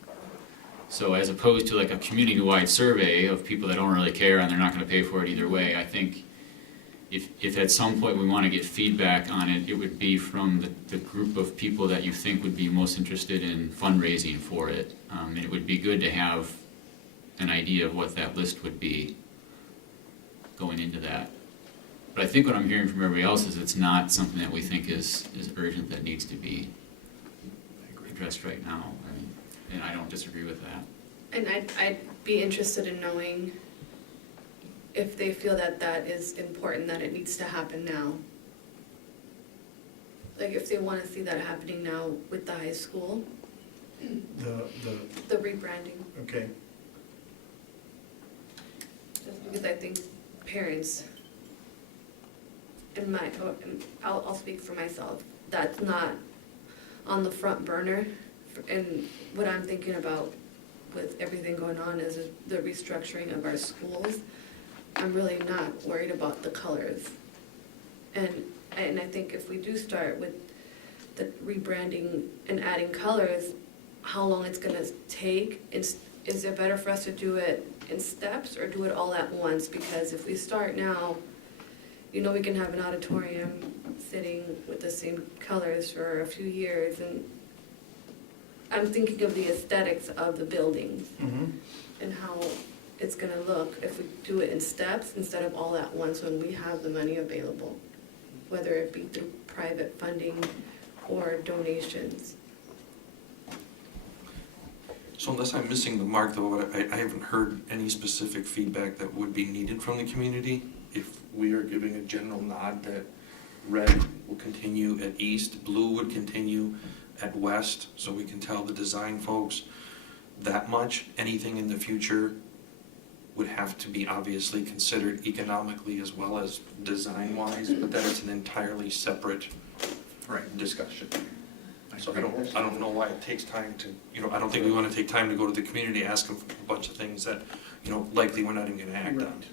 So as opposed to like a community-wide survey of people that don't really care and they're not going to pay for it either way, I think if at some point we want to get feedback on it, it would be from the group of people that you think would be most interested in fundraising for it. And it would be good to have an idea of what that list would be going into that. But I think what I'm hearing from everybody else is it's not something that we think is urgent, that needs to be addressed right now. And I don't disagree with that. And I'd be interested in knowing if they feel that that is important, that it needs to happen now. Like if they want to see that happening now with the high school, the rebranding. Okay. Just because I think parents, I'll speak for myself, that's not on the front burner. And what I'm thinking about with everything going on is the restructuring of our schools. I'm really not worried about the colors. And I think if we do start with the rebranding and adding colors, how long it's gonna take, is it better for us to do it in steps or do it all at once? Because if we start now, we can have an auditorium sitting with the same colors for a few years, and I'm thinking of the aesthetics of the buildings Mm-hmm. and how it's gonna look if we do it in steps instead of all at once when we have the money available, whether it be through private funding or donations. So unless I'm missing the mark though, I haven't heard any specific feedback that would be needed from the community. If we are giving a general nod that red will continue at east, blue would continue at west, so we can tell the design folks that much. Anything in the future would have to be obviously considered economically as well as design-wise, but that it's an entirely separate Right. discussion. So I don't know why it takes time to, I don't think we want to take time to go to the community, ask them a bunch of things that, likely we're not even going to act on.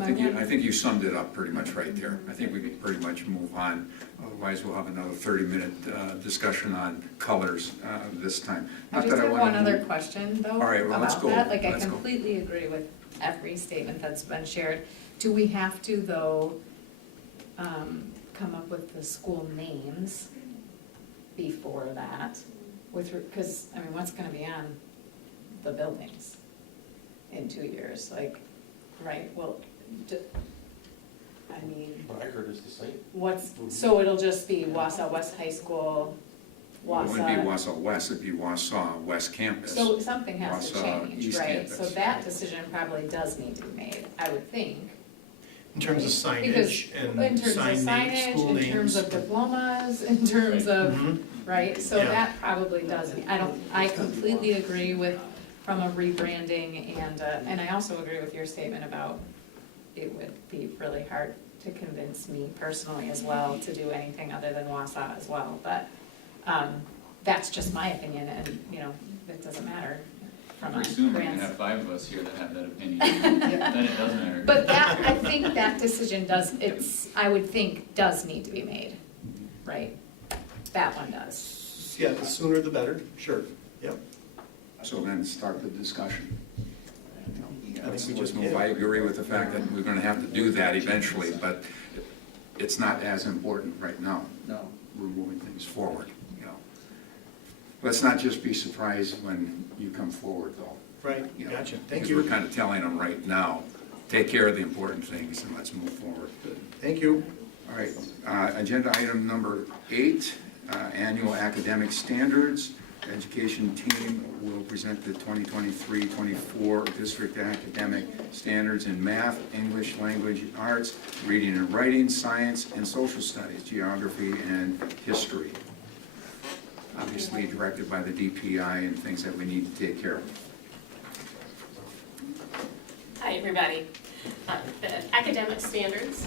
I think you summed it up pretty much right there. I think we can pretty much move on. Otherwise, we'll have another 30-minute discussion on colors this time. I Not just that have wanna one other move- question though All right, well, let's about go. that. Like, I Let's go. completely agree with every statement that's been shared. Do we have to though, come up with the school names before that? Because, what's gonna be on the buildings in 2 years? Like, right, well, What I heard is the same. so it'll just be Wausau West High School, It wouldn't be Wausau. Wausau West, it'd be Wausau West Campus. So something has to Wausau change, East right? Campus. So that decision probably does need to be made, I would think. In terms of Because signage in and terms of sign names, signage, school names. in terms of diplomas, in terms of, Mhm. right? So Yeah. that probably does, I completely agree with, from a rebranding and I also agree with your statement about it would be really hard to convince me personally as well to do anything other than Wausau as well, but, that's just my opinion and, it doesn't matter from a Pretty soon, we're gonna brand. have 5 of us here that have that opinion, then it does matter. But that, I think that decision I would think does need to be made, right? That one does. Yeah, the sooner the better, sure, yep. So then start the discussion. I think we just I agree with the fact that we're gonna have to do that eventually, but it's not as important right now. No. We're moving things forward. Let's not just be surprised when you come forward, though. Right, you know, gotcha, thank Because you. we're kind of telling them right now, take care of the important things and let's move forward. Thank you. All right, agenda item number 8, annual academic standards. Education team will present the 2023-24 district academic standards in math, English language arts, reading and writing, science and social studies, geography and history. Obviously directed by the DPI and things that we need to take care of. Hi, everybody. The academic standards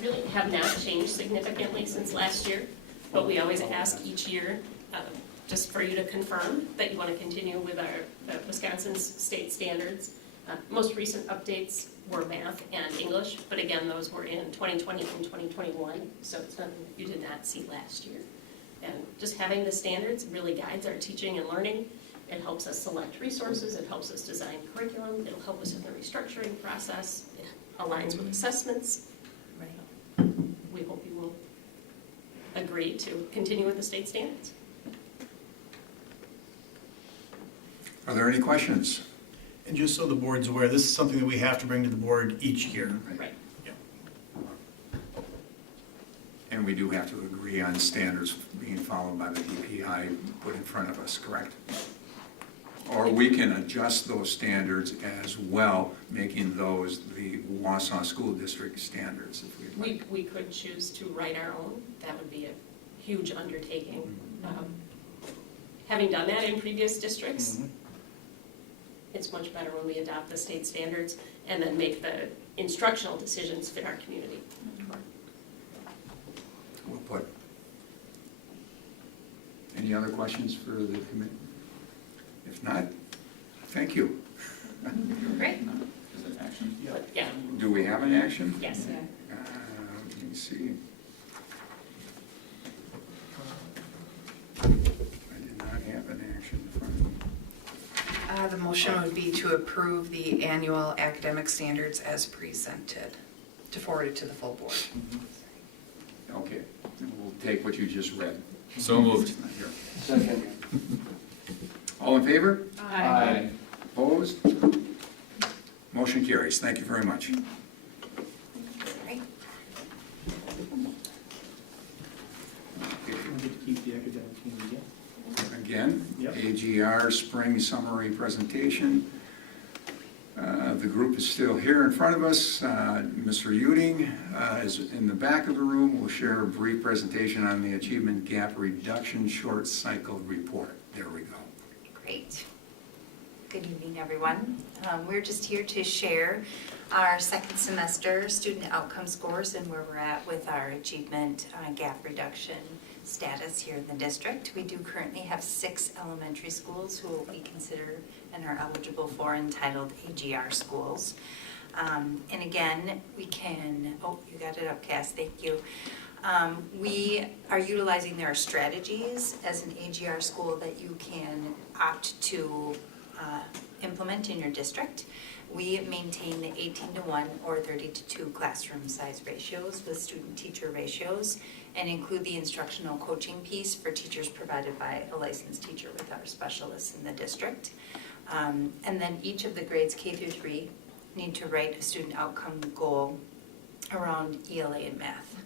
really have not changed significantly since last year, but we always ask each year just for you to confirm that you want to continue with the Wisconsin's state standards. Most recent updates were math and English, but again, those were in 2020 and 2021, so it's something you did not see last year. And just having the standards really guides our teaching and learning. It helps us select resources, it helps us design curriculum, it'll help us in the restructuring process, it aligns with assessments. We hope you will agree to continue with the state standards. Are there any questions? And just so the board's aware, this is something that we have to bring to the board each year. Right. And we do have to agree on standards being followed by the DPI put in front of us, correct? Or we can adjust those standards as well, making those the Wausau School District standards if we'd like. We could choose to write our own. That would be a huge undertaking. Having done that in previous districts, it's much better when we adopt the state standards and then make the instructional decisions fit our community. Well put. Any other questions for the committee? If not, thank you. Great. Is it action? Yeah, Do we have an action? yes. Yeah. Let me see. I did not have an action in front of me. The motion would be to approve the annual academic standards as presented, to forward it to the full board. Okay, then we'll take what you just read. So moved. It's not here. Second. All in favor? Aye. Opposed? Motion carries. Thank you very much. Right? We get to keep the academic team again. again. Yep. AGR Spring Summary Presentation. The group is still here in front of us. Mr. Uding is in the back of the room. Will share a brief presentation on the Achievement Gap Reduction Short Cycle Report. There we go. Great. Good evening, everyone. We're just here to share our second semester student outcome scores and where we're at with our achievement gap reduction status here in the district. We do currently have 6 elementary schools who we consider and are eligible for entitled AGR schools. And again, we can, oh, you got it up, Cass, thank you. We are utilizing their strategies as an AGR school that you can opt to implement in your district. We maintain the 18:1 or 30:2 classroom size ratios with student-teacher ratios and include the instructional coaching piece for teachers provided by a licensed teacher with our specialists in the district. And then each of the grades K through 3 need to write a student outcome goal around ELA and math.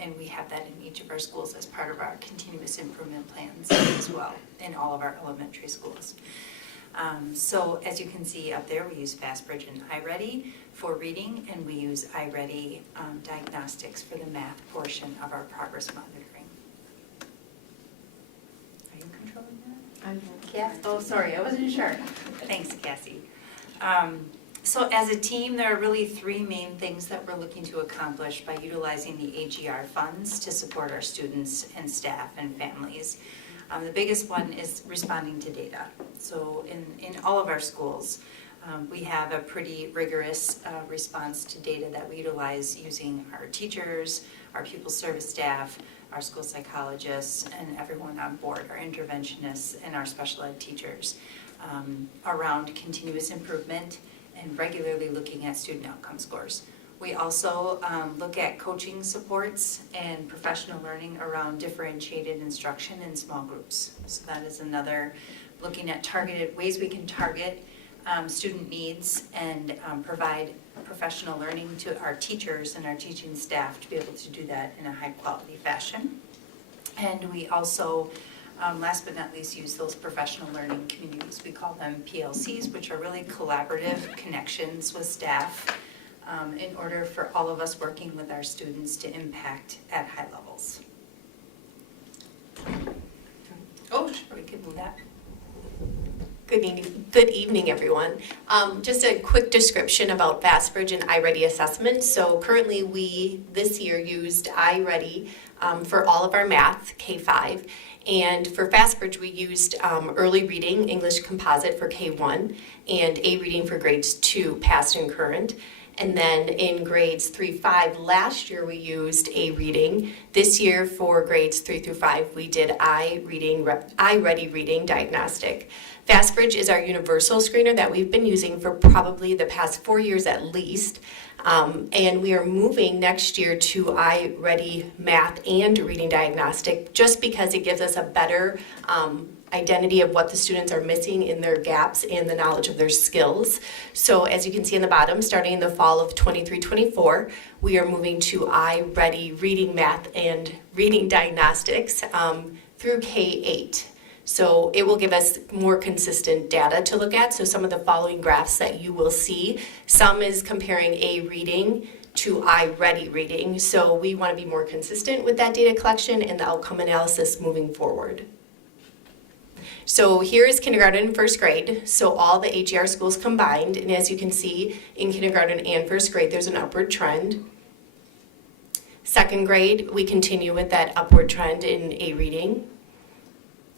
And we have that in each of our schools as part of our continuous improvement plans as well in all of our elementary schools. So as you can see up there, we use FastBridge and iReady for reading, and we use iReady diagnostics for the math portion of our progress monitoring. Are you controlling that? Yeah. Oh, sorry, I wasn't sure. Thanks, Cassie. So as a team, there are really 3 main things that we're looking to accomplish by utilizing the AGR funds to support our students and staff and families. The biggest one is responding to data. So in all of our schools, we have a pretty rigorous response to data that we utilize using our teachers, our pupil service staff, our school psychologists, and everyone on board, our interventionists and our special ed teachers, around continuous improvement and regularly looking at student outcome scores. We also look at coaching supports and professional learning around differentiated instruction in small groups. So that is another, looking at targeted ways we can target student needs and provide professional learning to our teachers and our teaching staff to be able to do that in a high quality fashion. And we also, last but not least, use those professional learning communities. We call them PLCs, which are really collaborative connections with staff, in order for all of us working with our students to impact at high levels. Oh, sure, we could move that. Good evening, everyone. Just a quick description about FastBridge and iReady assessment. So currently we, this year, used iReady for all of our math, K-5. And for FastBridge, we used early reading, English composite for K-1, and A reading for grades 2, past and current. And then in grades 3-5, last year we used A reading. This year for grades 3 through 5, we did iReady reading diagnostic. FastBridge is our universal screener that we've been using for probably the past 4 years at least. And we are moving next year to iReady math and reading diagnostic just because it gives us a better identity of what the students are missing in their gaps and the knowledge of their skills. So as you can see in the bottom, starting in the fall of 23-24, we are moving to iReady reading math and reading diagnostics through K-8. So it will give us more consistent data to look at. So some of the following graphs that you will see, some is comparing A reading to iReady reading. So we want to be more consistent with that data collection and the outcome analysis moving forward. So here is kindergarten and first grade. So all the AGR schools combined, and as you can see in kindergarten and first grade, there's an upward trend. Second grade, we continue with that upward trend in A reading.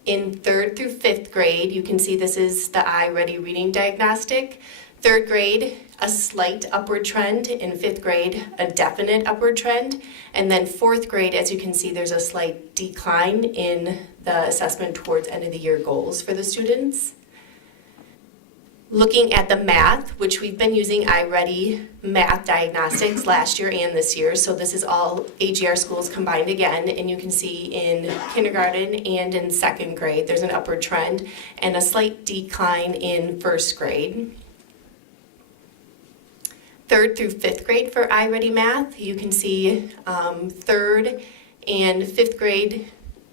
In 3rd through 5th grade, you can see this is the iReady reading diagnostic. 3rd grade, a slight upward trend. In 5th grade, a definite upward trend. And then 4th grade, as you can see, there's a slight decline in the assessment towards end of the year goals for the students. Looking at the math, which we've been using iReady math diagnostics last year and this year, so this is all AGR schools combined again, and you can see in kindergarten and in 2nd grade there's an upward trend and a slight decline in 1st grade. 3rd through 5th grade for iReady math, you can see 3rd and 5th grade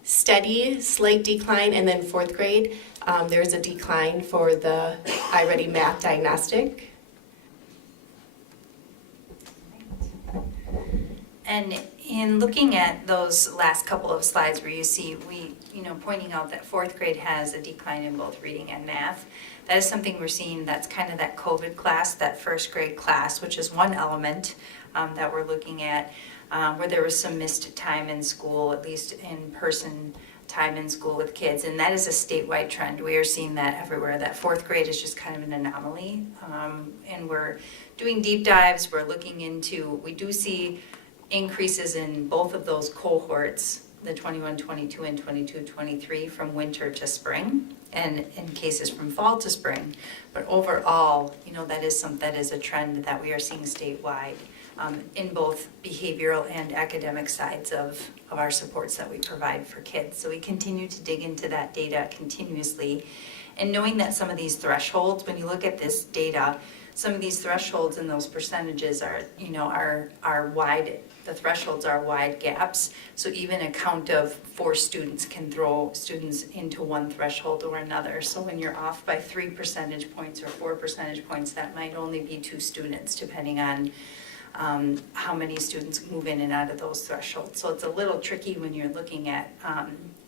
steady, slight decline, and then fourth grade, there's a decline for the iReady math diagnostic. And in looking at those last couple of slides where you see pointing out that fourth grade has a decline in both reading and math, that is something we're seeing that's kind of that COVID class, that first grade class, which is one element that we're looking at, where there was some missed time in school, at least in person time in school with kids, and that is a statewide trend. We are seeing that everywhere. That fourth grade is just kind of an anomaly, and we're doing deep dives. We're looking into, we do see increases in both of those cohorts, the 21-22 and 22-23 from winter to spring, and in cases from fall to spring. But overall, that is a trend that we are seeing statewide in both behavioral and academic sides of our supports that we provide for kids. So we continue to dig into that data continuously, and knowing that some of these thresholds, when you look at this data, some of these thresholds and those percentages are wide. The thresholds are wide gaps. So even a count of 4 students can throw students into one threshold or another. So when you're off by 3 percentage points or 4 percentage points, that might only be 2 students, depending on how many students move in and out of those thresholds. So it's a little tricky when you're looking at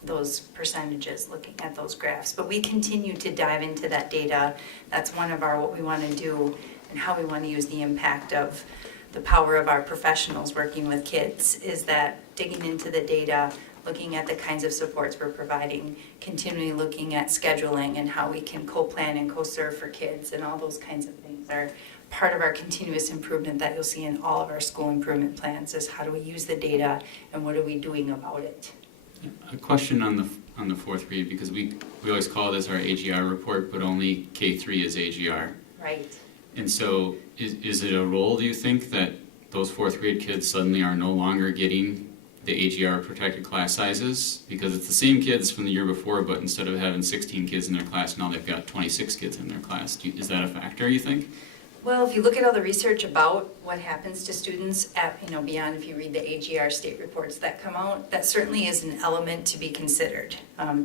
those percentages, looking at those graphs. But we continue to dive into that data. That's one of what we want to do, and how we want to use the impact of the power of our professionals working with kids, is that digging into the data, looking at the kinds of supports we're providing, continually looking at scheduling and how we can co-plan and co-serve for kids, and all those kinds of things are part of our continuous improvement that you'll see in all of our school improvement plans, is how do we use the data and what are we doing about it. A question on the fourth grade, because we always call this our AGR report, but only K3 is AGR. Right. And so is it a role, do you think, that those fourth grade kids suddenly are no longer getting the AGR protected class sizes? Because it's the same kids from the year before, but instead of having 16 kids in their class, now they've got 26 kids in their class. Is that a factor, you think? Well, if you look at all the research about what happens to students beyond, if you read the AGR state reports that come out, that certainly is an element to be considered.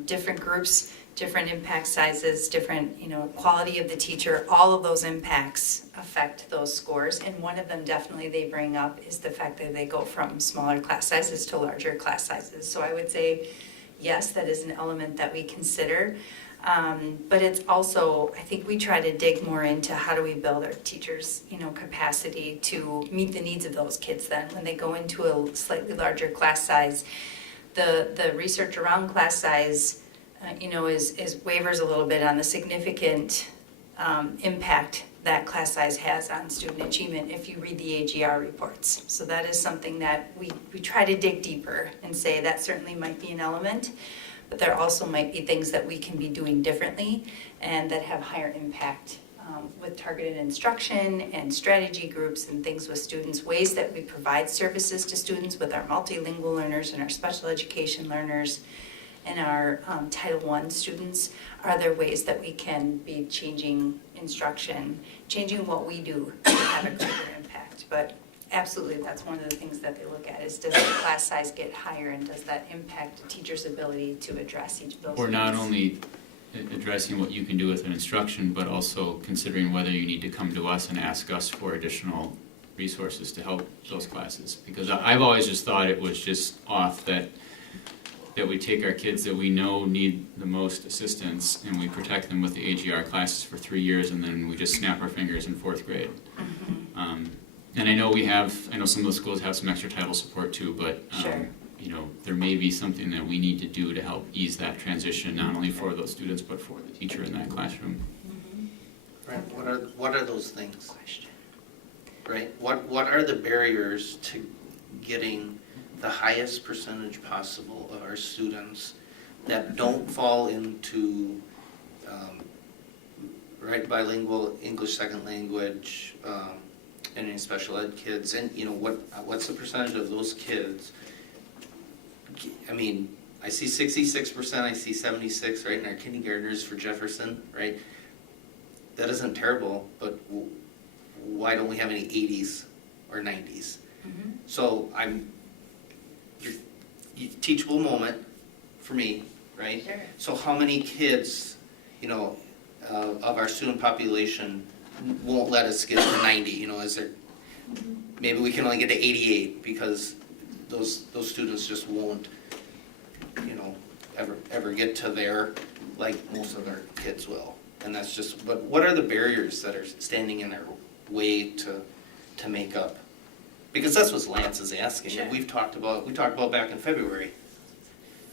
Different groups, different impact sizes, different, quality of the teacher, all of those impacts affect those scores. And one of them definitely they bring up is the fact that they go from smaller class sizes to larger class sizes. So I would say, yes, that is an element that we consider. But it's also, I think we try to dig more into how do we build our teachers' capacity to meet the needs of those kids then when they go into a slightly larger class size. The research around class size is wavers a little bit on the significant impact that class size has on student achievement if you read the AGR reports. So that is something that we try to dig deeper and say that certainly might be an element, but there also might be things that we can be doing differently and that have higher impact with targeted instruction and strategy groups and things with students, ways that we provide services to students with our multilingual learners and our special education learners and our Title I students. Are there ways that we can be changing instruction, changing what we do to have a greater impact? But absolutely, that's one of the things that they look at is, does the class size get higher and does that impact a teacher's ability to address each of those Or not needs? only addressing what you can do with an instruction, but also considering whether you need to come to us and ask us for additional resources to help those classes. Because I've always just thought it was just off that we take our kids that we know need the most assistance and we protect them with the AGR classes for 3 years, and then we just snap our fingers in fourth grade. And I know some of the schools have some extra title support too, but Sure. There may be something that we need to do to help ease that transition, not only for those students, but for the teacher in that classroom. Right, what are those things? Right, what are the barriers to getting the highest percentage possible of our students that don't fall into bilingual English second language and in special ed kids, and what's the percentage of those kids? I mean, I see 66%, I see 76%, right, in our kindergartners for Jefferson, right? That isn't terrible, but why don't we have any 80s or 90s? So you teachable moment for me, right? Sure. So how many kids, you know, of our student population won't let us get to 90, you know, is there, maybe we can only get to 88 because those students just won't, you know, ever get to there like most of our kids will. And that's just, but what are the barriers that are standing in our way to make up? Because that's what Lance is asking. Sure. We talked about back in February.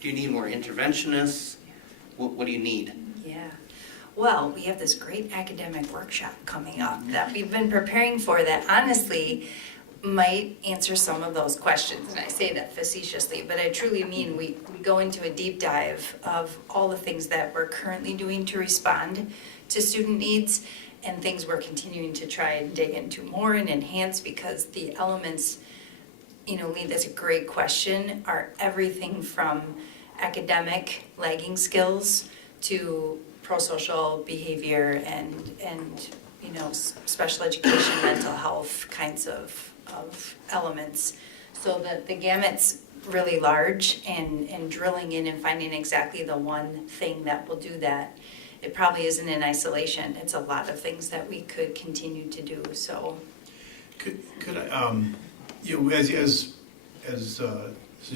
Do you need more interventionists? What do you need? Yeah. Well, we have this great academic workshop coming up that we've been preparing for that honestly might answer some of those questions. And I say that facetiously, but I truly mean we go into a deep dive of all the things that we're currently doing to respond to student needs and things we're continuing to try and dig into more and enhance, because the elements, you know, Lee, that's a great question, are everything from academic lagging skills to pro-social behavior and you know, special education, mental health kinds of elements. So that the gamut's really large, and drilling in and finding exactly the one thing that will do that, it probably isn't in isolation. It's a lot of things that we could continue to do, so. Could I, you know, as Mrs.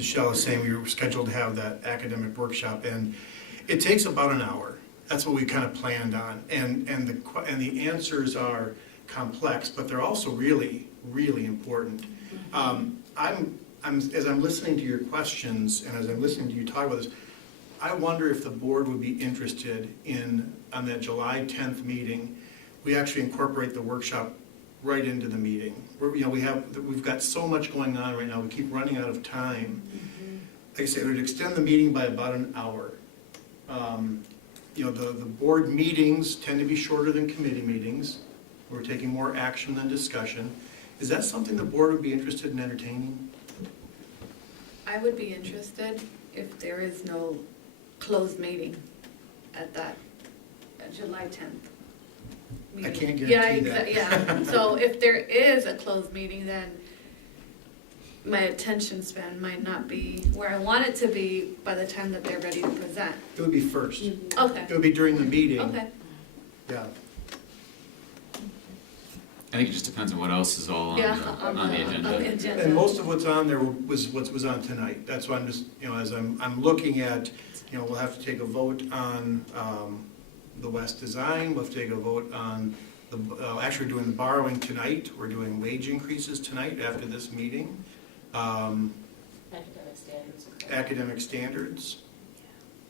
Shell is saying, we were scheduled to have that academic workshop, and it takes about an hour. That's what we kind of planned on, and the answers are complex, but they're also really, really important. As I'm listening to your questions and as I'm listening to you talk about this, I wonder if the board would be interested in, on that July 10th meeting, we actually incorporate the workshop right into the meeting. You know, we've got so much going on right now, we keep running out of time. Like I said, it would extend the meeting by about an hour. You know, the board meetings tend to be shorter than committee meetings. We're taking more action than discussion. Is that something the board would be interested in entertaining? I would be interested if there is no closed meeting at that July 10th. I can't Yeah, guarantee that. Yeah, so if there is a closed meeting, then my attention span might not be where I want it to be by the time that they're ready to present. It would be first. Okay, It would be during the meeting. okay. Yeah. I think it just depends on what else is all on Yeah, the on agenda. the agenda. And most of what's on there was what was on tonight. That's why I'm just, you know, as I'm looking at, you know, we'll have to take a vote on the West design, we'll have to take a vote on actually we're doing the borrowing tonight, we're doing wage increases tonight after this meeting. Academic standards. Academic standards.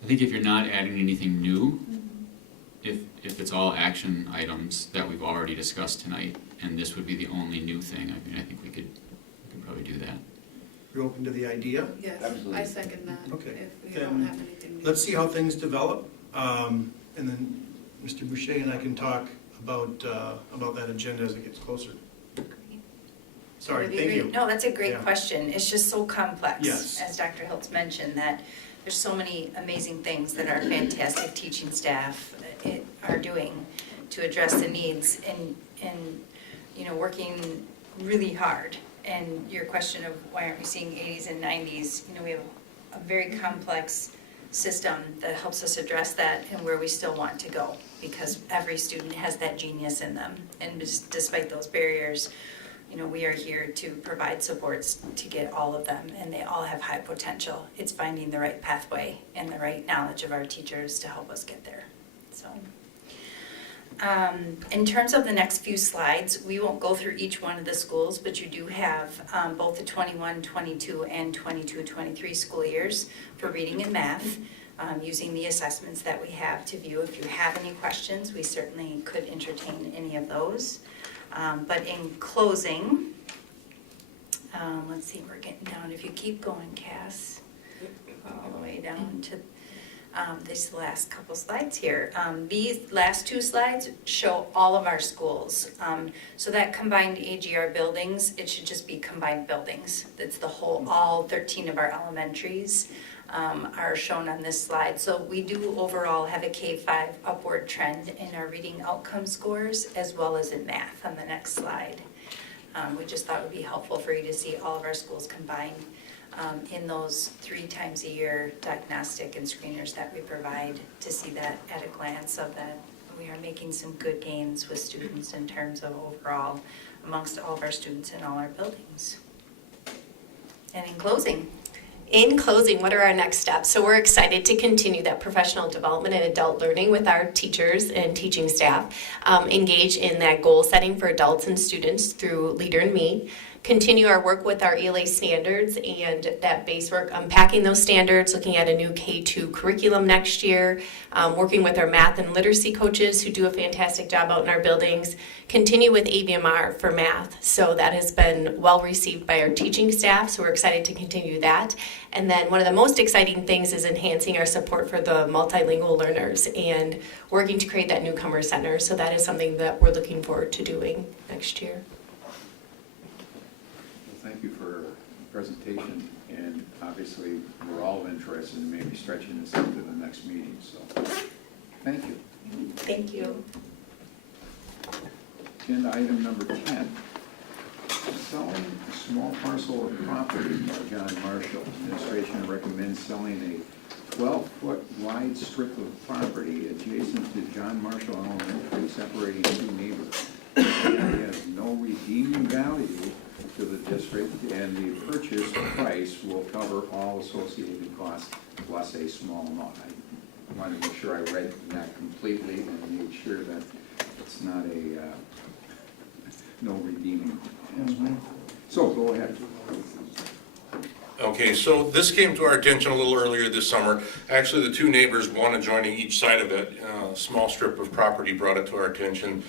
I think if you're not adding anything new, if it's all action items that we've already discussed tonight, and this would be the only new thing, I mean, I think we could probably do that. You're open to the idea? Yes, Absolutely. I second that. Okay. If we Then don't have anything. Let's see how things develop, and then Mr. Boucher and I can talk about that agenda as it gets closer. Sorry, Would be thank great. you. No, that's a great Yeah. question. It's just so complex. Yes. As Dr. Hiltz mentioned, that there's so many amazing things that our fantastic teaching staff are doing to address the needs and you know, working really hard. And your question of why aren't we seeing 80s and 90s, you know, we have a very complex system that helps us address that and where we still want to go, because every student has that genius in them. And despite those barriers, you know, we are here to provide supports to get all of them, and they all have high potential. It's finding the right pathway and the right knowledge of our teachers to help us get there. So, in terms of the next few slides, we won't go through each one of the schools, but you do have both the 21-22 and 22-23 school years for reading and math, using the assessments that we have to view. If you have any questions, we certainly could entertain any of those. But in closing, let's see, we're getting down, if you keep going, Cass, all the way down to these last couple slides here. These last two slides show all of our schools. So that combined AGR buildings, it should just be combined buildings. It's the whole, all 13 of our elementaries are shown on this slide. So we do overall have a K-5 upward trend in our reading outcome scores as well as in math on the next slide. We just thought it would be helpful for you to see all of our schools combined in those 3 times a year diagnostic and screeners that we provide to see that at a glance of that we are making some good gains with students in terms of overall amongst all of our students in all our buildings. And in closing, what are our next steps? So we're excited to continue that professional development and adult learning with our teachers and teaching staff, engage in that goal setting for adults and students through Leader in Me, continue our work with our ELA standards and that base work, unpacking those standards, looking at a new K-2 curriculum next year, working with our math and literacy coaches who do a fantastic job out in our buildings, continue with ABMR for math. So that has been well received by our teaching staff, so we're excited to continue that. And then one of the most exciting things is enhancing our support for the multilingual learners and working to create that newcomer center. So that is something that we're looking forward to doing next year. Thank you for the presentation, and obviously, we're all interested in maybe stretching this into the next meeting, so, thank you. Thank you. Agenda item number 10, selling a small parcel of property by John Marshall. Administration recommends selling a 12-foot wide strip of property adjacent to John Marshall Elementary, separating 2 neighborhoods. The area has no redeeming value to the district, and the purchase price will cover all associated costs plus a small amount. I wanted to make sure I read that completely and made sure that it's not a no redeeming aspect. So go ahead. Okay, so this came to our attention a little earlier this summer. Actually, the 2 neighbors, one adjoining each side of it, small strip of property, brought it to our attention.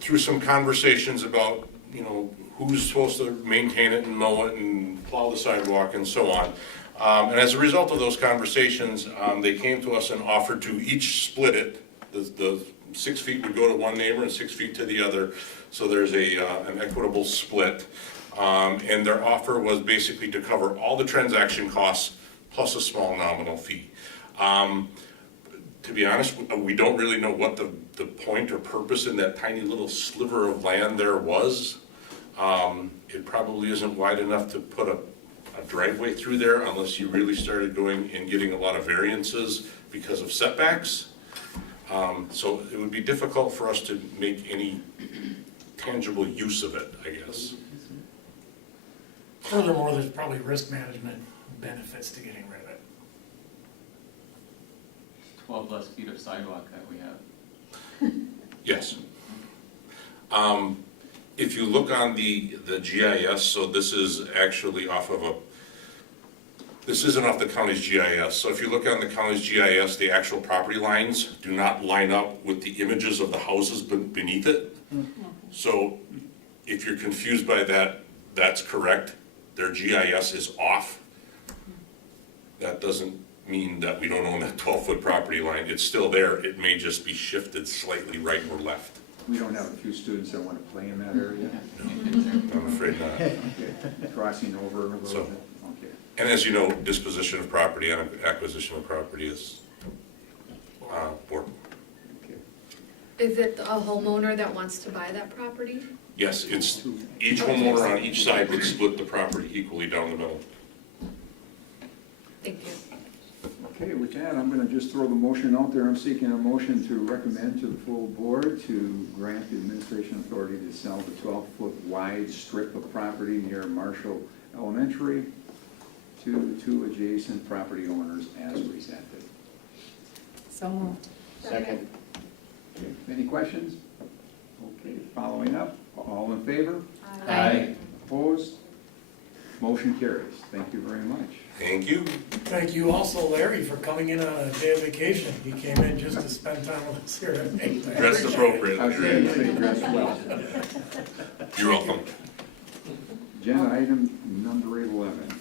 Through some conversations about, who's supposed to maintain it and mow it and plow the sidewalk and so on. And as a result of those conversations, they came to us and offered to each split it. The 6 feet would go to one neighbor and 6 feet to the other, so there's an equitable split. And their offer was basically to cover all the transaction costs plus a small nominal fee. To be honest, we don't really know what the point or purpose in that tiny little sliver of land there was. It probably isn't wide enough to put a driveway through there unless you really started going and getting a lot of variances because of setbacks. So it would be difficult for us to make any tangible use of it, I guess. Furthermore, there's probably risk management benefits to getting rid of it. 12 less feet of sidewalk that we have. Yes. If you look on the GIS, so this is actually off of this isn't off the county's GIS. So if you look on the county's GIS, the actual property lines do not line up with the images of the houses beneath it. So if you're confused by that, that's correct. Their GIS is off. That doesn't mean that we don't own that 12-foot property line. It's still there. It may just be shifted slightly right or left. We don't have a few students that want to play in that area? I'm afraid not. Okay. Crossing over a little So- bit? Okay. And as you know, disposition of property and acquisition of property is work. Okay. is it a homeowner that wants to buy that property? Yes, it's each homeowner on each side would split the property equally down the middle. Thank you. Okay, with that, I'm going to just throw the motion out there. I'm seeking a motion to recommend to the full board to grant the administration authority to sell the 12-foot wide strip of property near Marshall Elementary to 2 adjacent property owners as presented. So moved. Second. Any questions? Okay, following up, all in favor? Aye. Opposed? Motion carries. Thank you very much. Thank you. Thank you also, Larry, for coming in on a day of vacation. He came in just to spend time with us here at May. Dressed I was appropriately. going to say dress well. You're welcome. Agenda item number 11,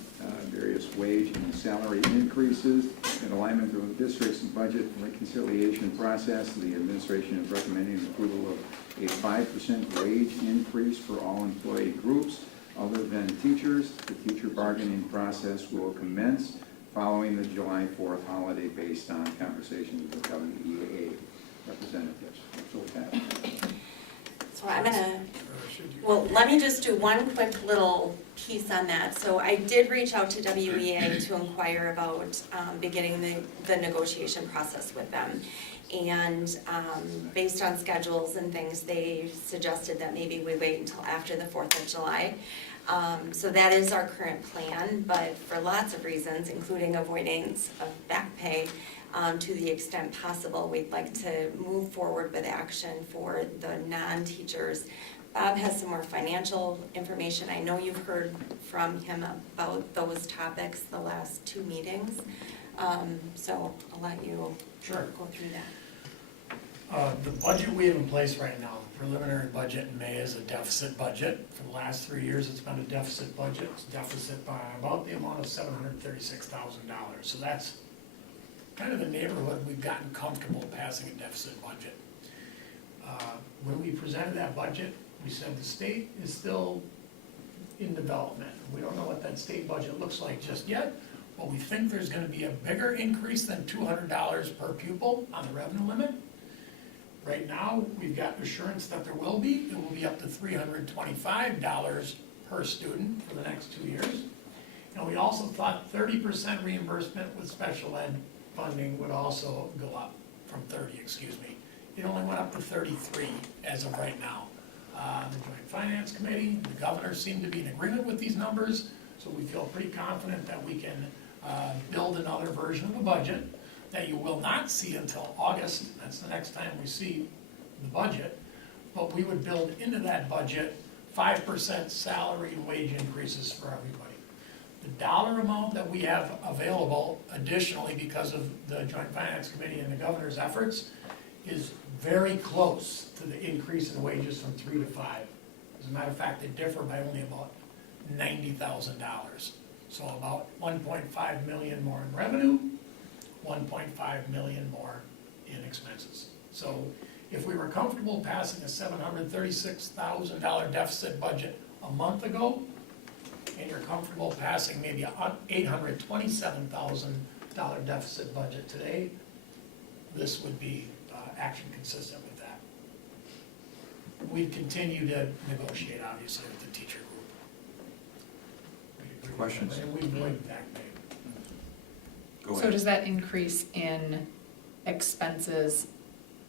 various wage and salary increases in alignment with the district's budget reconciliation process. The administration is recommending approval of a 5% wage increase for all employee groups other than teachers. The teacher bargaining process will commence following the July 4th holiday based on conversations with WEAA representatives. So with that, So I'm gonna, Well, let me just do one quick little piece on that. So I did reach out to WEA to inquire about beginning the negotiation process with them. And based on schedules and things, they suggested that maybe we wait until after the 4th of July. So that is our current plan, but for lots of reasons, including avoidance of back pay, to the extent possible, we'd like to move forward with action for the non-teachers. Bob has some more financial information. I know you've heard from him about those topics the last 2 meetings. So I'll let you Sure. go through that. The budget we have in place right now, the preliminary budget in May, is a deficit budget. For the last 3 years, it's been a deficit budget. It's deficit by about the amount of $736,000. So that's kind of the neighborhood we've gotten comfortable passing a deficit budget. When we presented that budget, we said the state is still in development. We don't know what that state budget looks like just yet, but we think there's gonna be a bigger increase than $200 per pupil on the revenue limit. Right now, we've got assurance that there will be. It will be up to $325 per student for the next 2 years. And we also thought 30% reimbursement with special ed funding would also go up from 30, excuse me. It only went up to 33 as of right now. The Joint Finance Committee, the governor seemed to be in agreement with these numbers, so we feel pretty confident that we can build another version of the budget that you will not see until August. That's the next time we see the budget. But we would build into that budget 5% salary and wage increases for everybody. The dollar amount that we have available additionally because of the Joint Finance Committee and the governor's efforts is very close to the increase in wages from 3 to 5. As a matter of fact, they differ by only about $90,000. So about 1.5 million more in revenue, 1.5 million more in expenses. So if we were comfortable passing a $736,000 deficit budget a month ago, and you're comfortable passing maybe a $827,000 deficit budget today, this would be action consistent with that. We'd continue to negotiate, obviously, with the teacher group. Questions? And we would back pay. Go So ahead. does that increase in expenses,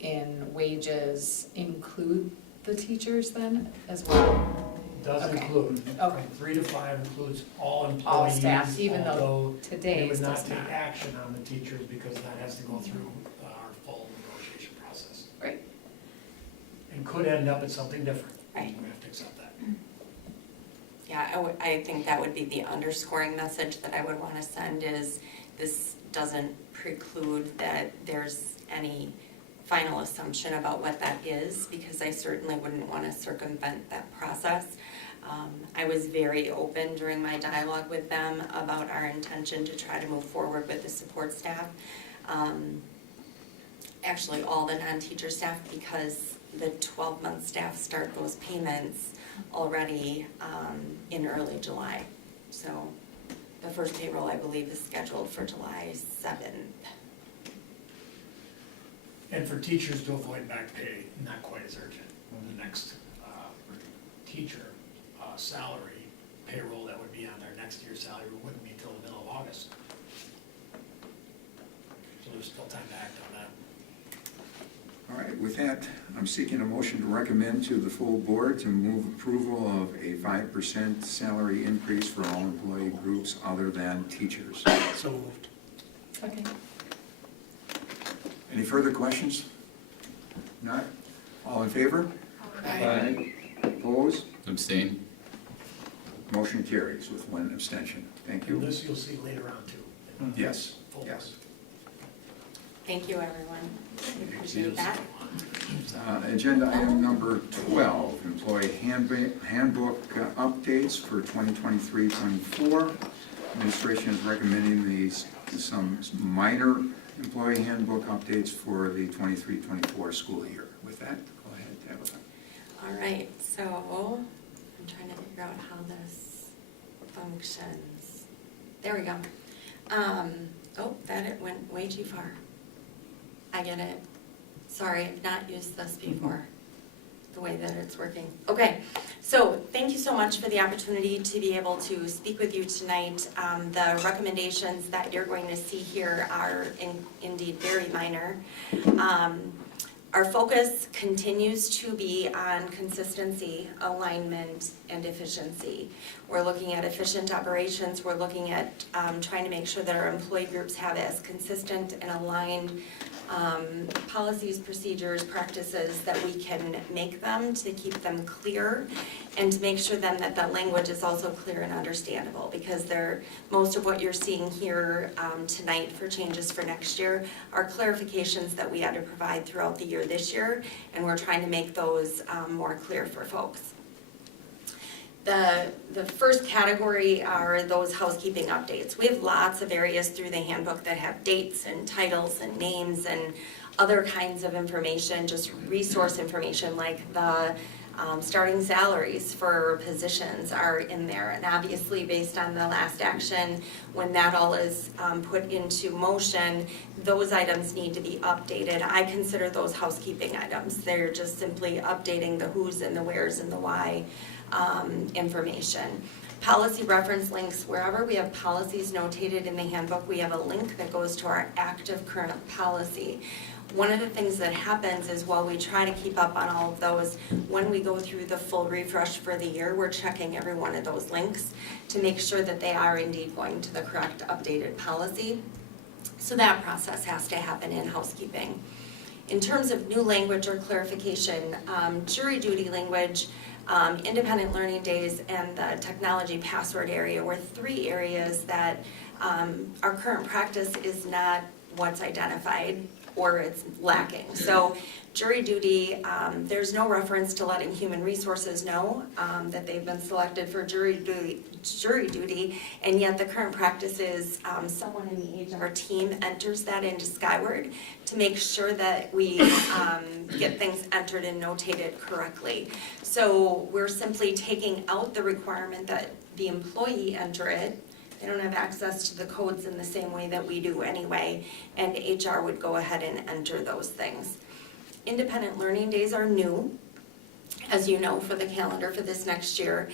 in wages, include the teachers then as well? Does Okay. include, Okay. from 3 to 5 includes all employees. All staff, even though although today's we would not does take not. action on the teachers because that has to go through our full negotiation process. Right. And could end up at something different. Right. We have to accept that. Yeah, I think that would be the underscoring message that I would want to send is this doesn't preclude that there's any final assumption about what that is, because I certainly wouldn't want to circumvent that process. I was very open during my dialogue with them about our intention to try to move forward with the support staff. Actually, all the non-teacher staff, because the 12-month staff start those payments already in early July. So the first payroll, I believe, is scheduled for July 7th. And for teachers to avoid back pay, not quite as urgent. The next teacher salary payroll that would be on their next year's salary wouldn't be until the middle of August. So there's still time to act on that. All right, with that, I'm seeking a motion to recommend to the full board to move approval of a 5% salary increase for all employee groups other than teachers. So moved. Okay. Any further questions? Not? All in favor? Aye. Opposed? Abstain? Motion carries with 1 abstention. Thank And you. this you'll see later on too. Yes, Full yes. Thank you, everyone. We appreciate that. Agenda item number 12, employee handbook updates for 2023-24. Administration is recommending some minor employee handbook updates for the 23-24 school year. With that, go ahead, Tabitha. All right, so I'm trying to figure out how this functions. There we go. Oh, it went way too far. I get it. Sorry, I've not used this before. the way that it's working. Okay, so thank you so much for the opportunity to be able to speak with you tonight. The recommendations that you're going to see here are indeed very minor. Our focus continues to be on consistency, alignment, and efficiency. We're looking at efficient operations. We're looking at trying to make sure that our employee groups have as consistent and aligned policies, procedures, practices that we can make them to keep them clear, and to make sure then that the language is also clear and understandable, because most of what you're seeing here tonight for changes for next year are clarifications that we had to provide throughout the year this year, and we're trying to make those more clear for folks. The first category are those housekeeping updates. We have lots of areas through the handbook that have dates and titles and names and other kinds of information, just resource information, like the starting salaries for positions are in there. And obviously, based on the last action, when that all is put into motion, those items need to be updated. I consider those housekeeping items. They're just simply updating the who's and the where's and the why information. Policy reference links, wherever we have policies notated in the handbook, we have a link that goes to our active current policy. One of the things that happens is while we try to keep up on all of those, when we go through the full refresh for the year, we're checking every one of those links to make sure that they are indeed going to the correct updated policy. So that process has to happen in housekeeping. In terms of new language or clarification, jury duty language, independent learning days, and the technology password area were three areas that our current practice is not what's identified or it's lacking. So jury duty, there's no reference to letting human resources know that they've been selected for jury duty, and yet the current practice is someone in the HR team enters that into Skyward to make sure that we get things entered and notated correctly. So we're simply taking out the requirement that the employee enter it. They don't have access to the codes in the same way that we do anyway, and HR would go ahead and enter those things. Independent learning days are new, as you know, for the calendar for this next year.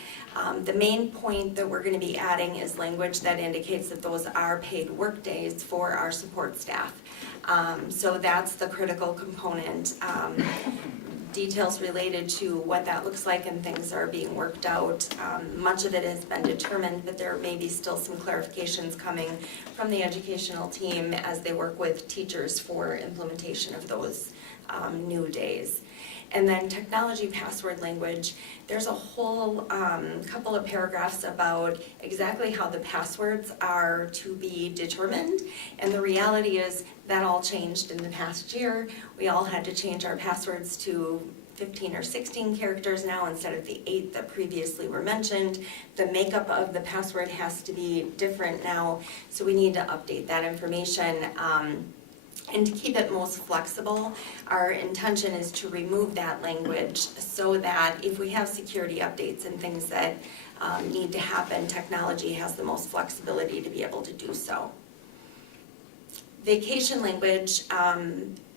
The main point that we're going to be adding is language that indicates that those are paid work days for our support staff. So that's the critical component. Details related to what that looks like and things are being worked out. Much of it has been determined, but there may be still some clarifications coming from the educational team as they work with teachers for implementation of those new days. And then technology password language, there's a whole couple of paragraphs about exactly how the passwords are to be determined. And the reality is that all changed in the past year. We all had to change our passwords to 15 or 16 characters now instead of the 8 that previously were mentioned. The makeup of the password has to be different now, so we need to update that information. And to keep it most flexible, our intention is to remove that language so that if we have security updates and things that need to happen, technology has the most flexibility to be able to do so. Vacation language,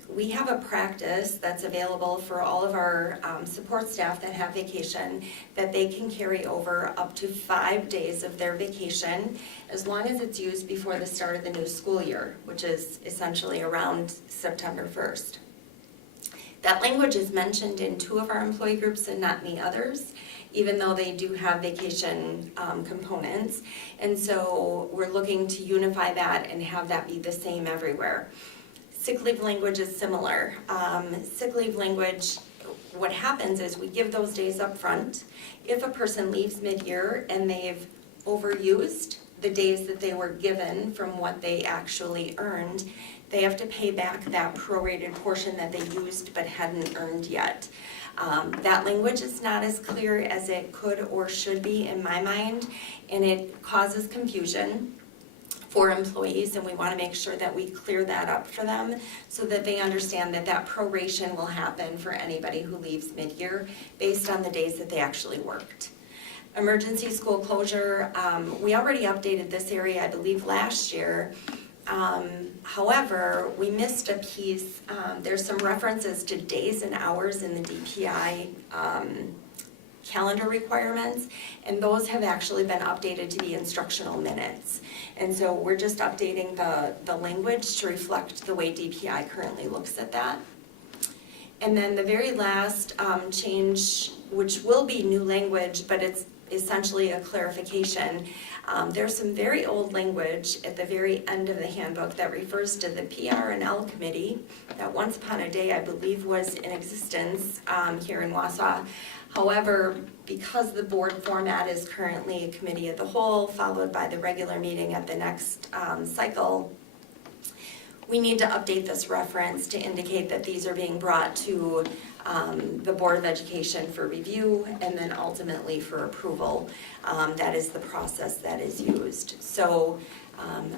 we have a practice that's available for all of our support staff that have vacation, that they can carry over up to 5 days of their vacation as long as it's used before the start of the new school year, which is essentially around September 1st. That language is mentioned in 2 of our employee groups and not in the others, even though they do have vacation components. And so we're looking to unify that and have that be the same everywhere. Sick leave language is similar. Sick leave language, what happens is we give those days up front. If a person leaves mid-year and they've overused the days that they were given from what they actually earned, they have to pay back that prorated portion that they used but hadn't earned yet. That language is not as clear as it could or should be in my mind, and it causes confusion for employees, and we want to make sure that we clear that up for them so that they understand that that proration will happen for anybody who leaves mid-year based on the days that they actually worked. Emergency school closure, we already updated this area, I believe, last year. However, we missed a piece. There's some references to days and hours in the DPI calendar requirements, and those have actually been updated to be instructional minutes. And so we're just updating the language to reflect the way DPI currently looks at that. And then the very last change, which will be new language, but it's essentially a clarification. There's some very old language at the very end of the handbook that refers to the PR&L committee that once upon a day I believe was in existence here in Wausau. However, because the board format is currently a committee of the whole followed by the regular meeting at the next cycle, we need to update this reference to indicate that these are being brought to the Board of Education for review and then ultimately for approval. That is the process that is used. So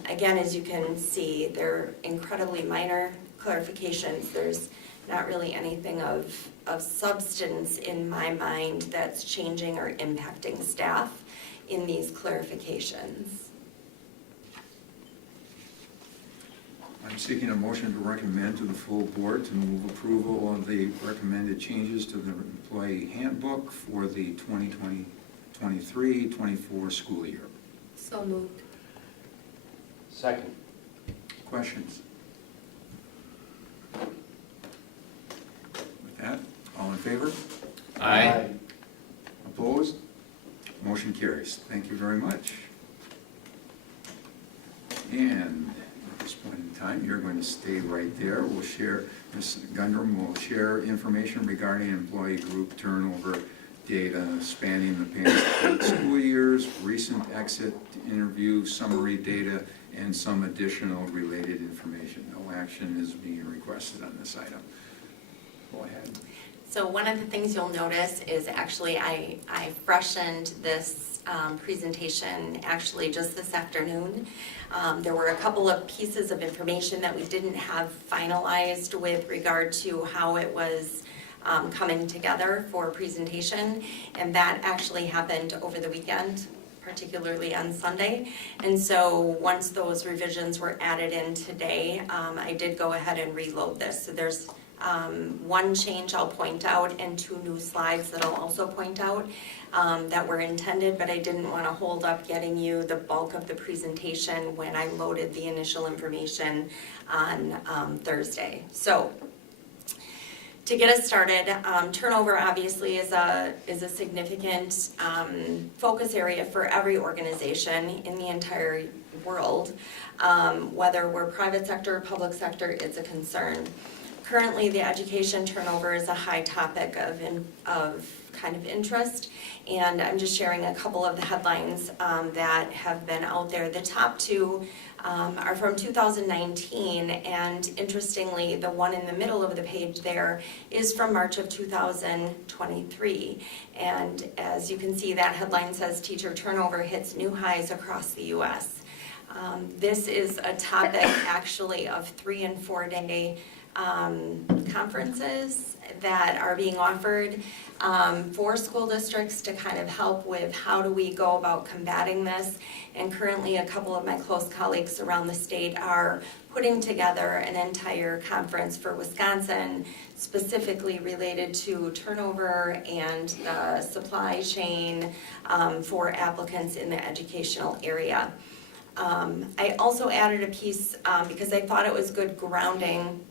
again, as you can see, they're incredibly minor clarifications. There's not really anything of substance in my mind that's changing or impacting staff in these clarifications. I'm seeking a motion to recommend to the full board to move approval of the recommended changes to the employee handbook for the 2023-24 school year. So moved. Second. Questions? With that, all in favor? Aye. Opposed? Motion carries. Thank you very much. And at this point in time, you're going to stay right there. We'll share, Ms. Gundrum will share information regarding employee group turnover data spanning the past 8 school years, recent exit interview summary data, and some additional related information. No action is being requested on this item. Go ahead. So one of the things you'll notice is actually I freshened this presentation actually just this afternoon. There were a couple of pieces of information that we didn't have finalized with regard to how it was coming together for a presentation, and that actually happened over the weekend, particularly on Sunday. And so once those revisions were added in today, I did go ahead and reload this. So there's one change I'll point out and 2 new slides that I'll also point out that were intended, but I didn't want to hold up getting you the bulk of the presentation when I loaded the initial information on Thursday. So to get us started, turnover obviously is a significant focus area for every organization in the entire world. Whether we're private sector or public sector, it's a concern. Currently, the education turnover is a high topic of kind of interest, and I'm just sharing a couple of the headlines that have been out there. The top 2 are from 2019, and interestingly, the one in the middle of the page there is from March of 2023. And as you can see, that headline says teacher turnover hits new highs across the U.S. This is a topic actually of 3- and 4-day conferences that are being offered for school districts to kind of help with how do we go about combating this. And currently a couple of my close colleagues around the state are putting together an entire conference for Wisconsin specifically related to turnover and the supply chain for applicants in the educational area. I also added a piece because I thought it was good grounding.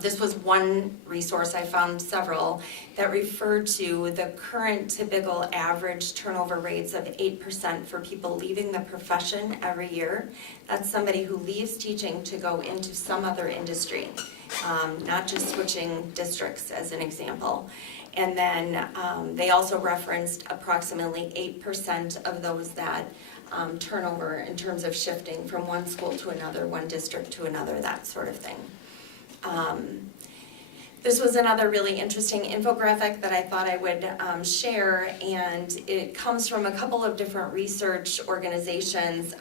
This was one resource, I found several, that referred to the current typical average turnover rates of 8% for people leaving the profession every year. That's somebody who leaves teaching to go into some other industry, not just switching districts as an example. And then they also referenced approximately 8% of those that turnover in terms of shifting from one school to another, one district to another, that sort of thing. This was another really interesting infographic that I thought I would share, and it comes from a couple of different research organizations.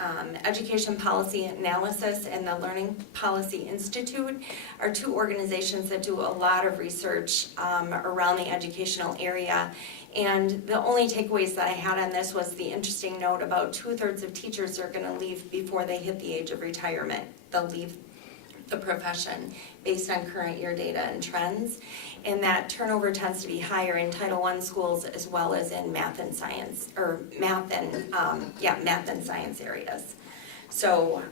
Education Policy Analysis and the Learning Policy Institute are 2 organizations that do a lot of research around the educational area. And the only takeaways that I had on this was the interesting note about 2/3 of teachers are going to leave before they hit the age of retirement. they'll leave the profession based on current year data and trends. And that turnover tends to be higher in Title I schools as well as in math and science, or math and science areas. So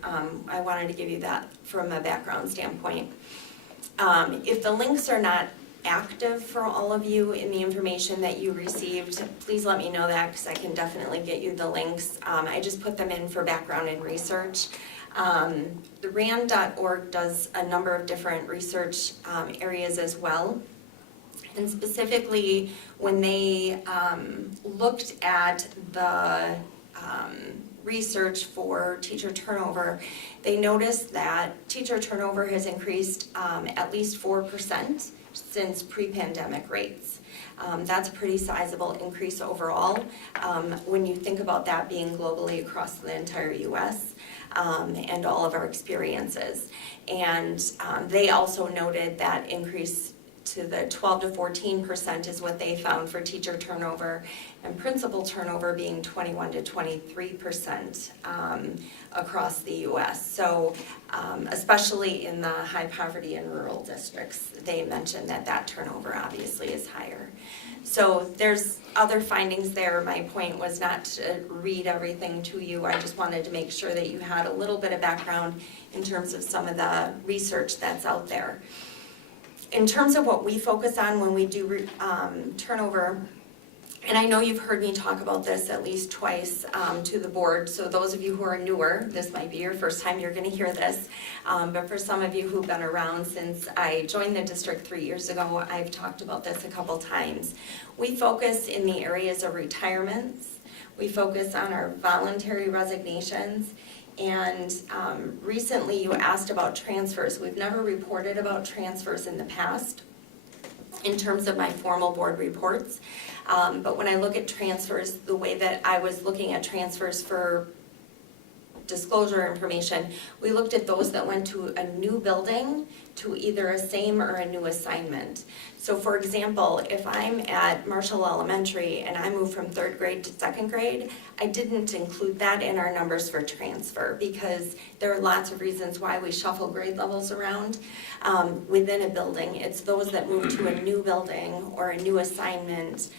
I wanted to give you that from a background standpoint. If the links are not active for all of you in the information that you received, please let me know that, because I can definitely get you the links. I just put them in for background and research. The RAND.org does a number of different research areas as well. And specifically, when they looked at the research for teacher turnover, they noticed that teacher turnover has increased at least 4% since pre-pandemic rates. That's a pretty sizable increase overall when you think about that being globally across the entire US and all of our experiences. And they also noted that increase to the 12 to 14% is what they found for teacher turnover, and principal turnover being 21 to 23% across the US. So especially in the high poverty and rural districts, they mentioned that that turnover obviously is higher. So there's other findings there. My point was not to read everything to you. I just wanted to make sure that you had a little bit of background in terms of some of the research that's out there. In terms of what we focus on when we do turnover, and I know you've heard me talk about this at least twice to the board, so those of you who are newer, this might be your first time you're going to hear this, but for some of you who've been around since I joined the district 3 years ago, I've talked about this a couple times. We focus in the areas of retirements, we focus on our voluntary resignations, and recently you asked about transfers. We've never reported about transfers in the past in terms of my formal board reports. But when I look at transfers, the way that I was looking at transfers for disclosure information, we looked at those that went to a new building to either a same or a new assignment. So for example, if I'm at Marshall Elementary and I move from 3rd grade to 2nd grade, I didn't include that in our numbers for transfer because there are lots of reasons why we shuffle grade levels around within a building. It's those that move to a new building or a new assignment,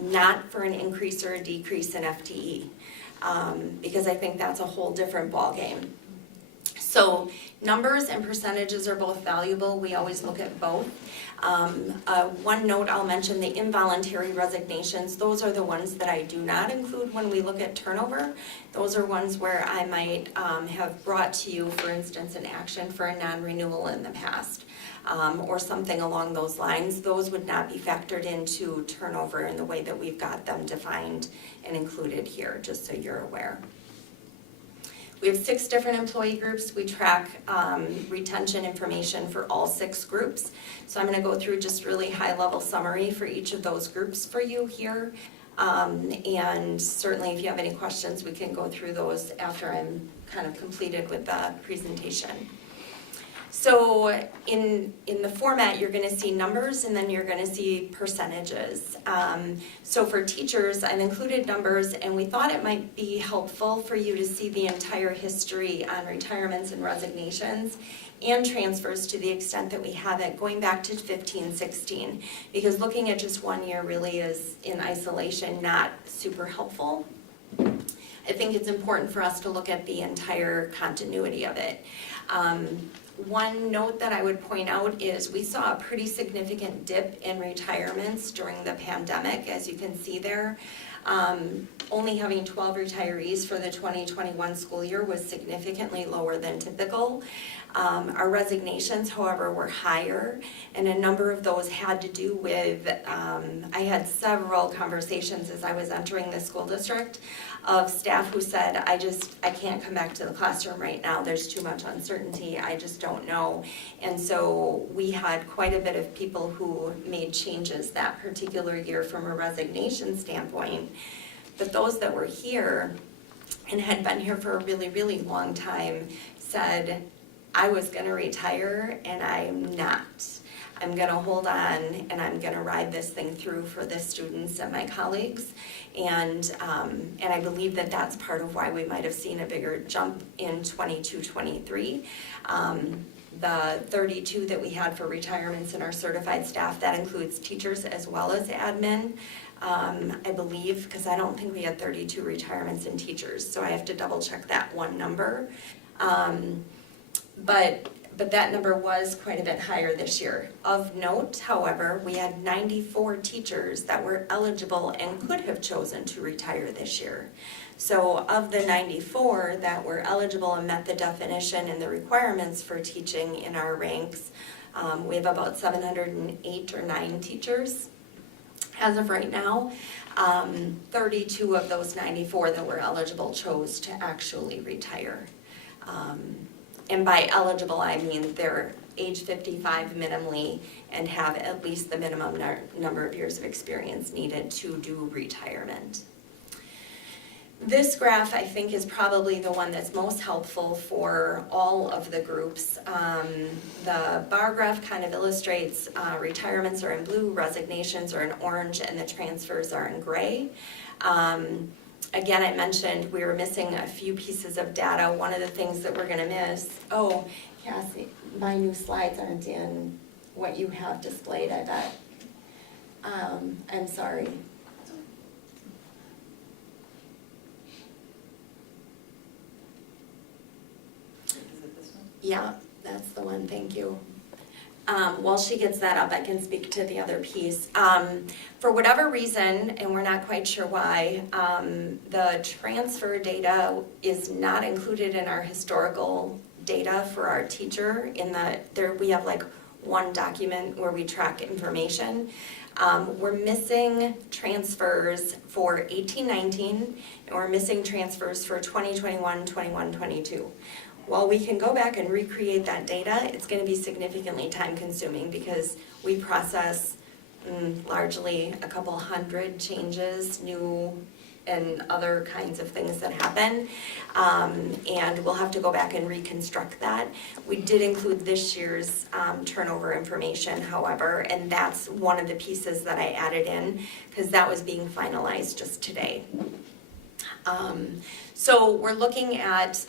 not for an increase or a decrease in FTE. Because I think that's a whole different ballgame. So numbers and percentages are both valuable. We always look at both. One note I'll mention, the involuntary resignations, those are the ones that I do not include when we look at turnover. Those are ones where I might have brought to you, for instance, an action for a non-renewal in the past. Or something along those lines. Those would not be factored into turnover in the way that we've got them defined and included here, just so you're aware. We have 6 different employee groups. We track retention information for all 6 groups. So I'm going to go through just really high-level summary for each of those groups for you here. And certainly if you have any questions, we can go through those after I'm kind of completed with the presentation. So in the format, you're going to see numbers and then you're going to see percentages. So for teachers, I've included numbers, and we thought it might be helpful for you to see the entire history on retirements and resignations and transfers to the extent that we have it, going back to 15-16, because looking at just one year really is in isolation not super helpful. I think it's important for us to look at the entire continuity of it. One note that I would point out is we saw a pretty significant dip in retirements during the pandemic, as you can see there. Only having 12 retirees for the 2021 school year was significantly lower than typical. Our resignations, however, were higher, and a number of those had to do with, I had several conversations as I was entering the school district of staff who said, I can't come back to the classroom right now, there's too much uncertainty, I just don't know. And so we had quite a bit of people who made changes that particular year from a resignation standpoint. But those that were here and had been here for a really, really long time said, I was going to retire and I'm not. I'm gonna hold on and I'm gonna ride this thing through for the students and my colleagues. And I believe that that's part of why we might have seen a bigger jump in 22-23. The 32 that we had for retirements in our certified staff, that includes teachers as well as admin. I believe, because I don't think we had 32 retirements in teachers, so I have to double check that one number. But that number was quite a bit higher this year. Of note, however, we had 94 teachers that were eligible and could have chosen to retire this year. So of the 94 that were eligible and met the definition and the requirements for teaching in our ranks, we have about 708 or 9 teachers. As of right now, 32 of those 94 that were eligible chose to actually retire. And by eligible, I mean they're age 55 minimally and have at least the minimum number of years of experience needed to do retirement. This graph, I think, is probably the one that's most helpful for all of the groups. The bar graph kind of illustrates retirements are in blue, resignations are in orange, and the transfers are in gray. Again, I mentioned we were missing a few pieces of data. One of the things that we're gonna miss, oh, Cassie, my new slides aren't in what you have displayed, I bet. I'm sorry. Yeah, that's the one, thank you. While she gets that up, I can speak to the other piece. For whatever reason, and we're not quite sure why, the transfer data is not included in our historical data for our teacher. We have like one document where we track information. We're missing transfers for 18-19, and we're missing transfers for 2021, 21, 22. While we can go back and recreate that data, it's going to be significantly time consuming because we process largely a couple hundred changes, new and other kinds of things that happen. And we'll have to go back and reconstruct that. We did include this year's turnover information, however, and that's one of the pieces that I added in because that was being finalized just today. So we're looking at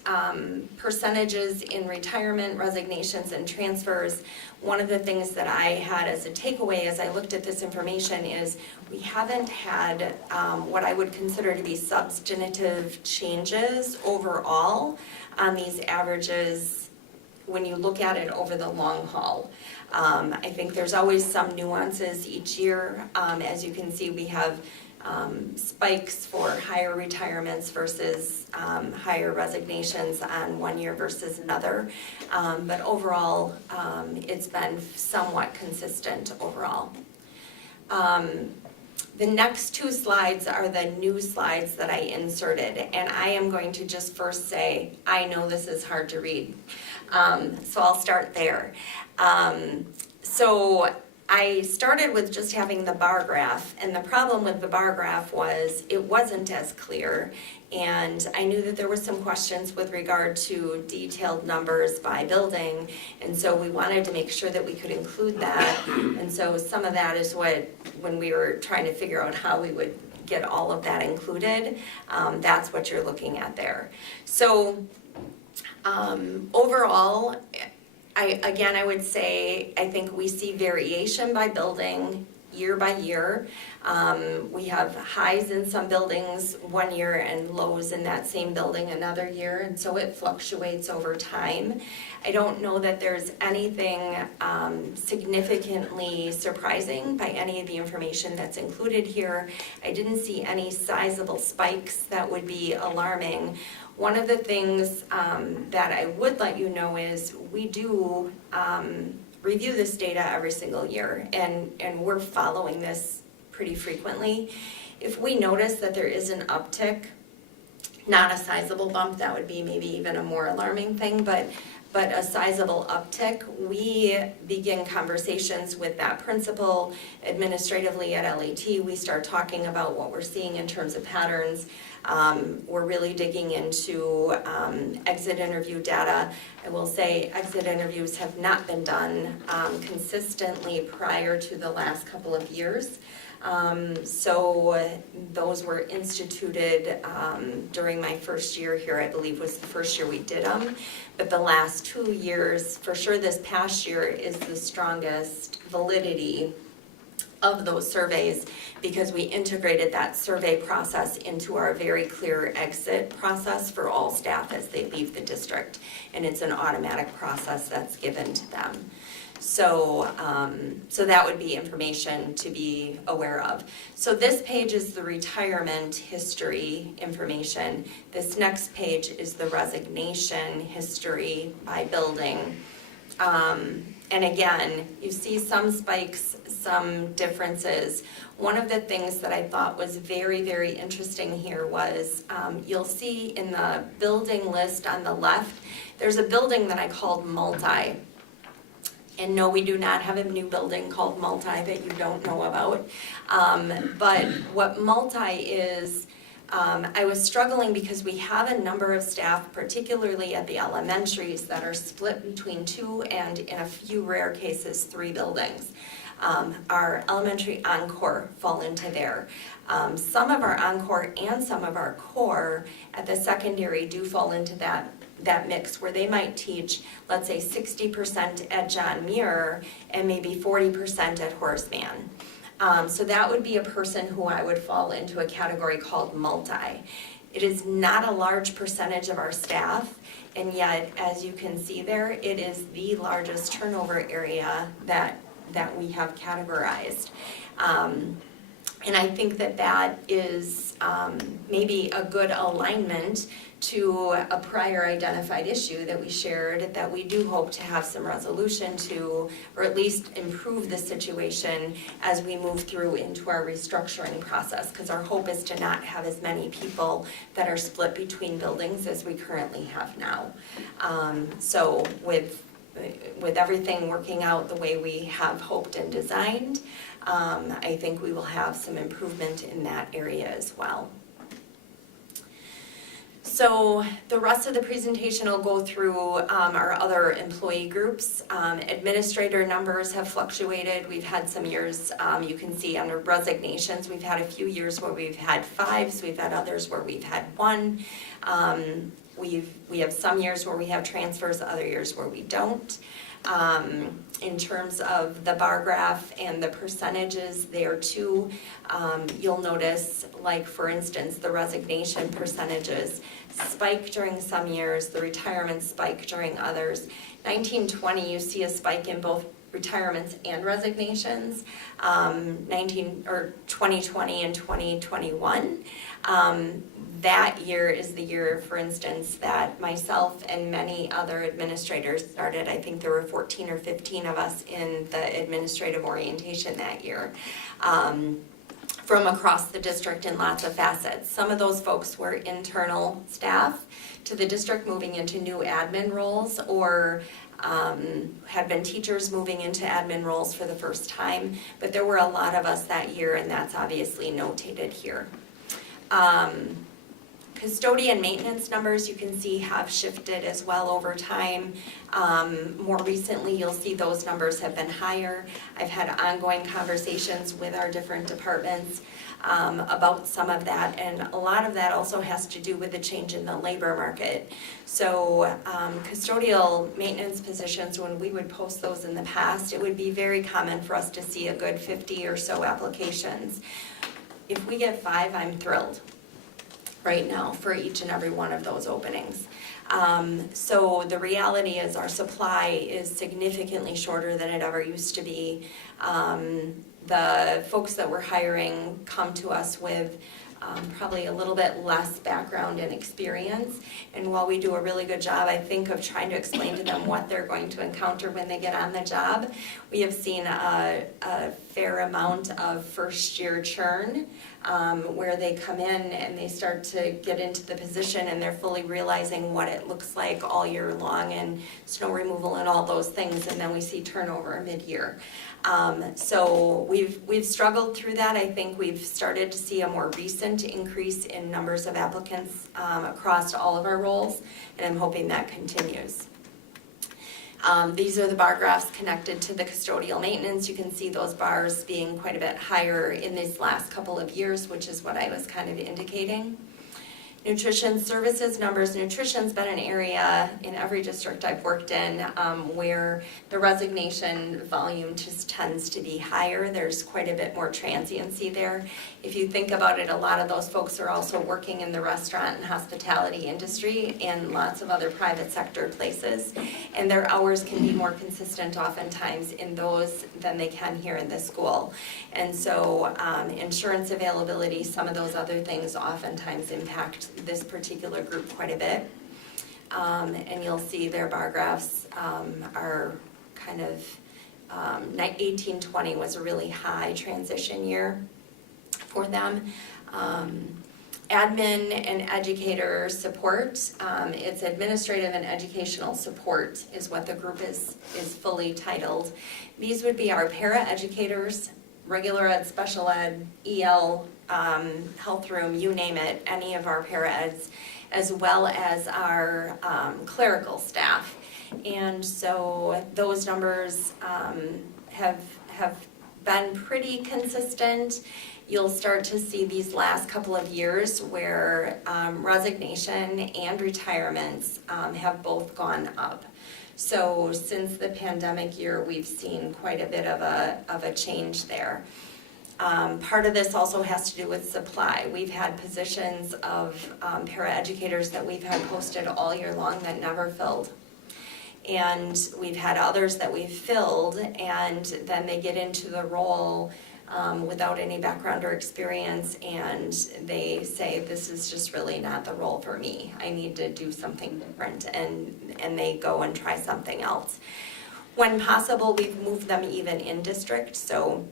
percentages in retirement, resignations, and transfers. One of the things that I had as a takeaway as I looked at this information is we haven't had what I would consider to be substantive changes overall on these averages when you look at it over the long haul. I think there's always some nuances each year. As you can see, we have spikes for higher retirements versus higher resignations on one year versus another. But overall, it's been somewhat consistent overall. The next two slides are the new slides that I inserted, and I am going to just first say, I know this is hard to read. So I'll start there. So I started with just having the bar graph, and the problem with the bar graph was it wasn't as clear, and I knew that there were some questions with regard to detailed numbers by building, and so we wanted to make sure that we could include that, and so some of that is what, when we were trying to figure out how we would get all of that included, that's what you're looking at there. So overall, I would say, I think we see variation by building year by year. We have highs in some buildings one year and lows in that same building another year, and so it fluctuates over time. I don't know that there's anything significantly surprising by any of the information that's included here. I didn't see any sizable spikes that would be alarming. One of the things that I would let you know is we do review this data every single year, and we're following this pretty frequently. If we notice that there is an uptick, not a sizable bump, that would be maybe even a more alarming thing, but but a sizable uptick, we begin conversations with that principal. Administratively at LET, we start talking about what we're seeing in terms of patterns. We're really digging into exit interview data. I will say exit interviews have not been done consistently prior to the last couple of years. So those were instituted during my first year here, I believe was the first year we did them. But the last 2 years, for sure this past year is the strongest validity of those surveys because we integrated that survey process into our very clear exit process for all staff as they leave the district. And it's an automatic process that's given to them. So, so that would be information to be aware of. So this page is the retirement history information. This next page is the resignation history by building. And again, you see some spikes, some differences. One of the things that I thought was very, very interesting here was you'll see in the building list on the left, there's a building that I called multi. And no, we do not have a new building called multi that you don't know about. But what multi is, I was struggling because we have a number of staff, particularly at the elementaries, that are split between 2 and, in a few rare cases, 3 buildings. Our elementary encore fall into there. Some of our encore and some of our core at the secondary do fall into that mix where they might teach, let's say 60% at John Muir and maybe 40% at Horace Mann. So that would be a person who I would fall into a category called multi. It is not a large percentage of our staff, and yet, as you can see there, it is the largest turnover area that we have categorized. And I think that is maybe a good alignment to a prior identified issue that we shared that we do hope to have some resolution to, or at least improve the situation as we move through into our restructuring process, because our hope is to not have as many people that are split between buildings as we currently have now. So with everything working out the way we have hoped and designed, I think we will have some improvement in that area as well. So the rest of the presentation will go through our other employee groups. Administrator numbers have fluctuated. We've had some years, you can see under resignations, we've had a few years where we've had 5, we've had others where we've had 1. We have some years where we have transfers, other years where we don't. In terms of the bar graph and the percentages there too, you'll notice, like for instance, the resignation percentages spike during some years, the retirements spike during others. 1920, you see a spike in both retirements and resignations. 2020 and 2021. That year is the year, for instance, that myself and many other administrators started. I think there were 14 or 15 of us in the administrative orientation that year. From across the district in lots of facets. Some of those folks were internal staff to the district moving into new admin roles, or had been teachers moving into admin roles for the first time, but there were a lot of us that year, and that's obviously notated here. Custodian maintenance numbers, you can see, have shifted as well over time. More recently, you'll see those numbers have been higher. I've had ongoing conversations with our different departments about some of that, and a lot of that also has to do with the change in the labor market. So custodial maintenance positions, when we would post those in the past, it would be very common for us to see a good 50 or so applications. If we get 5, I'm thrilled right now for each and every one of those openings. So the reality is our supply is significantly shorter than it ever used to be. The folks that we're hiring come to us with probably a little bit less background and experience. And while we do a really good job, I think, of trying to explain to them what they're going to encounter when they get on the job, we have seen a fair amount of first-year churn, where they come in and they start to get into the position and they're fully realizing what it looks like all year long and snow removal and all those things, and then we see turnover mid-year. So we've struggled through that. I think we've started to see a more recent increase in numbers of applicants across all of our roles, and I'm hoping that continues. These are the bar graphs connected to the custodial maintenance. You can see those bars being quite a bit higher in these last couple of years, which is what I was kind of indicating. Nutrition services numbers. Nutrition's been an area in every district I've worked in where the resignation volume just tends to be higher. There's quite a bit more transiency there. If you think about it, a lot of those folks are also working in the restaurant and hospitality industry and lots of other private sector places. And their hours can be more consistent oftentimes in those than they can here in this school. And so insurance availability, some of those other things oftentimes impact this particular group quite a bit. And you'll see their bar graphs are kind of, 18-20 was a really high transition year for them. Admin and educator support, it's administrative and educational support is what the group is fully titled. These would be our para-educators, regular ed, special ed, EL, health room, you name it, any of our para-eds, as well as our clerical staff. And so those numbers have been pretty consistent. You'll start to see these last couple of years where resignation and retirements have both gone up. So since the pandemic year, we've seen quite a bit of a change there. Part of this also has to do with supply. We've had positions of paraeducators that we've had posted all year long that never filled. And we've had others that we've filled, and then they get into the role without any background or experience, and they say, this is just really not the role for me. I need to do something different, and they go and try something else. When possible, we've moved them even in district, so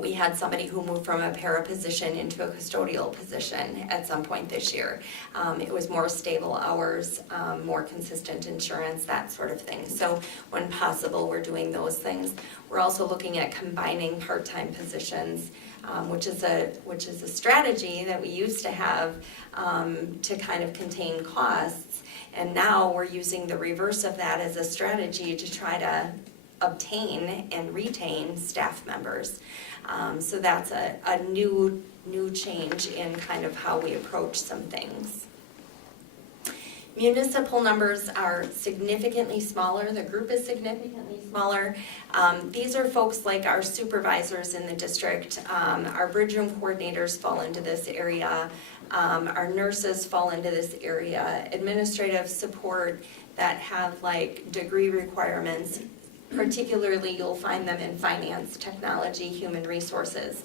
we had somebody who moved from a para position into a custodial position at some point this year. It was more stable hours, more consistent insurance, that sort of thing. So when possible, we're doing those things. We're also looking at combining part-time positions, which is a strategy that we used to have to kind of contain costs. And now we're using the reverse of that as a strategy to try to obtain and retain staff members. So that's a new change in kind of how we approach some things. Municipal numbers are significantly smaller. The group is significantly smaller. These are folks like our supervisors in the district. Our bridge room coordinators fall into this area. Our nurses fall into this area. Administrative support that have like degree requirements. Particularly, you'll find them in finance, technology, human resources.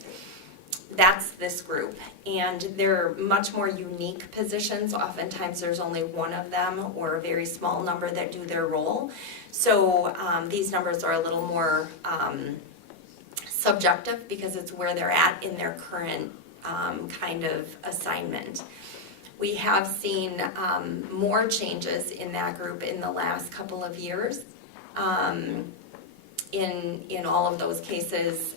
That's this group, and they're much more unique positions. Oftentimes there's only one of them or a very small number that do their role. So these numbers are a little more subjective because it's where they're at in their current kind of assignment. We have seen more changes in that group in the last couple of years. In all of those cases,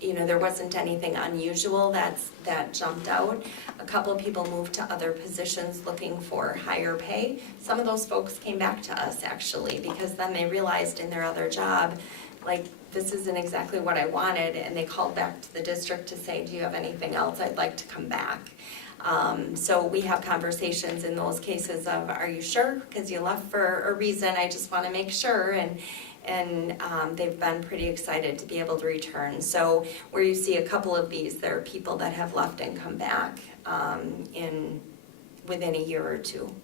there wasn't anything unusual that jumped out. A couple of people moved to other positions looking for higher pay. Some of those folks came back to us actually because then they realized in their other job, like, this isn't exactly what I wanted, and they called back to the district to say, do you have anything else? I'd like to come back. So we have conversations in those cases of, are you sure? Because you left for a reason, I just want to make sure. And they've been pretty excited to be able to return. So where you see a couple of these, there are people that have left and come back within a year or two.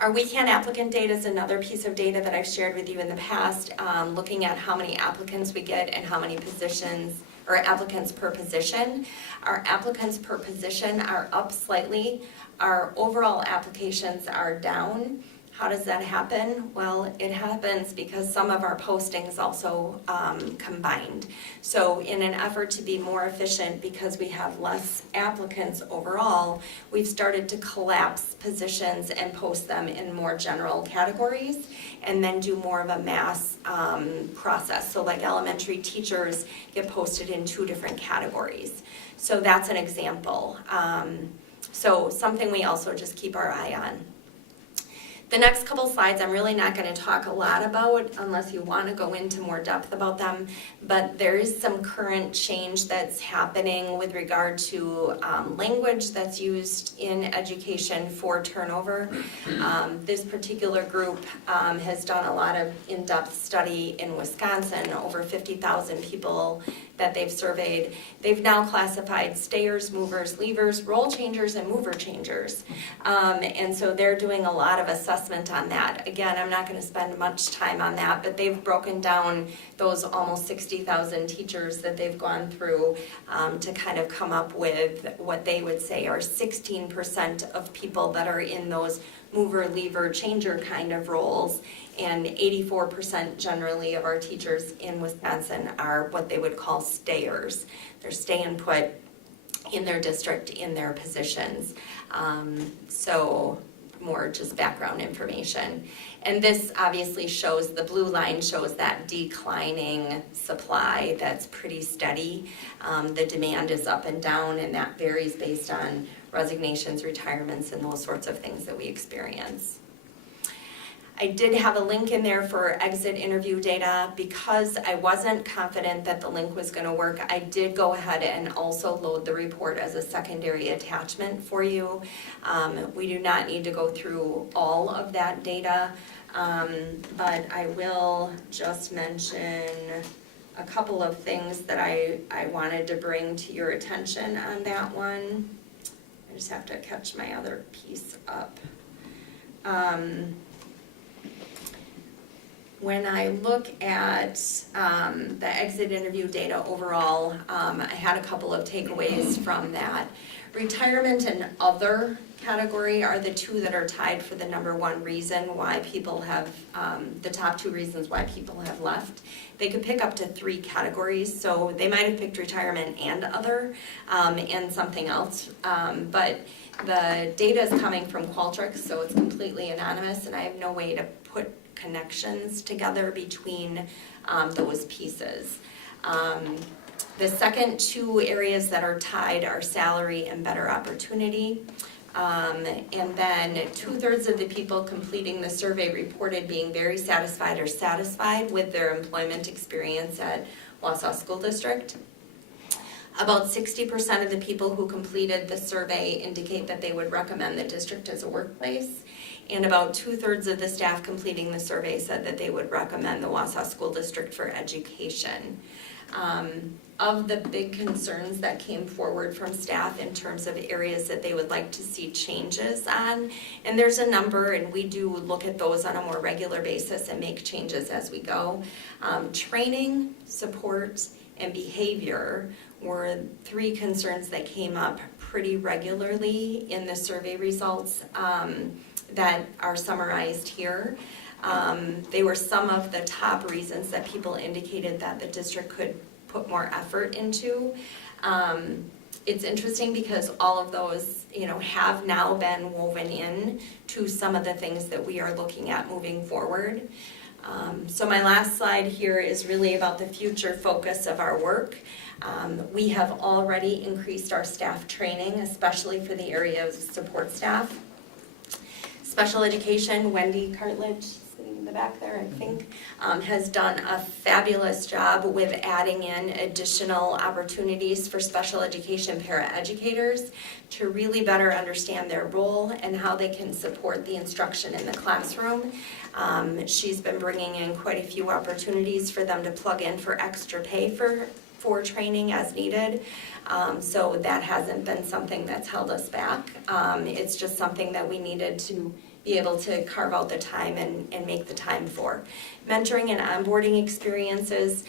Our weekend applicant data is another piece of data that I've shared with you in the past, looking at how many applicants we get and how many positions, or applicants per position. Our applicants per position are up slightly. Our overall applications are down. How does that happen? Well, it happens because some of our postings also combined. So in an effort to be more efficient, because we have less applicants overall, we've started to collapse positions and post them in more general categories, and then do more of a mass process. So like elementary teachers get posted in 2 different categories. So that's an example. So something we also just keep our eye on. The next couple slides I'm really not going to talk a lot about unless you want to go into more depth about them, but there is some current change that's happening with regard to language that's used in education for turnover. This particular group has done a lot of in-depth study in Wisconsin, over 50,000 people that they've surveyed. They've now classified stayers, movers, leavers, role changers, and mover changers. And so they're doing a lot of assessment on that. Again, I'm not going to spend much time on that, but they've broken down those almost 60,000 teachers that they've gone through to kind of come up with what they would say are 16% of people that are in those mover, leaver, changer kind of roles, and 84% generally of our teachers in Wisconsin are what they would call stayers. They're staying put in their district, in their positions. So more just background information. And this obviously shows, the blue line shows that declining supply that's pretty steady. The demand is up and down, and that varies based on resignations, retirements, and those sorts of things that we experience. I did have a link in there for exit interview data. Because I wasn't confident that the link was going to work, I did go ahead and also load the report as a secondary attachment for you. We do not need to go through all of that data, but I will just mention a couple of things that I wanted to bring to your attention on that one. I just have to catch my other piece up. When I look at the exit interview data overall, I had a couple of takeaways from that. Retirement and other category are the 2 that are tied for the #1 reason why people have, the top 2 reasons why people have left. They could pick up to 3 categories, so they might have picked retirement and other, and something else. But the data is coming from Qualtrics, so it's completely anonymous, and I have no way to put connections together between those pieces. The second 2 areas that are tied are salary and better opportunity. And then 2/3 of the people completing the survey reported being very satisfied or satisfied with their employment experience at Wausau School District. About 60% of the people who completed the survey indicate that they would recommend the district as a workplace. And about 2/3 of the staff completing the survey said that they would recommend the Wausau School District for education. Of the big concerns that came forward from staff in terms of areas that they would like to see changes on, and there's a number, and we do look at those on a more regular basis and make changes as we go. Training, support, and behavior were 3 concerns that came up pretty regularly in the survey results that are summarized here. They were some of the top reasons that people indicated that the district could put more effort into. It's interesting because all of those, have now been woven in to some of the things that we are looking at moving forward. So my last slide here is really about the future focus of our work. We have already increased our staff training, especially for the area of support staff. Special education, Wendy Cartledge, sitting in the back there, I think, has done a fabulous job with adding in additional opportunities for special education paraeducators to really better understand their role and how they can support the instruction in the classroom. She's been bringing in quite a few opportunities for them to plug in for extra pay for training as needed. So that hasn't been something that's held us back. It's just something that we needed to be able to carve out the time and make the time for. Mentoring and onboarding experiences,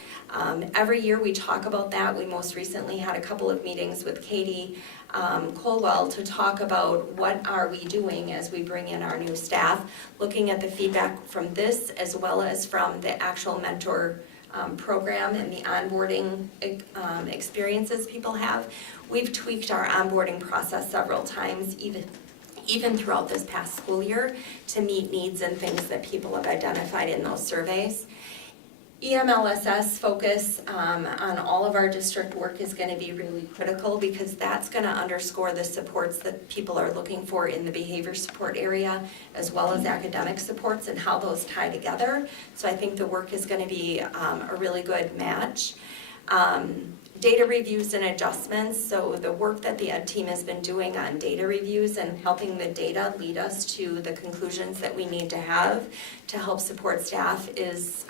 every year we talk about that. We most recently had a couple of meetings with Katie Colwell to talk about what are we doing as we bring in our new staff, looking at the feedback from this as well as from the actual mentor program and the onboarding experiences people have. We've tweaked our onboarding process several times, even throughout this past school year, to meet needs and things that people have identified in those surveys. EMLSS focus on all of our district work is going to be really critical because that's going to underscore the supports that people are looking for in the behavior support area as well as academic supports and how those tie together. So I think the work is going to be a really good match. Data reviews and adjustments, so the work that the ed team has been doing on data reviews and helping the data lead us to the conclusions that we need to have to help support staff is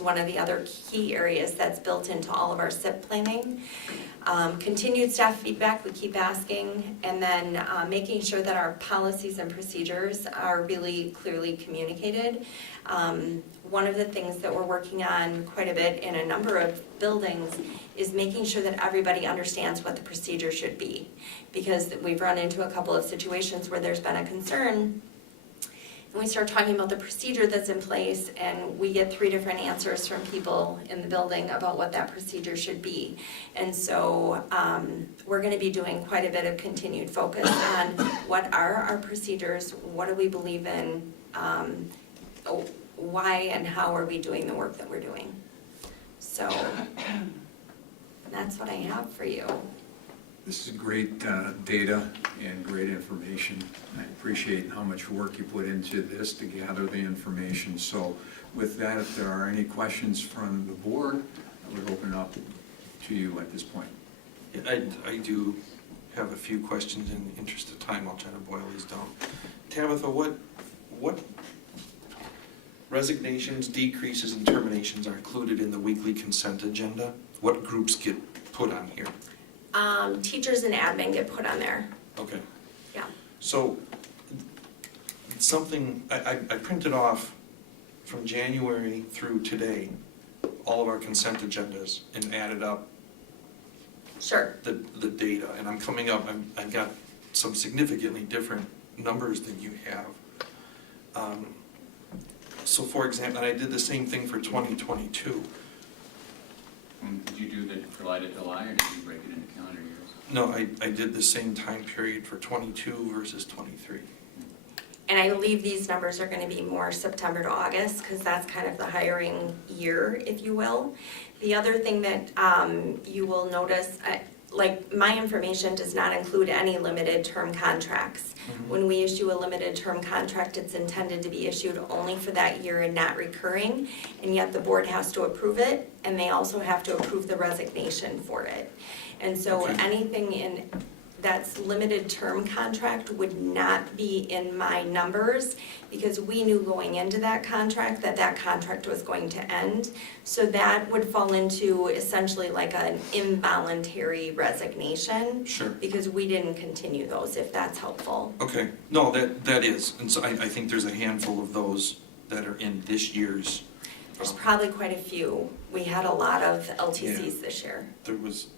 one of the other key areas that's built into all of our SIP planning. Continued staff feedback, we keep asking, and then making sure that our policies and procedures are really clearly communicated. One of the things that we're working on quite a bit in a number of buildings is making sure that everybody understands what the procedure should be. Because we've run into a couple of situations where there's been a concern and we start talking about the procedure that's in place and we get 3 different answers from people in the building about what that procedure should be. And so we're going to be doing quite a bit of continued focus on what are our procedures, what do we believe in, why and how are we doing the work that we're doing. So that's what I have for you. This is great data and great information. I appreciate how much work you put into this to gather the information. So with that, if there are any questions from the board, I would open up to you at this point. I do have a few questions in the interest of time. I'll try to boil these down. Tabitha, what resignations, decreases, and terminations are included in the weekly consent agenda? What groups get put on here? Teachers and admin get put on there. Okay. Yeah. So, something, I printed off from January through today, all of our consent agendas and added up Sure. the data, and I'm coming up, I've got some significantly different numbers than you have. So for example, and I did the same thing for 2022. Did you do the July to July, or did you break it into calendar years? No, I did the same time period for 22 versus 23. And I believe these numbers are going to be more September to August because that's kind of the hiring year, if you will. The other thing that you will notice, like my information does not include any limited term contracts. Mm-hmm. When we issue a limited term contract, it's intended to be issued only for that year and not recurring. And yet the board has to approve it, and they also have to approve the resignation for it. And so Okay. anything in that's limited term contract would not be in my numbers because we knew going into that contract that contract was going to end. So that would fall into essentially like an involuntary resignation. Sure. Because we didn't continue those, if that's helpful. Okay, no, that is, and so I think there's a handful of those that are in this year's. There's probably quite a few. We had a lot of LTCs this year. There was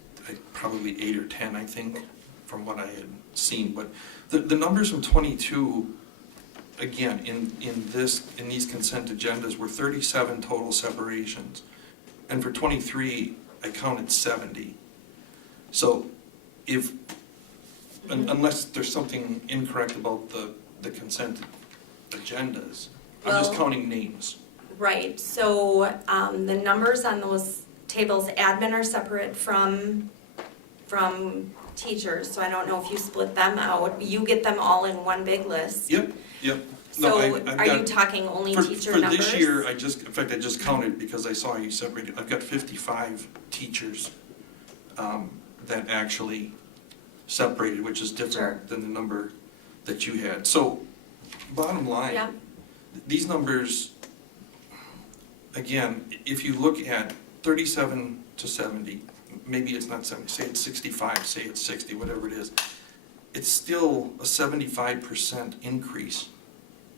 probably 8 or 10, I think, from what I had seen, but the numbers from 22, again, in these consent agendas were 37 total separations, and for 23, I counted 70. So if, unless there's something incorrect about the consent agendas, I'm just Well, counting names. Right, so the numbers on those tables, admin are separate from teachers, so I don't know if you split them out. You get them all in one big list. Yep. No, So I've are you got- talking only teacher For numbers? this year, in fact, I just counted because I saw you separated. I've got 55 teachers that actually separated, which is Sure. different than the number that you had. So, bottom line, Yeah. these numbers, again, if you look at 37 to 70, maybe it's not 70, say it's 65, say it's 60, whatever it is, it's still a 75% increase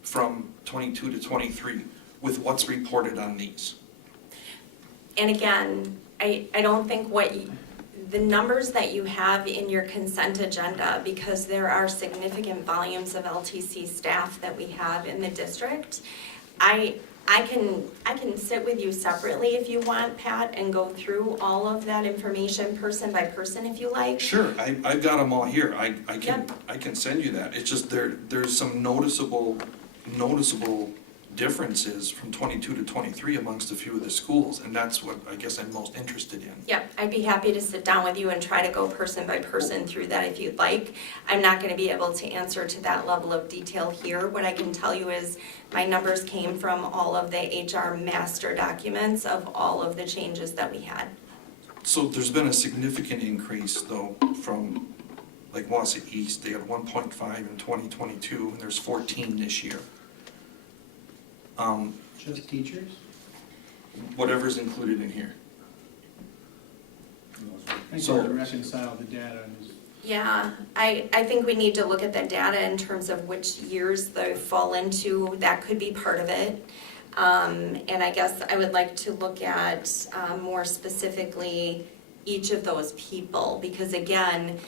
from 22 to 23 with what's reported on these? And again, I don't think the numbers that you have in your consent agenda, because there are significant volumes of LTC staff that we have in the district, I can sit with you separately if you want, Pat, and go through all of that information person by person if you like. Sure, I've got them all here. I can, Yep. I can send you that. It's just there's some noticeable differences from 22 to 23 amongst a few of the schools, and that's what I guess I'm most interested in. Yep, I'd be happy to sit down with you and try to go person by person through that if you'd like. I'm not gonna be able to answer to that level of detail here. What I can tell you is my numbers came from all of the HR master documents of all of the changes that we had. So there's been a significant increase though from like Wausau East, they had 1.5 in 2022 and there's 14 this year. Just teachers? Whatever's included in here. I think So- we have to reconcile the data and just Yeah, I think we need to look at the data in terms of which years they fall into. That could be part of it. And I guess I would like to look at more specifically each of those people, because again,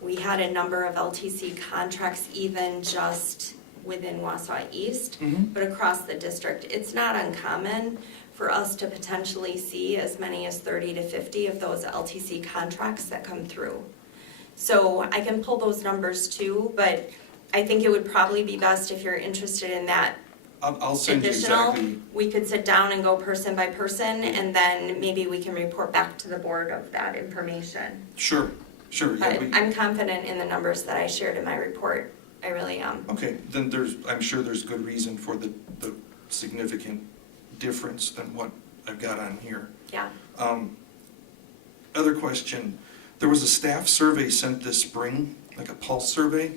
we had a number of LTC contracts even just within Wausau East, but across the district. It's not uncommon for us to potentially see as many as 30 to 50 of those LTC contracts that come through. So I can pull those numbers too, but I think it would probably be best if you're interested in that I'll send you additional. exactly. We could sit down and go person by person, and then maybe we can report back to the board of that information. Sure, yeah. But I'm confident in the numbers that I shared in my report. I really am. Okay, then I'm sure there's good reason for the significant difference than what I've got on here. Yeah. Other question, there was a staff survey sent this spring, like a pulse survey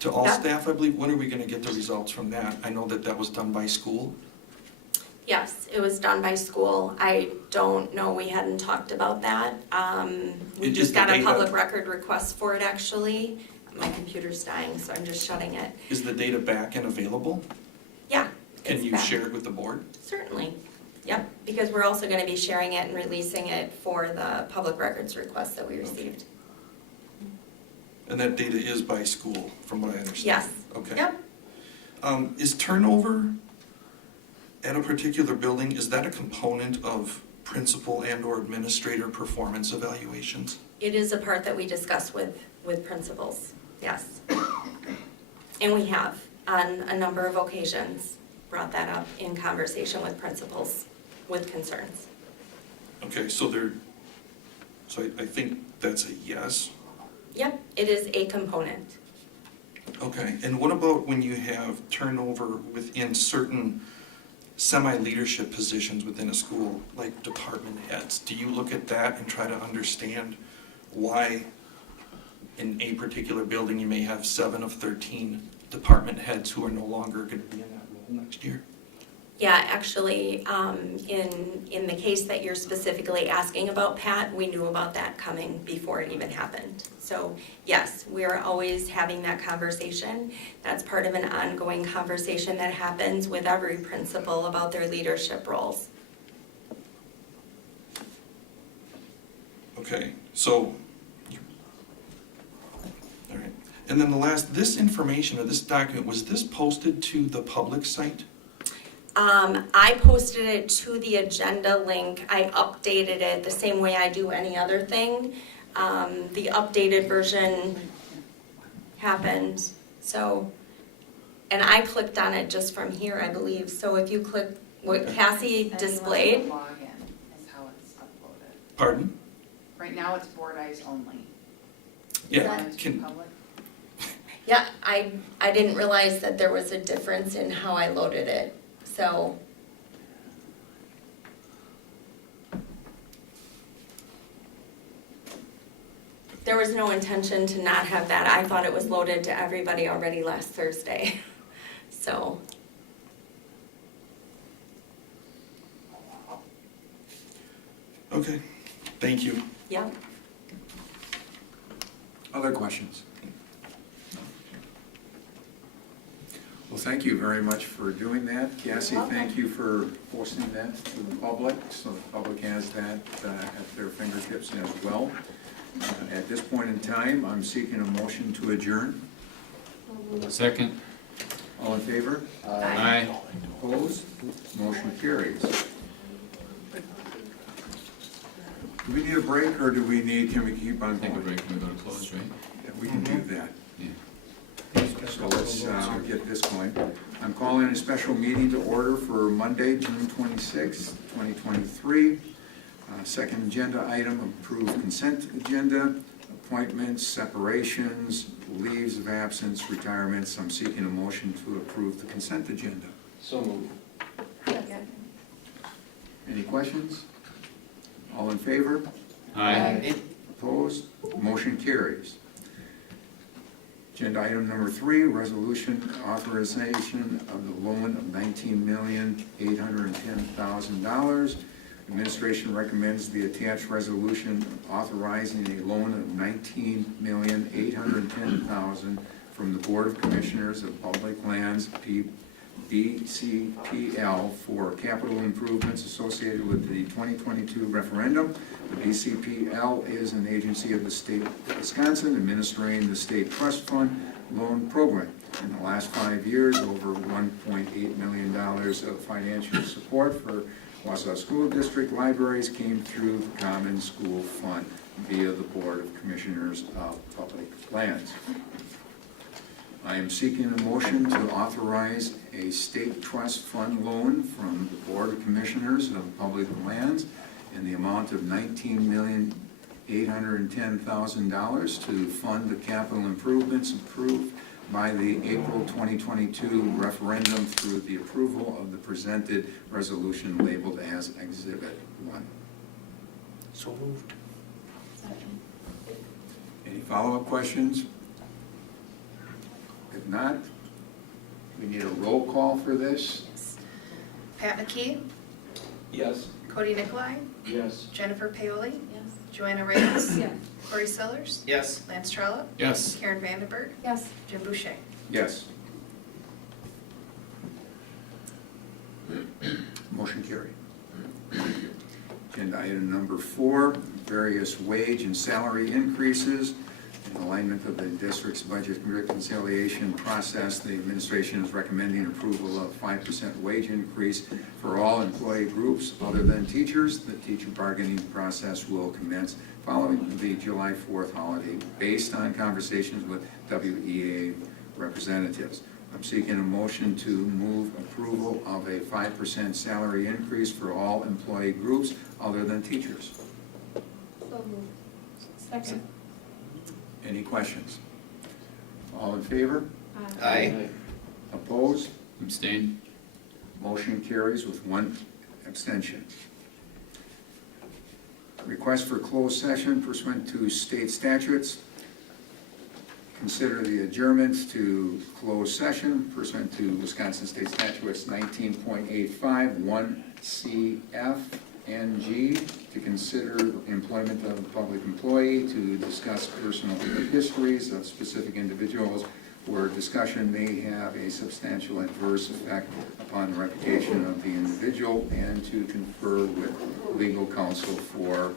to all Yeah. staff, I believe. When are we gonna get the results from that? I know that was done by school. Yes, it was done by school. I don't know, we hadn't talked about that. We It just is got the a data- public record request for it, actually. My computer's dying, so I'm just shutting it. Is the data back and available? Yeah. Can it's you back. share it with the board? Certainly. Yep, because we're also gonna be sharing it and releasing it for the public records request that we received. And that data is by school, from what I understand? Yes. Okay. Yep. Is turnover at a particular building, is that a component of principal and/or administrator performance evaluations? It is a part that we discuss with principals, yes. And we have, on a number of occasions, brought that up in conversation with principals with concerns. Okay, so I think that's a yes. Yep, it is a component. Okay, and what about when you have turnover within certain semi-leadership positions within a school, like department heads? Do you look at that and try to understand why in a particular building you may have 7 of 13 department heads who are no longer going to be in that role next year? Yeah, actually, in the case that you're specifically asking about, Pat, we knew about that coming before it even happened. So yes, we're always having that conversation. That's part of an ongoing conversation that happens with every principal about their leadership roles. Okay, so, all right. And then this information or this document, was this posted to the public site? I posted it to the agenda link. I updated it the same way I do any other thing. The updated version happened, so, and I clicked on it just from here, I believe. So if you click what Cassie displayed, Login is how it's uploaded. Pardon? Right now, it's board eyes only. Yeah, It's public. yeah, I didn't realize that there was a difference in how I loaded it, so. There was no intention to not have that. I thought it was loaded to everybody already last Thursday, so. Okay, thank you. Yeah. Other questions? Well, thank you very much for doing that. Cassie, thank you for posting that to the public, so the public has that at their fingertips as well. At this point in time, I'm seeking a motion to adjourn. Second. All in favor? Aye. Opposed? Motion carries. Do we need a break, or do we need, can we keep on Take a going? break when we go to close, right? Yeah, we can do that. Yeah. So let's get this going. I'm calling a special meeting to order for Monday, June 26, 2023. Second agenda item, approved consent agenda, appointments, separations, leaves of absence, retirements. I'm seeking a motion to approve the consent agenda. So moved. Any questions? All in favor? Aye. Opposed? Motion carries. Agenda item number 3, resolution authorization of the loan of $19,810,000. Administration recommends the attached resolution authorizing a loan of $19,810,000 from the Board of Commissioners of Public Lands, BCPL, for capital improvements associated with the 2022 referendum. The BCPL is an agency of the state of Wisconsin administering the state trust fund loan program. In the last 5 years, over $1.8 million of financial support for Wausau School District libraries came through the Common School Fund via the Board of Commissioners of Public Lands. I am seeking a motion to authorize a state trust fund loan from the Board of Commissioners of Public Lands in the amount of $19,810,000 to fund the capital improvements approved by the April 2022 referendum through the approval of the presented resolution labeled as Exhibit 1. So moved. Any follow-up questions? If not, we need a roll call for this. Pat McKee, Yes. Cody Nicolai, Yes. Jennifer Paoli, Joanna Reyes, Corey Sellers, Yes. Lance Trollope, Yes. Karen Vandenberg, Yes. Jim Boucher. Yes. Motion carried. Agenda item number 4, various wage and salary increases. In alignment of the district's budget reconciliation process, the administration is recommending approval of 5% wage increase for all employee groups other than teachers. The teacher bargaining process will commence following the July 4th holiday based on conversations with WEA representatives. I'm seeking a motion to move approval of a 5% salary increase for all employee groups other than teachers. Second. Any questions? All in favor? Aye. Opposed? Abstain. Motion carries with 1 abstention. Request for closed session pursuant to state statutes. Consider the adjournment to closed session pursuant to Wisconsin State Statutes 19.85, 1CF and G, to consider employment of a public employee, to discuss personal histories of specific individuals where discussion may have a substantial adverse effect upon the reputation of the individual, and to confer with legal counsel for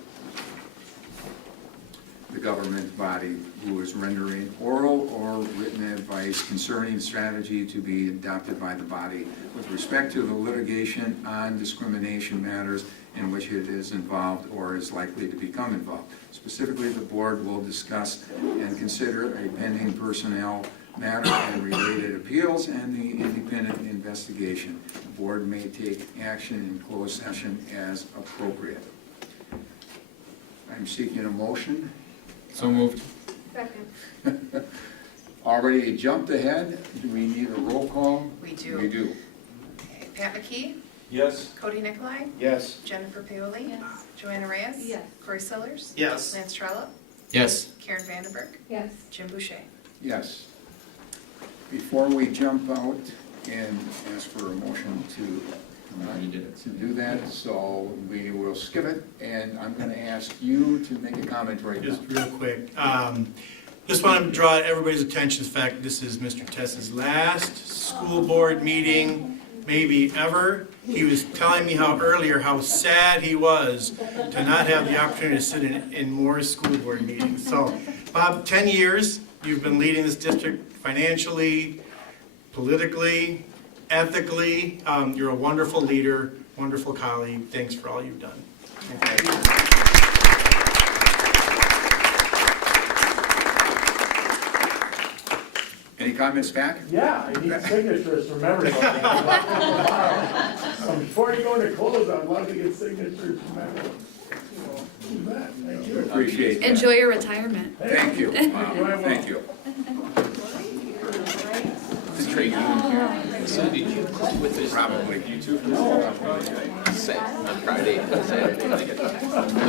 the government body who is rendering oral or written advice concerning strategy to be adopted by the body with respect to the litigation on discrimination matters in which it is involved or is likely to become involved. Specifically, the board will discuss and consider a pending personnel matter and related appeals and the independent investigation. The board may take action in closed session as appropriate. I'm seeking a motion. So moved. Second. Already jumped ahead. Do we need a roll call? We do. We do. Okay, Pat McKee, Yes. Cody Nicolai, Yes. Jennifer Paoli, Joanna Reyes, Corey Sellers, Yes. Lance Trollope, Yes. Karen Vandenberg, Yes. Jim Boucher. Yes. Before we jump out and ask for a motion to Already did it. do that, so we will skip it, and I'm going to ask you to make a comment right now. Just real quick, Just want to draw everybody's attention to the fact this is Mr. Tess's last school board meeting, maybe ever. He was telling me how sad he was to not have the opportunity to sit in more school board meetings. So, Bob, 10 years, you've been leading this district financially, politically, ethically. You're a wonderful leader, wonderful colleague. Thanks for all you've done. Any comments back? Yeah, I need signatures from everybody. So before you go into close, I'd love to get signatures from everyone. Do that. Thank you. Appreciate that. Enjoy your retirement. Thank you. Wow, thank you. So did you with this? Probably. You two? On Friday, Saturday.